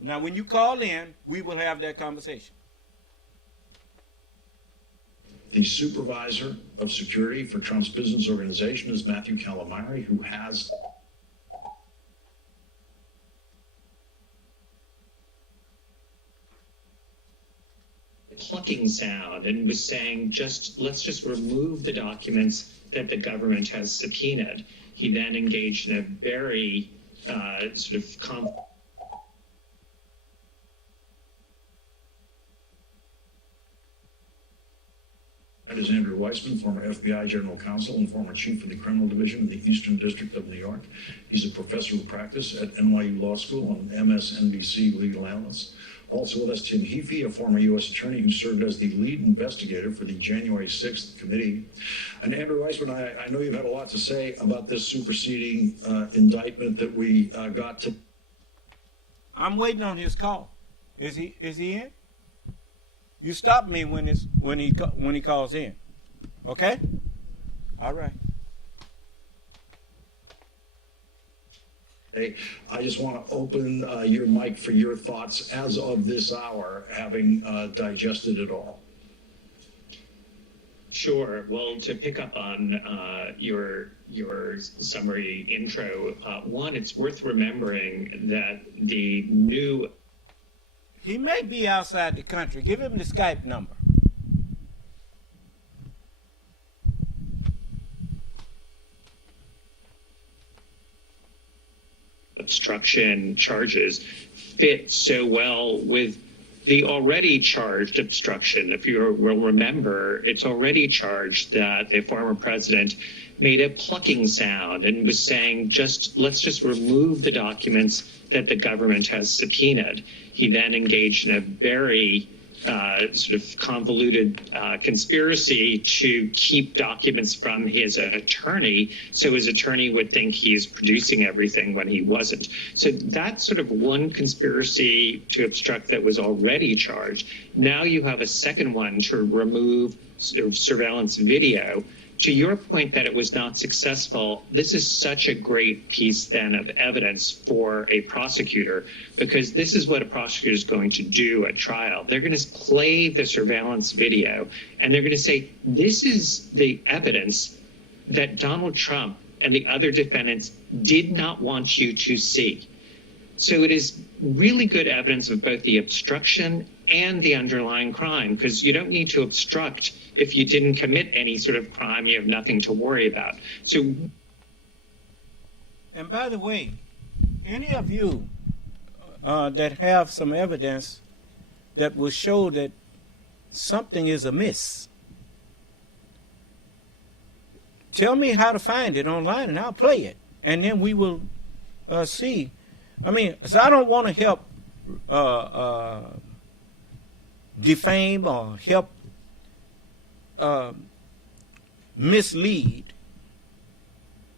now when you call in, we will have that conversation. The supervisor of security for Trump's business organization is Matthew Calamari, who has clucking sound and was saying, let's just remove the documents that the government has subpoenaed. He then engaged in a very sort of That is Andrew Weissman, former FBI General Counsel and former Chief of the Criminal Division in the Eastern District of New York. He's a professor of practice at NYU Law School and MSNBC legal analyst. Also with us, Tim Heaphy, a former U.S. attorney who served as the lead investigator for the January 6th committee. And Andrew Weissman, I know you've had a lot to say about this superseding indictment that we got to. I'm waiting on his call. Is he in? You stop me when he calls in. Okay? All right. Hey, I just want to open your mic for your thoughts as of this hour, having digested it all. Sure. Well, to pick up on your summary intro, one, it's worth remembering that the new... He may be outside the country. Give him the Skype number. Obstruction charges fit so well with the already charged obstruction. If you will remember, it's already charged that the former president made a plucking sound and was saying, let's just remove the documents that the government has subpoenaed. He then engaged in a very sort of convoluted conspiracy to keep documents from his attorney, so his attorney would think he's producing everything when he wasn't. So that's sort of one conspiracy to obstruct that was already charged. Now you have a second one to remove sort of surveillance video. To your point that it was not successful, this is such a great piece then of evidence for a prosecutor, because this is what a prosecutor is going to do at trial. They're going to play the surveillance video and they're going to say, this is the evidence that Donald Trump and the other defendants did not want you to see. So it is really good evidence of both the obstruction and the underlying crime, because you don't need to obstruct if you didn't commit any sort of crime. You have nothing to worry about. So, and by the way, any of you that have some evidence that will show that something is amiss, tell me how to find it online and I'll play it, and then we will see. I mean, so I don't want to help defame or help mislead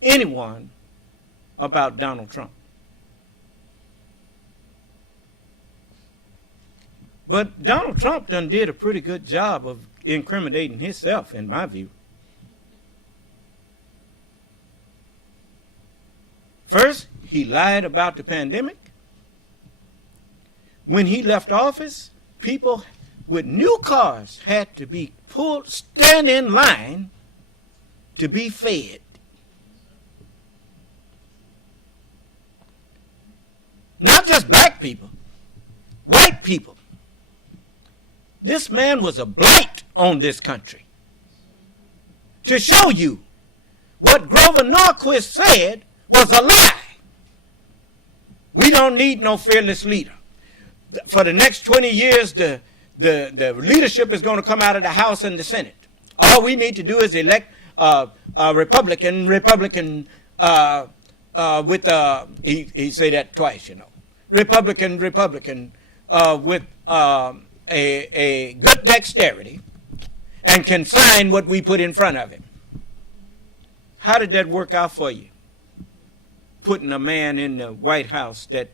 anyone about Donald Trump. But Donald Trump done did a pretty good job of incriminating himself, in my view. First, he lied about the pandemic. When he left office, people with new cars had to be stand in line to be fed. Not just black people, white people. This man was a blight on this country. To show you what Grover Norquist said was a lie. We don't need no fearless leader. For the next 20 years, the leadership is going to come out of the House and the Senate. All we need to do is elect a Republican with, he say that twice, you know. Republican with a good dexterity and can sign what we put in front of him. How did that work out for you? Putting a man in the White House that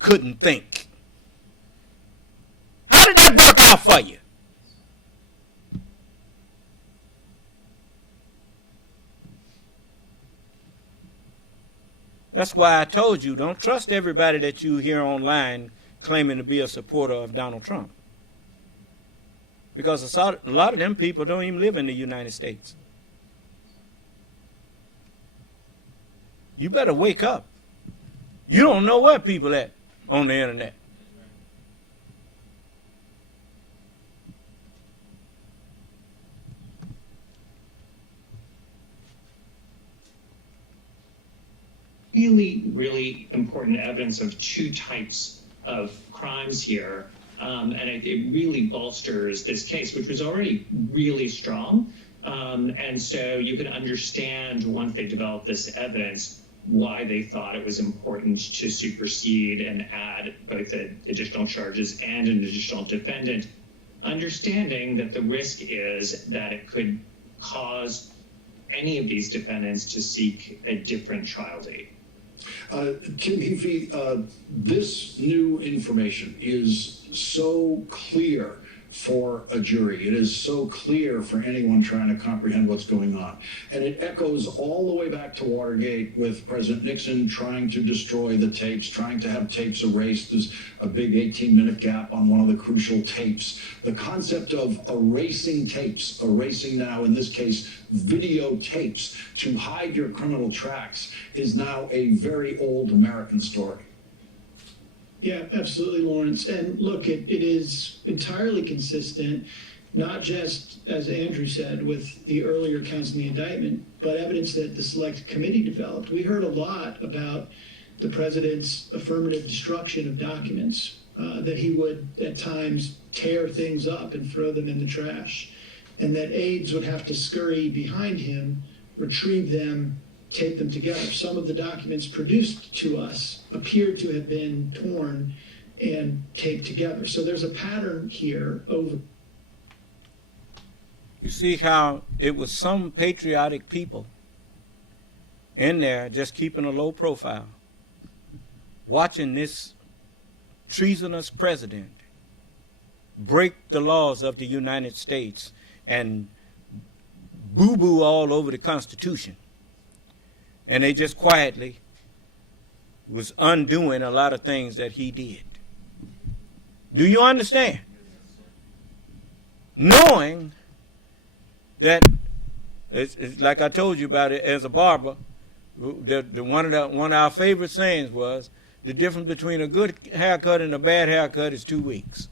couldn't think. How did that work out for you? That's why I told you, don't trust everybody that you hear online claiming to be a supporter of Donald Trump. Because a lot of them people don't even live in the United States. You better wake up. You don't know where people at on the internet. really, really important evidence of two types of crimes here. And it really bolsters this case, which was already really strong. And so you can understand, once they developed this evidence, why they thought it was important to supersede and add both additional charges and an additional defendant, understanding that the risk is that it could cause any of these defendants to seek a different trial date. Tim Heafy, this new information is so clear for a jury. It is so clear for anyone trying to comprehend what's going on. And it echoes all the way back to Watergate with President Nixon trying to destroy the tapes, trying to have tapes erased. There's a big 18-minute gap on one of the crucial tapes. The concept of erasing tapes, erasing now, in this case, videotapes to hide your criminal tracks is now a very old American story. Yeah, absolutely, Lawrence. And look, it is entirely consistent, not just, as Andrew said, with the earlier counts in the indictment, but evidence that the Select Committee developed. We heard a lot about the president's affirmative destruction of documents, that he would at times tear things up and throw them in the trash, and that aides would have to scurry behind him, retrieve them, tape them together. Some of the documents produced to us appeared to have been torn and taped together. So there's a pattern here over. You see how it was some patriotic people in there just keeping a low profile, watching this treasonous president break the laws of the United States and boo-boo all over the Constitution. And they just quietly was undoing a lot of things that he did. Do you understand? Knowing that, it's like I told you about it as a barber, one of our favorite sayings was, the difference between a good haircut and a bad haircut is 2 weeks.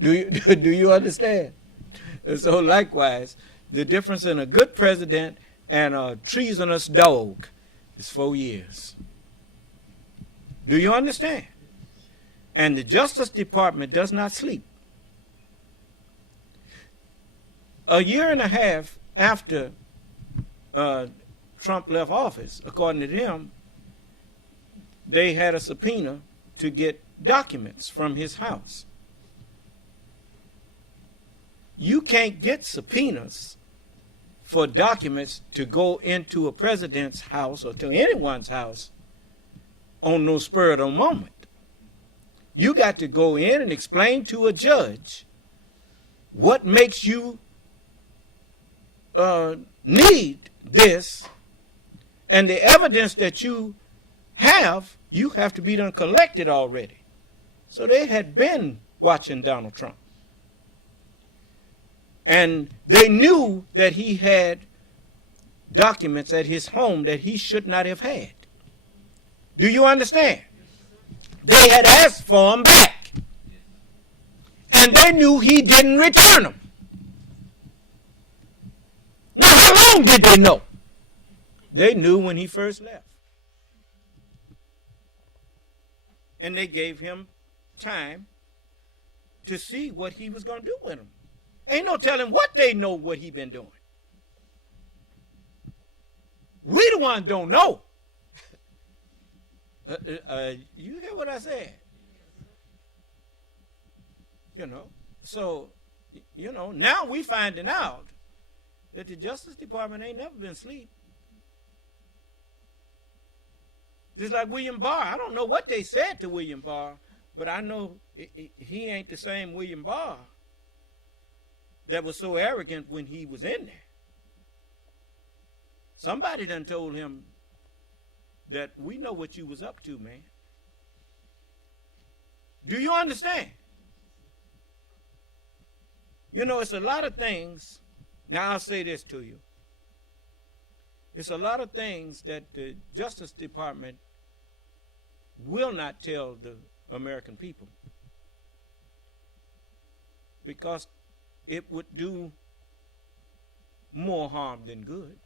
Do you understand? And so likewise, the difference in a good president and a treasonous dog is 4 years. Do you understand? And the Justice Department does not sleep. A year and a half after Trump left office, according to them, they had a subpoena to get documents from his house. You can't get subpoenas for documents to go into a president's house or to anyone's house on no spur of the moment. You got to go in and explain to a judge what makes you need this, and the evidence that you have to be done collected already. So they had been watching Donald Trump. And they knew that he had documents at his home that he should not have had. Do you understand? They had asked for them back. And they knew he didn't return them. Now, how long did they know? They knew when he first left. And they gave him time to see what he was going to do with them. Ain't no telling what they know what he been doing. We the ones don't know. You hear what I said? So, now we finding out that the Justice Department ain't never been asleep. Just like William Barr. I don't know what they said to William Barr, but I know he ain't the same William Barr that was so arrogant when he was in there. Somebody done told him that we know what you was up to, man. Do you understand? It's a lot of things. Now I'll say this to you. It's a lot of things that the Justice Department will not tell the American people, because it would do more harm than good.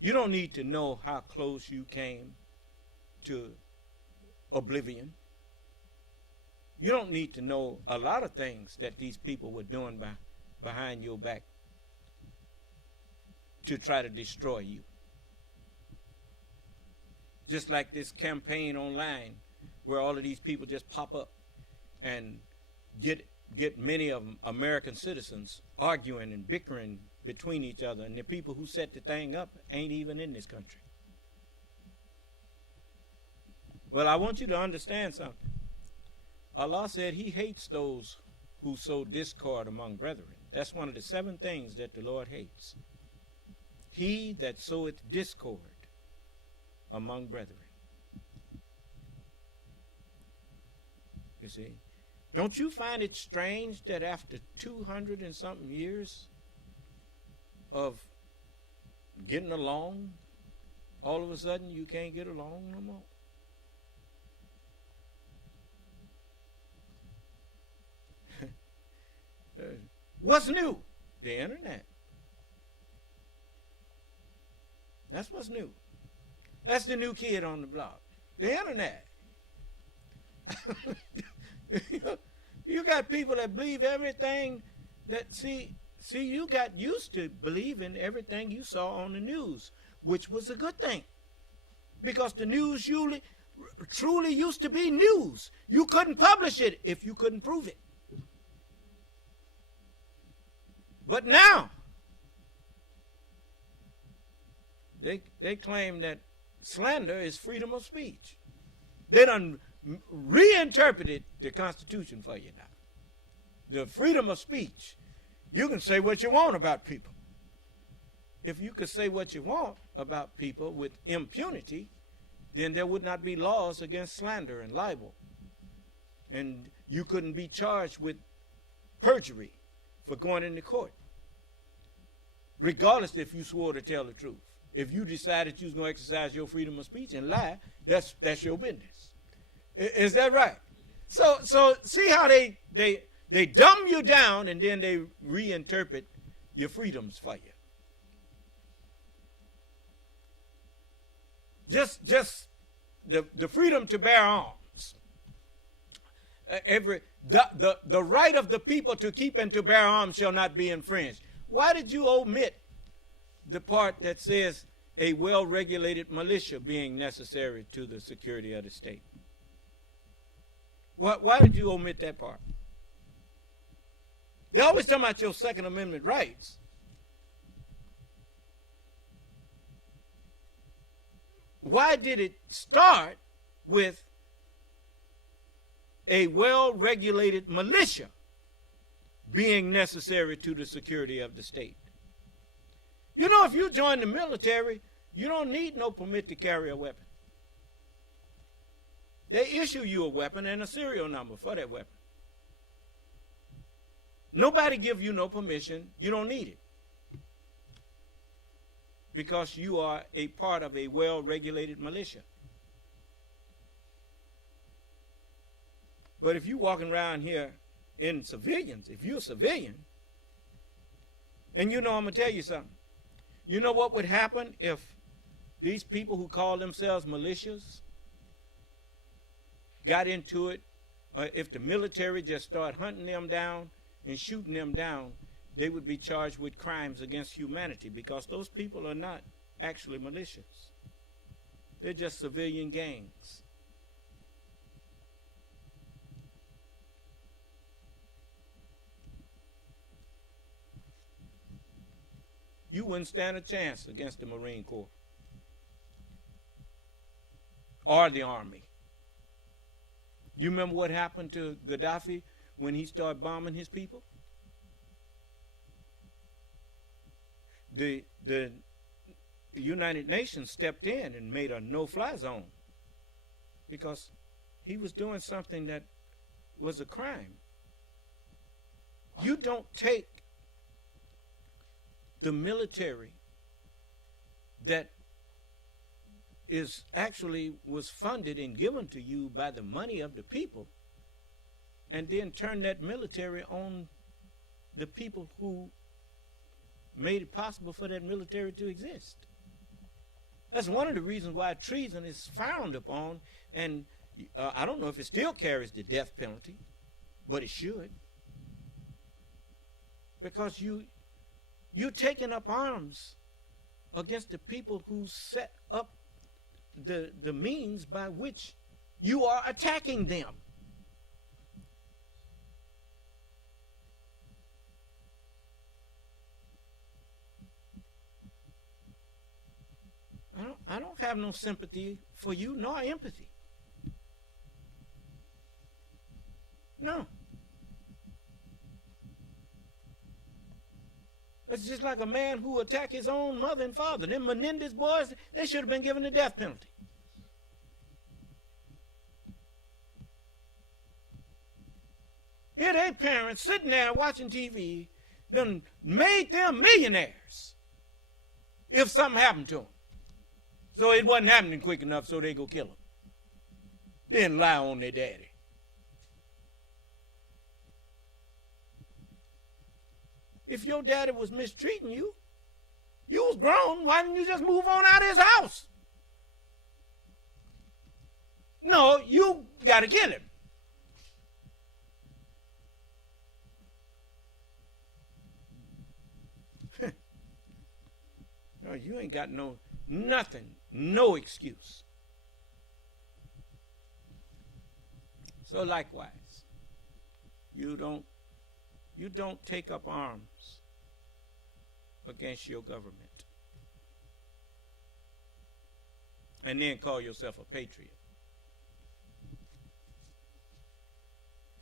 You don't need to know how close you came to oblivion. You don't need to know a lot of things that these people were doing behind your back to try to destroy you. Just like this campaign online where all of these people just pop up and get many of them American citizens arguing and bickering between each other, and the people who set the thing up ain't even in this country. Well, I want you to understand something. Allah said he hates those who sow discord among brethren. That's one of the 7 things that the Lord hates. He that soweth discord among brethren. You see? Don't you find it strange that after 200 and something years of getting along, all of a sudden you can't get along no more? What's new? The internet. That's what's new. That's the new kid on the block. The internet. You got people that believe everything that, see, you got used to believing everything you saw on the news, which was a good thing. Because the news truly used to be news. You couldn't publish it if you couldn't prove it. But now, they claim that slander is freedom of speech. They done reinterpreted the Constitution for you now. The freedom of speech. You can say what you want about people. If you could say what you want about people with impunity, then there would not be laws against slander and libel. And you couldn't be charged with perjury for going into court, regardless if you swore to tell the truth. If you decided you was going to exercise your freedom of speech and lie, that's your business. Is that right? So see how they dumb you down and then they reinterpret your freedoms for you. Just the freedom to bear arms. The right of the people to keep and to bear arms shall not be infringed. Why did you omit the part that says a well-regulated militia being necessary to the security of the state? Why did you omit that part? They always talk about your Second Amendment rights. Why did it start with a well-regulated militia being necessary to the security of the state? You know, if you join the military, you don't need no permit to carry a weapon. They issue you a weapon and a serial number for that weapon. Nobody give you no permission. You don't need it. Because you are a part of a well-regulated militia. But if you're walking around here in civilians, if you're a civilian, and I'm going to tell you something. You know what would happen if these people who call themselves militias got into it, if the military just started hunting them down and shooting them down? They would be charged with crimes against humanity, because those people are not actually militias. They're just civilian gangs. You wouldn't stand a chance against the Marine Corps or the Army. You remember what happened to Gaddafi when he started bombing his people? The United Nations stepped in and made a no-fly zone because he was doing something that was a crime. You don't take the military that was funded and given to you by the money of the people and then turn that military on the people who made it possible for that military to exist. That's one of the reasons why treason is frowned upon, and I don't know if it still carries the death penalty, but it should. Because you're taking up arms against the people who set up the means by which you are attacking them. I don't have no sympathy for you nor empathy. No. It's just like a man who attacked his own mother and father. Them Menendez boys, they should have been given the death penalty. Here they parents sitting there watching TV, done made them millionaires if something happened to them. So it wasn't happening quick enough, so they go kill them. Then lie on their daddy. If your daddy was mistreating you, you was grown, why didn't you just move on out of his house? No, you got to kill him. No, you ain't got nothing, no excuse. So likewise, you don't take up arms against your government and then call yourself a patriot.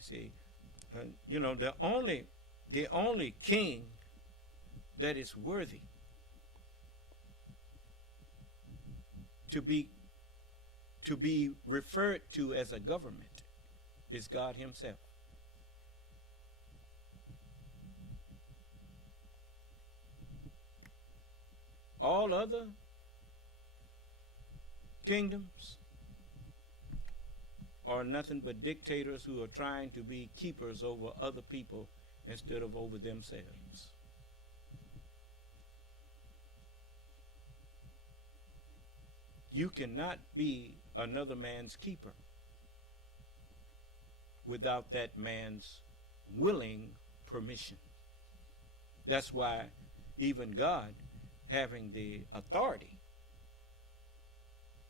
See, the only king that is worthy to be referred to as a government is God himself. All other kingdoms are nothing but dictators who are trying to be keepers over other people instead of over themselves. You cannot be another man's keeper without that man's willing permission. That's why even God, having the authority,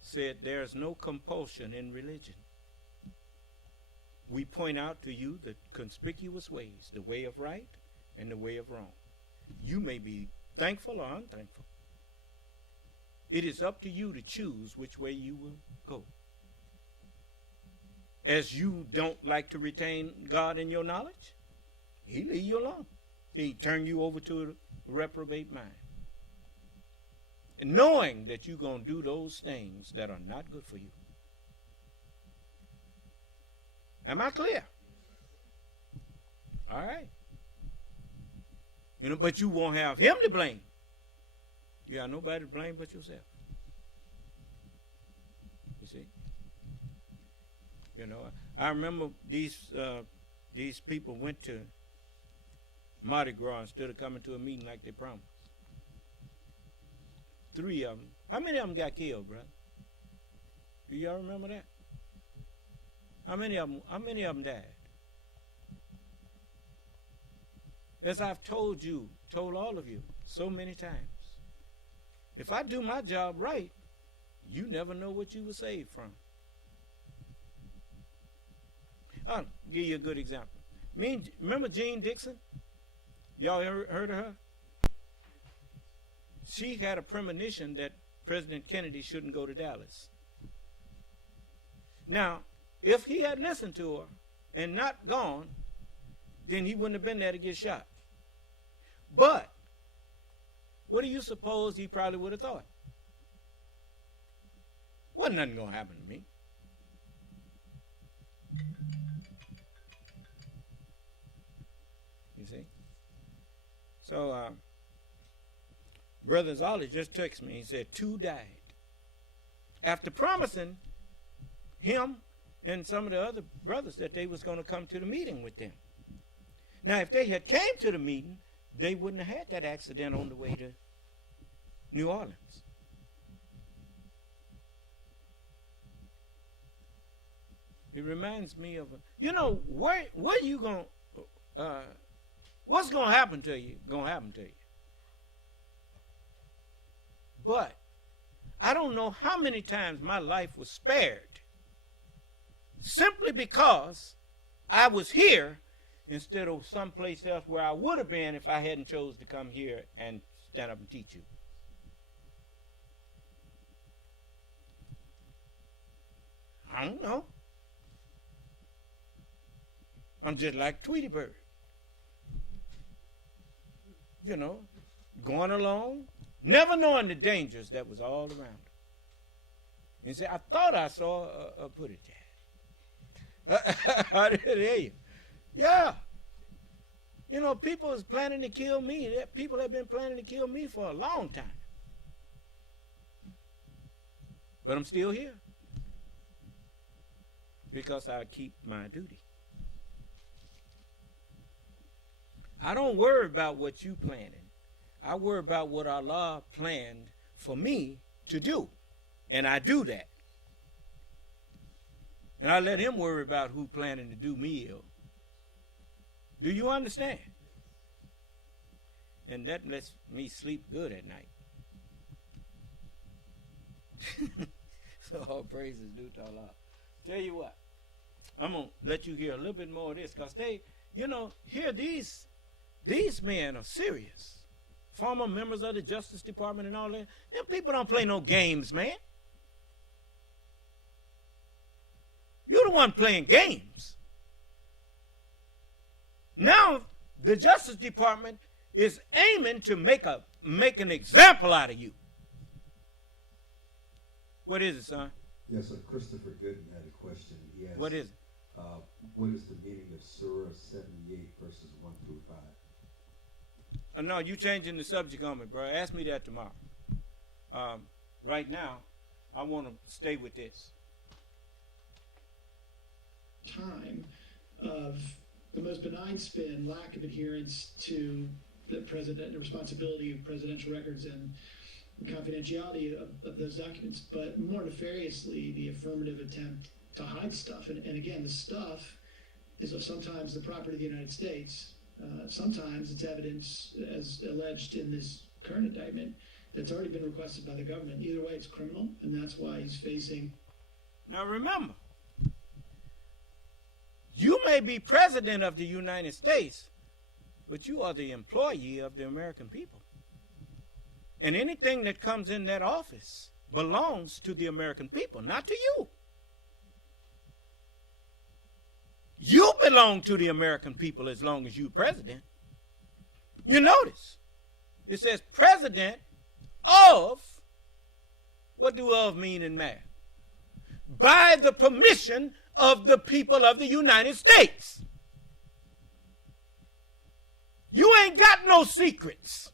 said there's no compulsion in religion. We point out to you the conspicuous ways, the way of right and the way of wrong. You may be thankful or unthankful. It is up to you to choose which way you will go. As you don't like to retain God in your knowledge, he leave you alone. He turn you over to a reprobate mind. And knowing that you're going to do those things that are not good for you. Am I clear? All right. But you won't have him to blame. You got nobody to blame but yourself. You see? I remember these people went to Mardi Gras instead of coming to a meeting like they promised. 3 of them. How many of them got killed, brother? Do y'all remember that? How many of them died? As I've told all of you so many times, if I do my job right, you never know what you were saved from. I'll give you a good example. Remember Jean Dixon? Y'all ever heard of her? She had a premonition that President Kennedy shouldn't go to Dallas. Now, if he had listened to her and not gone, then he wouldn't have been there to get shot. But what do you suppose he probably would have thought? Wasn't nothing going to happen to me. You see? So, Brother Zolly just texted me. He said 2 died. After promising him and some of the other brothers that they was going to come to the meeting with them. Now, if they had came to the meeting, they wouldn't have had that accident on the way to New Orleans. It reminds me of where you going what's going to happen to you going to happen to you. But I don't know how many times my life was spared simply because I was here instead of someplace else where I would have been if I hadn't chose to come here and stand up and teach you. I don't know. I'm just like Tweety Bird. You know, going along, never knowing the dangers that was all around. And say, I thought I saw a put it there. I didn't hear you. Yeah. You know, people is planning to kill me. People have been planning to kill me for a long time. But I'm still here. Because I keep my duty. I don't worry about what you planning. I worry about what Allah planned for me to do. And I do that. And I let him worry about who planning to do me ill. Do you understand? And that lets me sleep good at night. So all praises due to Allah. Tell you what, I'm going to let you hear a little bit more of this, because they, you know, here these men are serious. Former members of the Justice Department and all that. Them people don't play no games, man. You're the one playing games. Now, the Justice Department is aiming to make an example out of you. What is it, son? Yes, sir. Christopher Gooden had a question. He asked, what is it? What is the meaning of Surah 78, verses 1 through 5? No, you changing the subject on me, bro. Ask me that tomorrow. Right now, I want to stay with this. Time of the most benign spin, lack of adherence to the responsibility of presidential records and confidentiality of those documents, but more nefariously, the affirmative attempt to hide stuff. And again, the stuff is sometimes the property of the United States. Sometimes it's evidence, as alleged in this current indictment, that's already been requested by the government. Either way, it's criminal, and that's why he's facing. Now remember, you may be president of the United States, but you are the employee of the American people. And anything that comes in that office belongs to the American people, not to you. You belong to the American people as long as you're president. You notice, it says president of, what do of mean in math? By the permission of the people of the United States. You ain't got no secrets.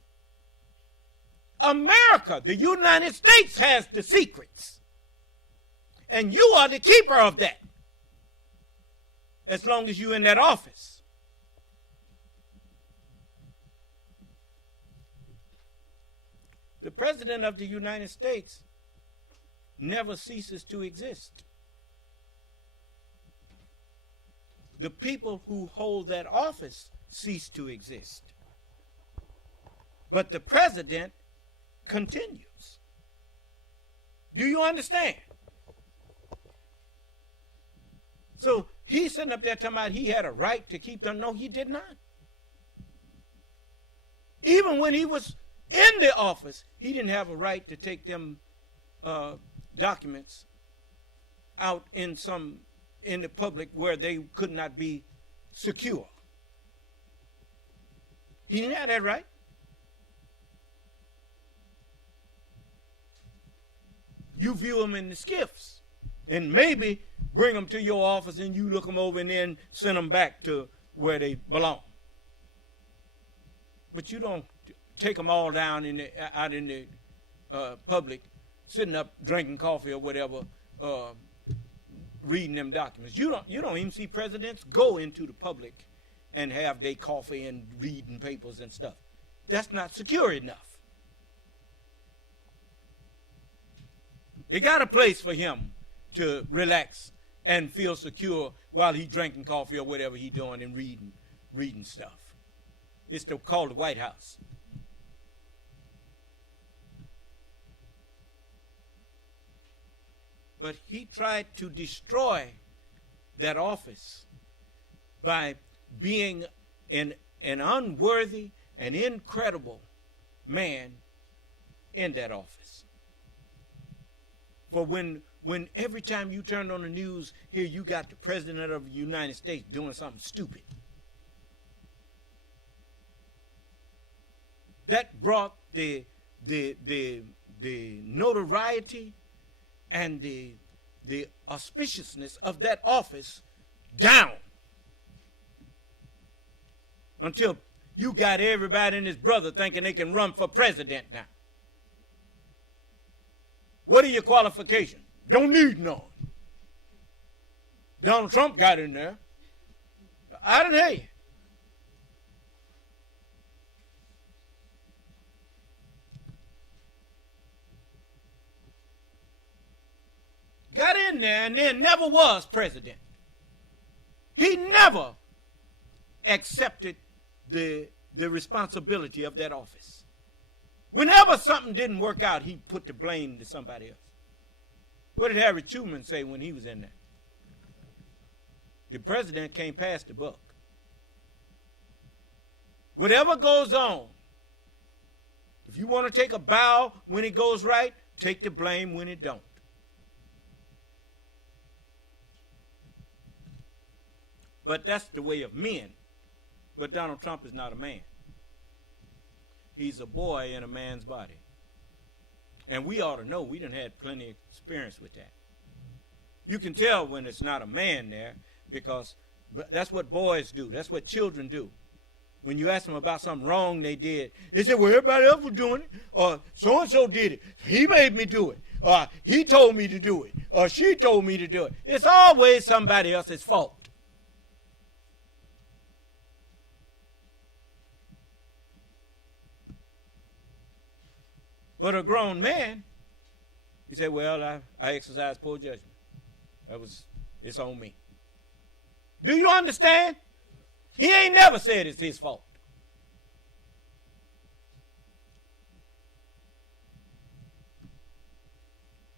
America, the United States, has the secrets. And you are the keeper of that. As long as you're in that office. The President of the United States never ceases to exist. The people who hold that office cease to exist. But the President continues. Do you understand? So he's sitting up there talking about he had a right to keep them. No, he did not. Even when he was in the office, he didn't have a right to take them documents out in the public where they could not be secure. He didn't have that right. You view them in the skiffs and maybe bring them to your office and you look them over and then send them back to where they belong. But you don't take them all down out in the public, sitting up drinking coffee or whatever, reading them documents. You don't even see presidents go into the public and have their coffee and reading papers and stuff. That's not secure enough. They got a place for him to relax and feel secure while he's drinking coffee or whatever he's doing and reading stuff. It's called the White House. But he tried to destroy that office by being an unworthy and incredible man in that office. For when when every time you turned on the news, here you got the President of the United States doing something stupid. That brought the notoriety and the auspiciousness of that office down until you got everybody and his brother thinking they can run for president now. What are your qualifications? Don't need none. Donald Trump got in there. I didn't hear you. Got in there and then never was president. He never accepted the responsibility of that office. Whenever something didn't work out, he put the blame to somebody else. What did Harry Truman say when he was in there? The president can't pass the buck. Whatever goes on, if you want to take a bow when it goes right, take the blame when it don't. But that's the way of men. But Donald Trump is not a man. He's a boy in a man's body. And we ought to know. We done had plenty of experience with that. You can tell when it's not a man there because that's what boys do. That's what children do. When you ask them about something wrong they did, they say, well, everybody else was doing it. Or so-and-so did it. He made me do it. Or he told me to do it. Or she told me to do it. It's always somebody else's fault. But a grown man, he said, well, I exercised poor judgment. It's on me. Do you understand? He ain't never said it's his fault.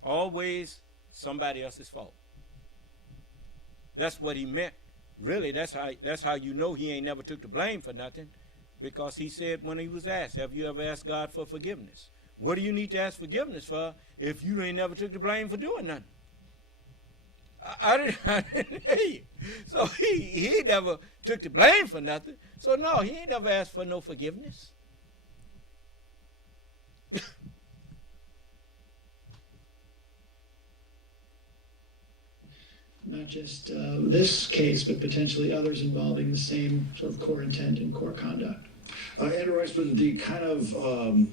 Always somebody else's fault. That's what he meant. Really, that's how you know he ain't never took the blame for nothing, because he said when he was asked, have you ever asked God for forgiveness? What do you need to ask forgiveness for if you ain't never took the blame for doing nothing? I didn't hear you. So he never took the blame for nothing. So no, he ain't never asked for no forgiveness. Not just this case, but potentially others involving the same sort of core intent and core conduct. Andrew Reisman, the kind of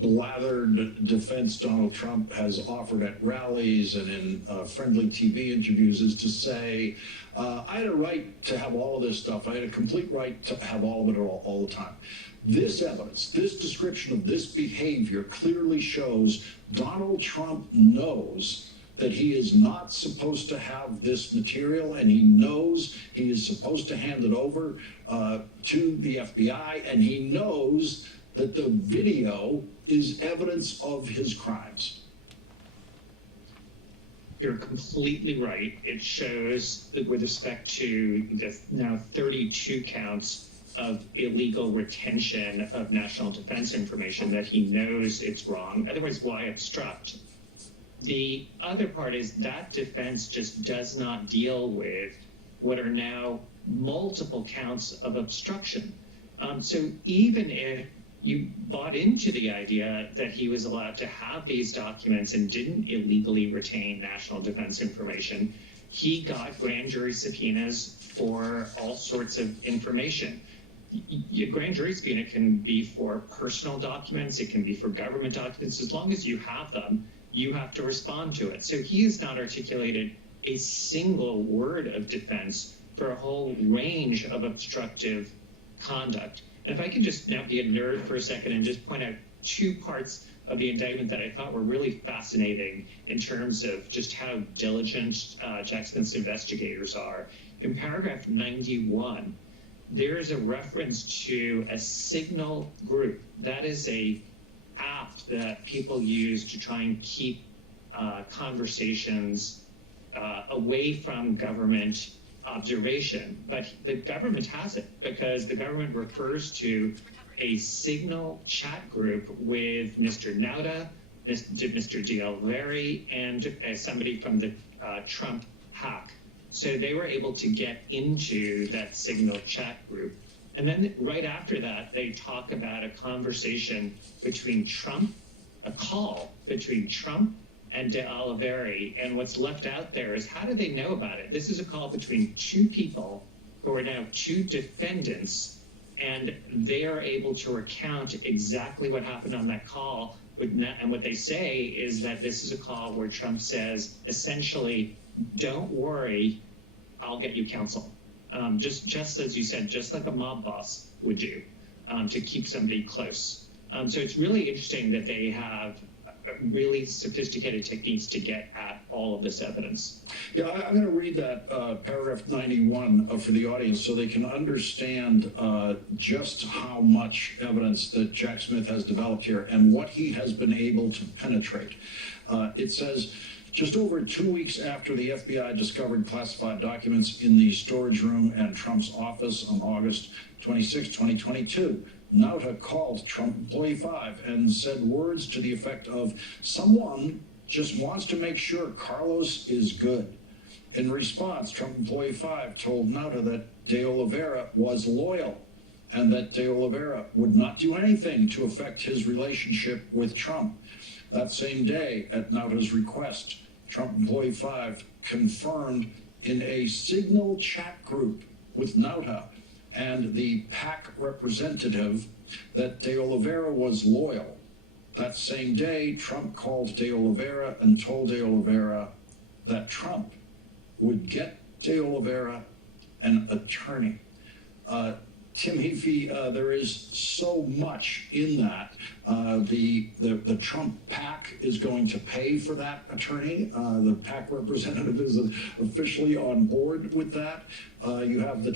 blathered defense Donald Trump has offered at rallies and in friendly TV interviews is to say, I had a right to have all of this stuff. I had a complete right to have all of it all the time. This evidence, this description of this behavior clearly shows Donald Trump knows that he is not supposed to have this material, and he knows he is supposed to hand it over to the FBI, and he knows that the video is evidence of his crimes. You're completely right. It shows that with respect to the now 32 counts of illegal retention of national defense information that he knows it's wrong. Otherwise, why obstruct? The other part is that defense just does not deal with what are now multiple counts of obstruction. So even if you bought into the idea that he was allowed to have these documents and didn't illegally retain national defense information, he got grand jury subpoenas for all sorts of information. A grand jury subpoena can be for personal documents, it can be for government documents. As long as you have them, you have to respond to it. So he has not articulated a single word of defense for a whole range of obstructive conduct. And if I can just now be a nerd for a second and just point out two parts of the indictment that I thought were really fascinating in terms of just how diligent Jack Smith's investigators are. In paragraph 91, there is a reference to a signal group. That is a app that people use to try and keep conversations away from government observation. But the government has it because the government refers to a signal chat group with Mr. Nauta, Mr. Gialveri and somebody from the Trump PAC. So they were able to get into that Signal chat group. And then right after that, they talk about a conversation between Trump, a call between Trump and De Oliveri. And what's left out there is, how do they know about it? This is a call between two people who are now two defendants, and they are able to recount exactly what happened on that call. And what they say is that this is a call where Trump says, essentially, don't worry, I'll get you counsel. Just as you said, just like a mob boss would do, to keep somebody close. So it's really interesting that they have really sophisticated techniques to get at all of this evidence. Yeah, I'm going to read that paragraph 91 for the audience so they can understand just how much evidence that Jack Smith has developed here and what he has been able to penetrate. It says, just over 2 weeks after the FBI discovered classified documents in the storage room at Trump's office on August 26, 2022, Nauta called Trump Employee 5 and said words to the effect of, someone just wants to make sure Carlos is good. In response, Trump Employee 5 told Nauta that De Oliveira was loyal and that De Oliveira would not do anything to affect his relationship with Trump. That same day, at Nauta's request, Trump Employee 5 confirmed in a Signal chat group with Nauta and the PAC representative that De Oliveira was loyal. That same day, Trump called De Oliveira and told De Oliveira that Trump would get De Oliveira an attorney. Tim Heafy, there is so much in that. The Trump PAC is going to pay for that attorney. The PAC representative is officially on board with that. You have the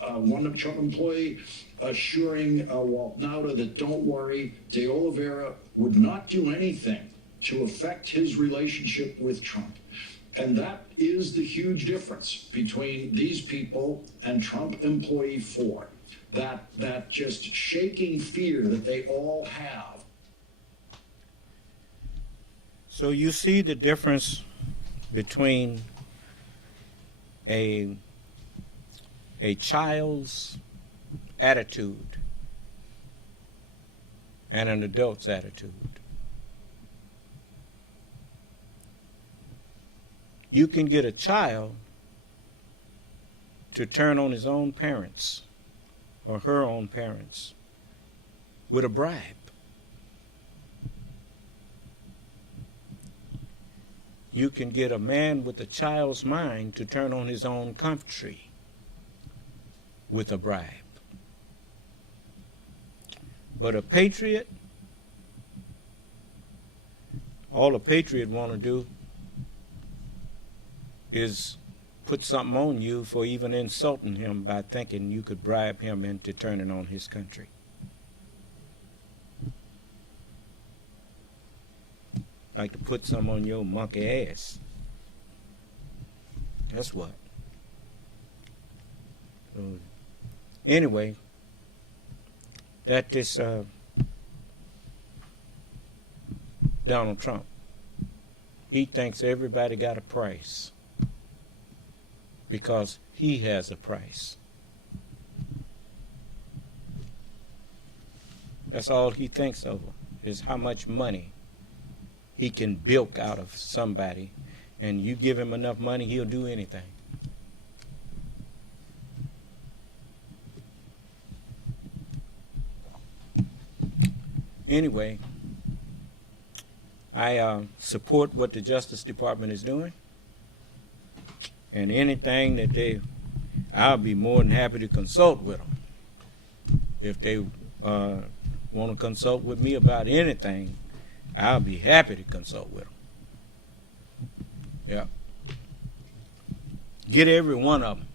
one Trump employee assuring Walt Nauta that don't worry, De Oliveira would not do anything to affect his relationship with Trump. And that is the huge difference between these people and Trump Employee 4. That just shaking fear that they all have. So you see the difference between a child's attitude and an adult's attitude. You can get a child to turn on his own parents or her own parents with a bribe. You can get a man with a child's mind to turn on his own country with a bribe. But a patriot, all a patriot want to do is put something on you for even insulting him by thinking you could bribe him into turning on his country. Like to put some on your monkey ass. That's what. So, anyway, that this Donald Trump, he thinks everybody got a price because he has a price. That's all he thinks of, is how much money he can bilk out of somebody, and you give him enough money, he'll do anything. Anyway, I support what the Justice Department is doing, and anything that I'll be more than happy to consult with them. If they want to consult with me about anything, I'll be happy to consult with them. Yeah. Get every one of them.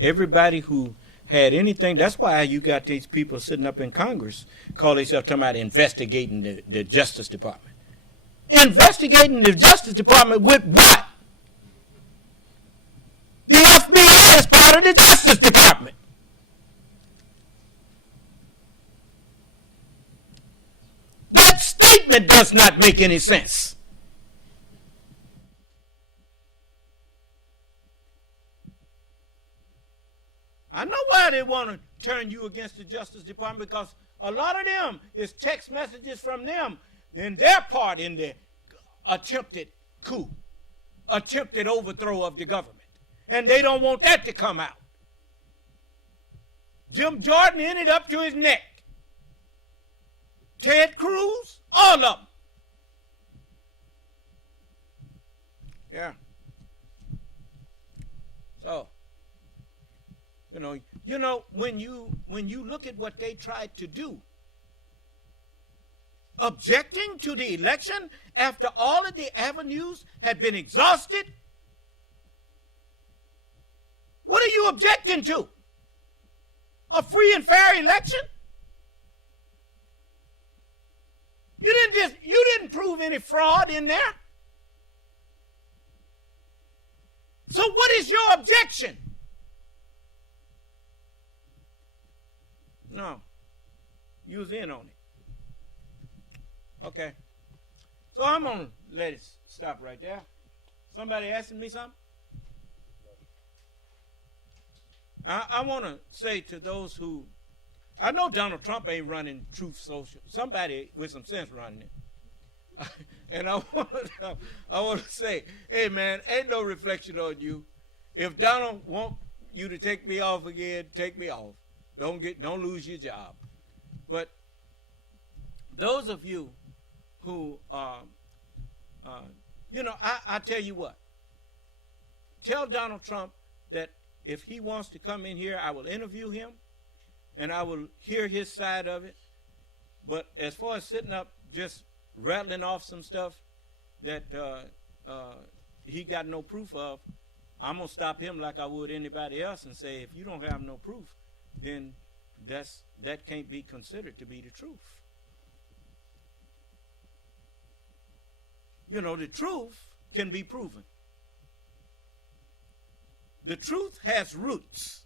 Everybody who had anything, that's why you got these people sitting up in Congress call themselves talking about investigating the Justice Department. Investigating the Justice Department with what? The FBI is part of the Justice Department. That State indictment does not make any sense. I know why they want to turn you against the Justice Department, because a lot of them is text messages from them in their part in the attempted coup, attempted overthrow of the government. And they don't want that to come out. Jim Jordan ended up to his neck. Ted Cruz, all of them. Yeah. So, you know, when you look at what they tried to do, objecting to the election after all of the avenues had been exhausted, what are you objecting to? A free and fair election? You didn't prove any fraud in there. So what is your objection? No. You was in on it. Okay. So I'm going to let it stop right there. Somebody asking me something? I want to say to those who, I know Donald Trump ain't running Truth Social. Somebody with some sense running it. And I want to say, hey man, ain't no reflection on you. If Donald want you to take me off again, take me off. Don't lose your job. But those of you who I tell you what. Tell Donald Trump that if he wants to come in here, I will interview him and I will hear his side of it. But as far as sitting up just rattling off some stuff that he got no proof of, I'm going to stop him like I would anybody else and say, if you don't have no proof, then that can't be considered to be the truth. You know, the truth can be proven. The truth has roots.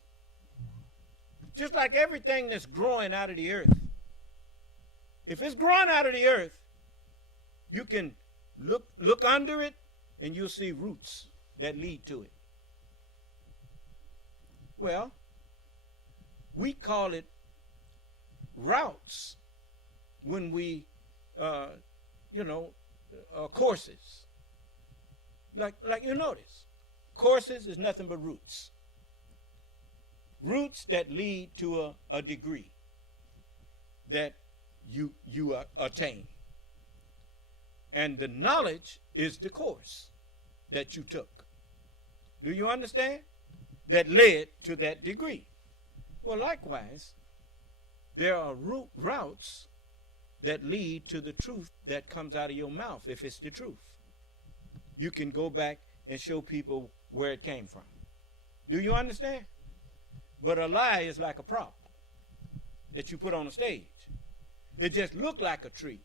Just like everything that's growing out of the earth. If it's growing out of the earth, you can look under it and you'll see roots that lead to it. Well, we call it routes when we, courses. Like you notice, courses is nothing but roots. Roots that lead to a degree that you attain. And the knowledge is the course that you took. Do you understand? That led to that degree. Well, likewise, there are routes that lead to the truth that comes out of your mouth, if it's the truth. You can go back and show people where it came from. Do you understand? But a lie is like a prop that you put on a stage. It just looked like a tree.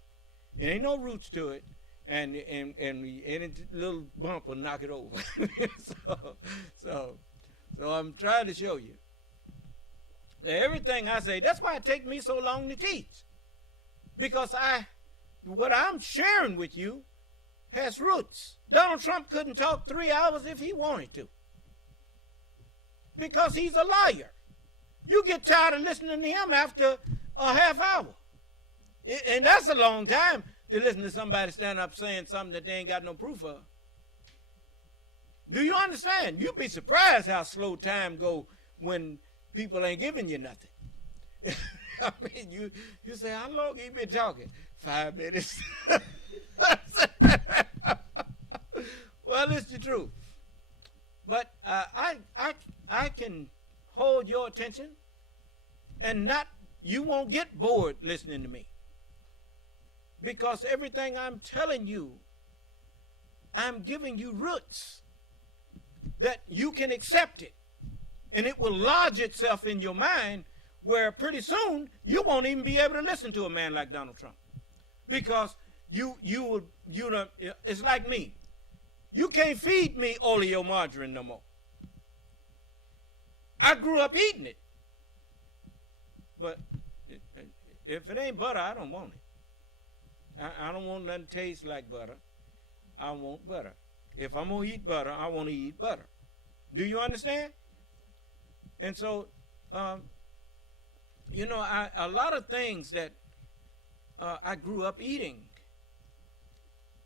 There ain't no roots to it, and any little bump will knock it over. So I'm trying to show you. Everything I say, that's why it takes me so long to teach. Because what I'm sharing with you has roots. Donald Trump couldn't talk 3 hours if he wanted to. Because he's a liar. You get tired of listening to him after a half hour. And that's a long time to listen to somebody stand up saying something that they ain't got no proof of. Do you understand? You'd be surprised how slow time go when people ain't giving you nothing. I mean, you say, how long he been talking? 5 minutes. Well, it's the truth. But I can hold your attention and you won't get bored listening to me. Because everything I'm telling you, I'm giving you roots that you can accept it. And it will lodge itself in your mind where pretty soon you won't even be able to listen to a man like Donald Trump. Because it's like me. You can't feed me oleo margarine no more. I grew up eating it. But if it ain't butter, I don't want it. I don't want nothing to taste like butter. I want butter. If I'm going to eat butter, I want to eat butter. Do you understand? And so, you know, a lot of things that I grew up eating,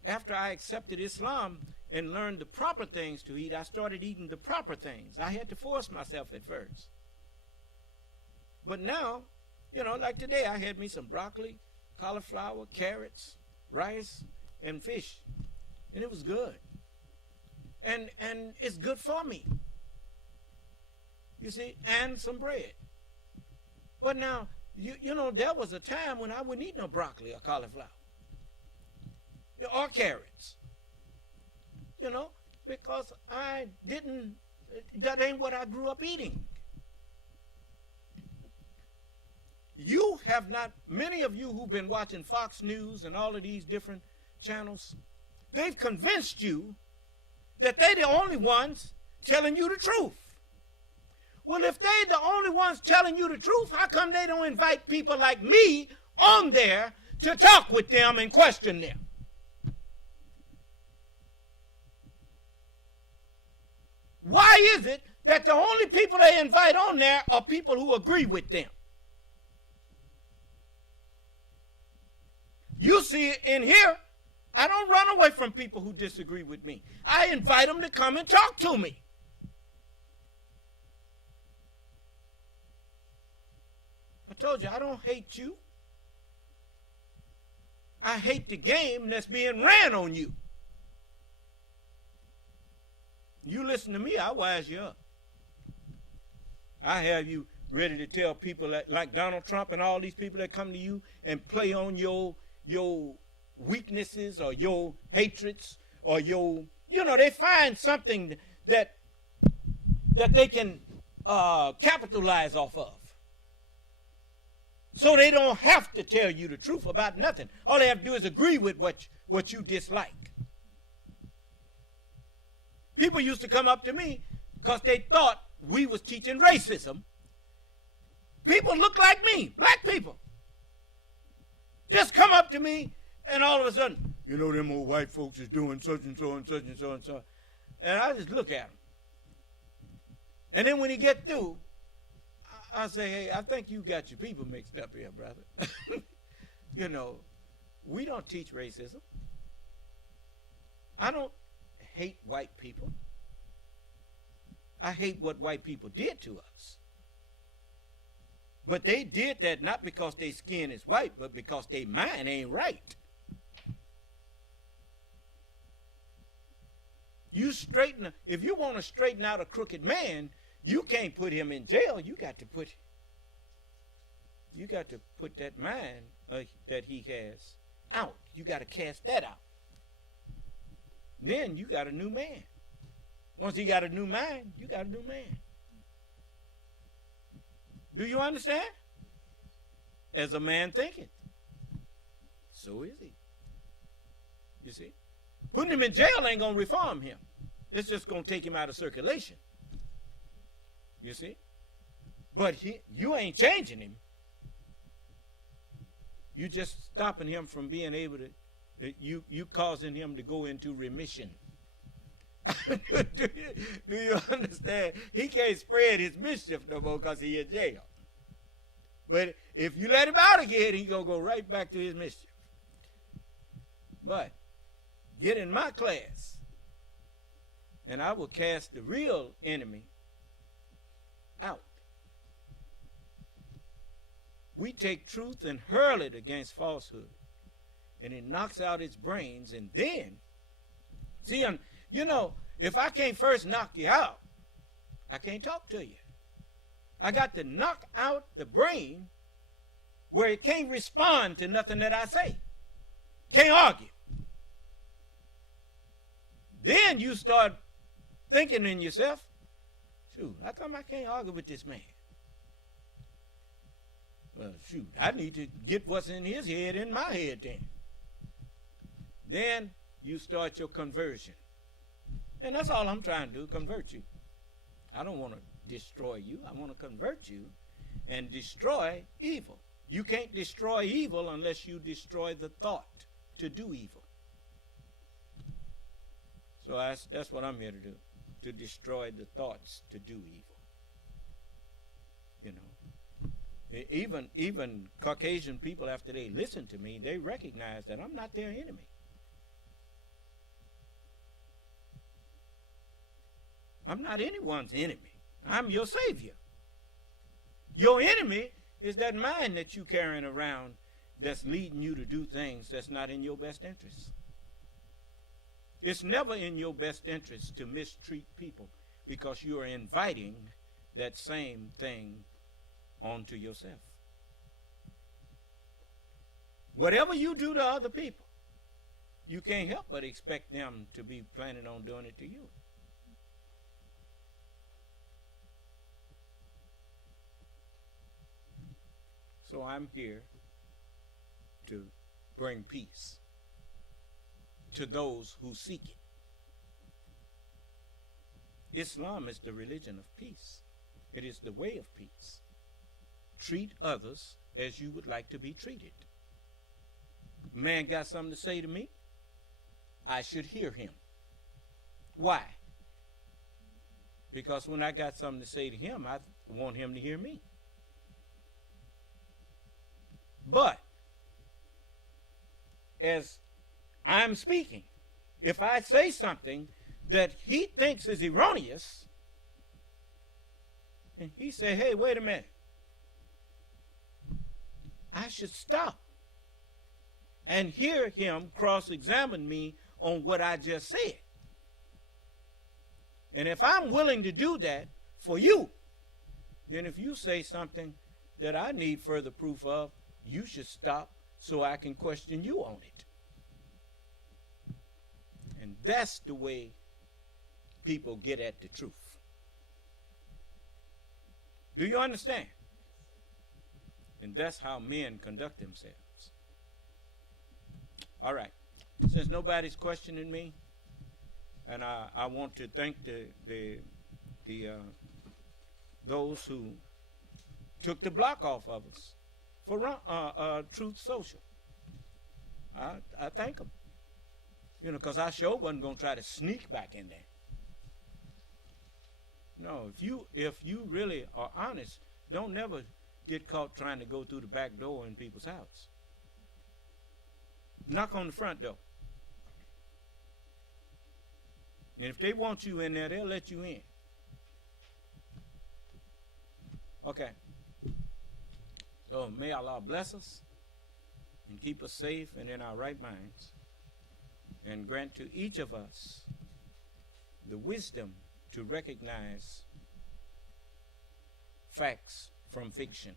after I accepted Islam and learned the proper things to eat, I started eating the proper things. I had to force myself at first. But now, you know, like today, I had me some broccoli, cauliflower, carrots, rice, and fish. And it was good. And it's good for me. You see, and some bread. But now, you know, there was a time when I wouldn't eat no broccoli or cauliflower. Or carrots. You know, because that ain't what I grew up eating. You have not, many of you who've been watching Fox News and all of these different channels, they've convinced you that they're the only ones telling you the truth. Well, if they're the only ones telling you the truth, how come they don't invite people like me on there to talk with them and question them? Why is it that the only people they invite on there are people who agree with them? You see, in here, I don't run away from people who disagree with me. I invite them to come and talk to me. I told you, I don't hate you. I hate the game that's being ran on you. You listen to me, I wise you up. I have you ready to tell people like Donald Trump and all these people that come to you and play on your weaknesses or your hatreds or your, you know, they find something that they can capitalize off of. So they don't have to tell you the truth about nothing. All they have to do is agree with what you dislike. People used to come up to me because they thought we was teaching racism. People look like me, black people. Just come up to me and all of a sudden, you know, them old white folks is doing such and so and such and so and so. And I just look at them. And then when he get through, I say, hey, I think you got your people mixed up here, brother. You know, we don't teach racism. I don't hate white people. I hate what white people did to us. But they did that not because their skin is white, but because their mind ain't right. If you want to straighten out a crooked man, you can't put him in jail. You got to put that mind that he has out. You got to cast that out. Then you got a new man. Once he got a new mind, you got a new man. Do you understand? As a man thinketh, so is he. You see? Putting him in jail ain't going to reform him. It's just going to take him out of circulation. You see? But you ain't changing him. You just stopping him from being able to, you causing him to go into remission. Do you understand? He can't spread his mischief no more because he in jail. But if you let him out again, he's going to go right back to his mischief. But get in my class, and I will cast the real enemy out. We take truth and hurl it against falsehood, and it knocks out its brains, and then, see, you know, if I can't first knock you out, I can't talk to you. I got to knock out the brain where it can't respond to nothing that I say. Can't argue. Then you start thinking in yourself, shoot, how come I can't argue with this man? Well, shoot, I need to get what's in his head in my head then. Then you start your conversion. And that's all I'm trying to do, convert you. I don't want to destroy you. I want to convert you and destroy evil. You can't destroy evil unless you destroy the thought. to do evil. So that's what I'm here to do, to destroy the thoughts to do evil. You know, even Caucasian people, after they listen to me, they recognize that I'm not their enemy. I'm not anyone's enemy. I'm your Savior. Your enemy is that mind that you carrying around that's leading you to do things that's not in your best interest. It's never in your best interest to mistreat people, because you are inviting that same thing onto yourself. Whatever you do to other people, you can't help but expect them to be planning on doing it to you. So I'm here to bring peace to those who seek it. Islam is the religion of peace. It is the way of peace. Treat others as you would like to be treated. Man got something to say to me, I should hear him. Why? Because when I got something to say to him, I want him to hear me. But as I'm speaking, if I say something that he thinks is erroneous, and he say, hey, wait a minute, I should stop and hear him cross-examine me on what I just said. And if I'm willing to do that for you, then if you say something that I need further proof of, you should stop so I can question you on it. And that's the way people get at the truth. Do you understand? And that's how men conduct themselves. All right. Since nobody's questioning me, and I want to thank those who took the block off of us for Truth Social. I thank them. You know, because I sure wasn't going to try to sneak back in there. No, if you really are honest, don't never get caught trying to go through the back door in people's house. Knock on the front door. And if they want you in there, they'll let you in. Okay. So may Allah bless us and keep us safe and in our right minds, and grant to each of us the wisdom to recognize facts from fiction.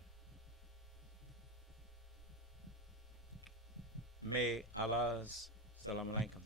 May Allah's Salam Alaikum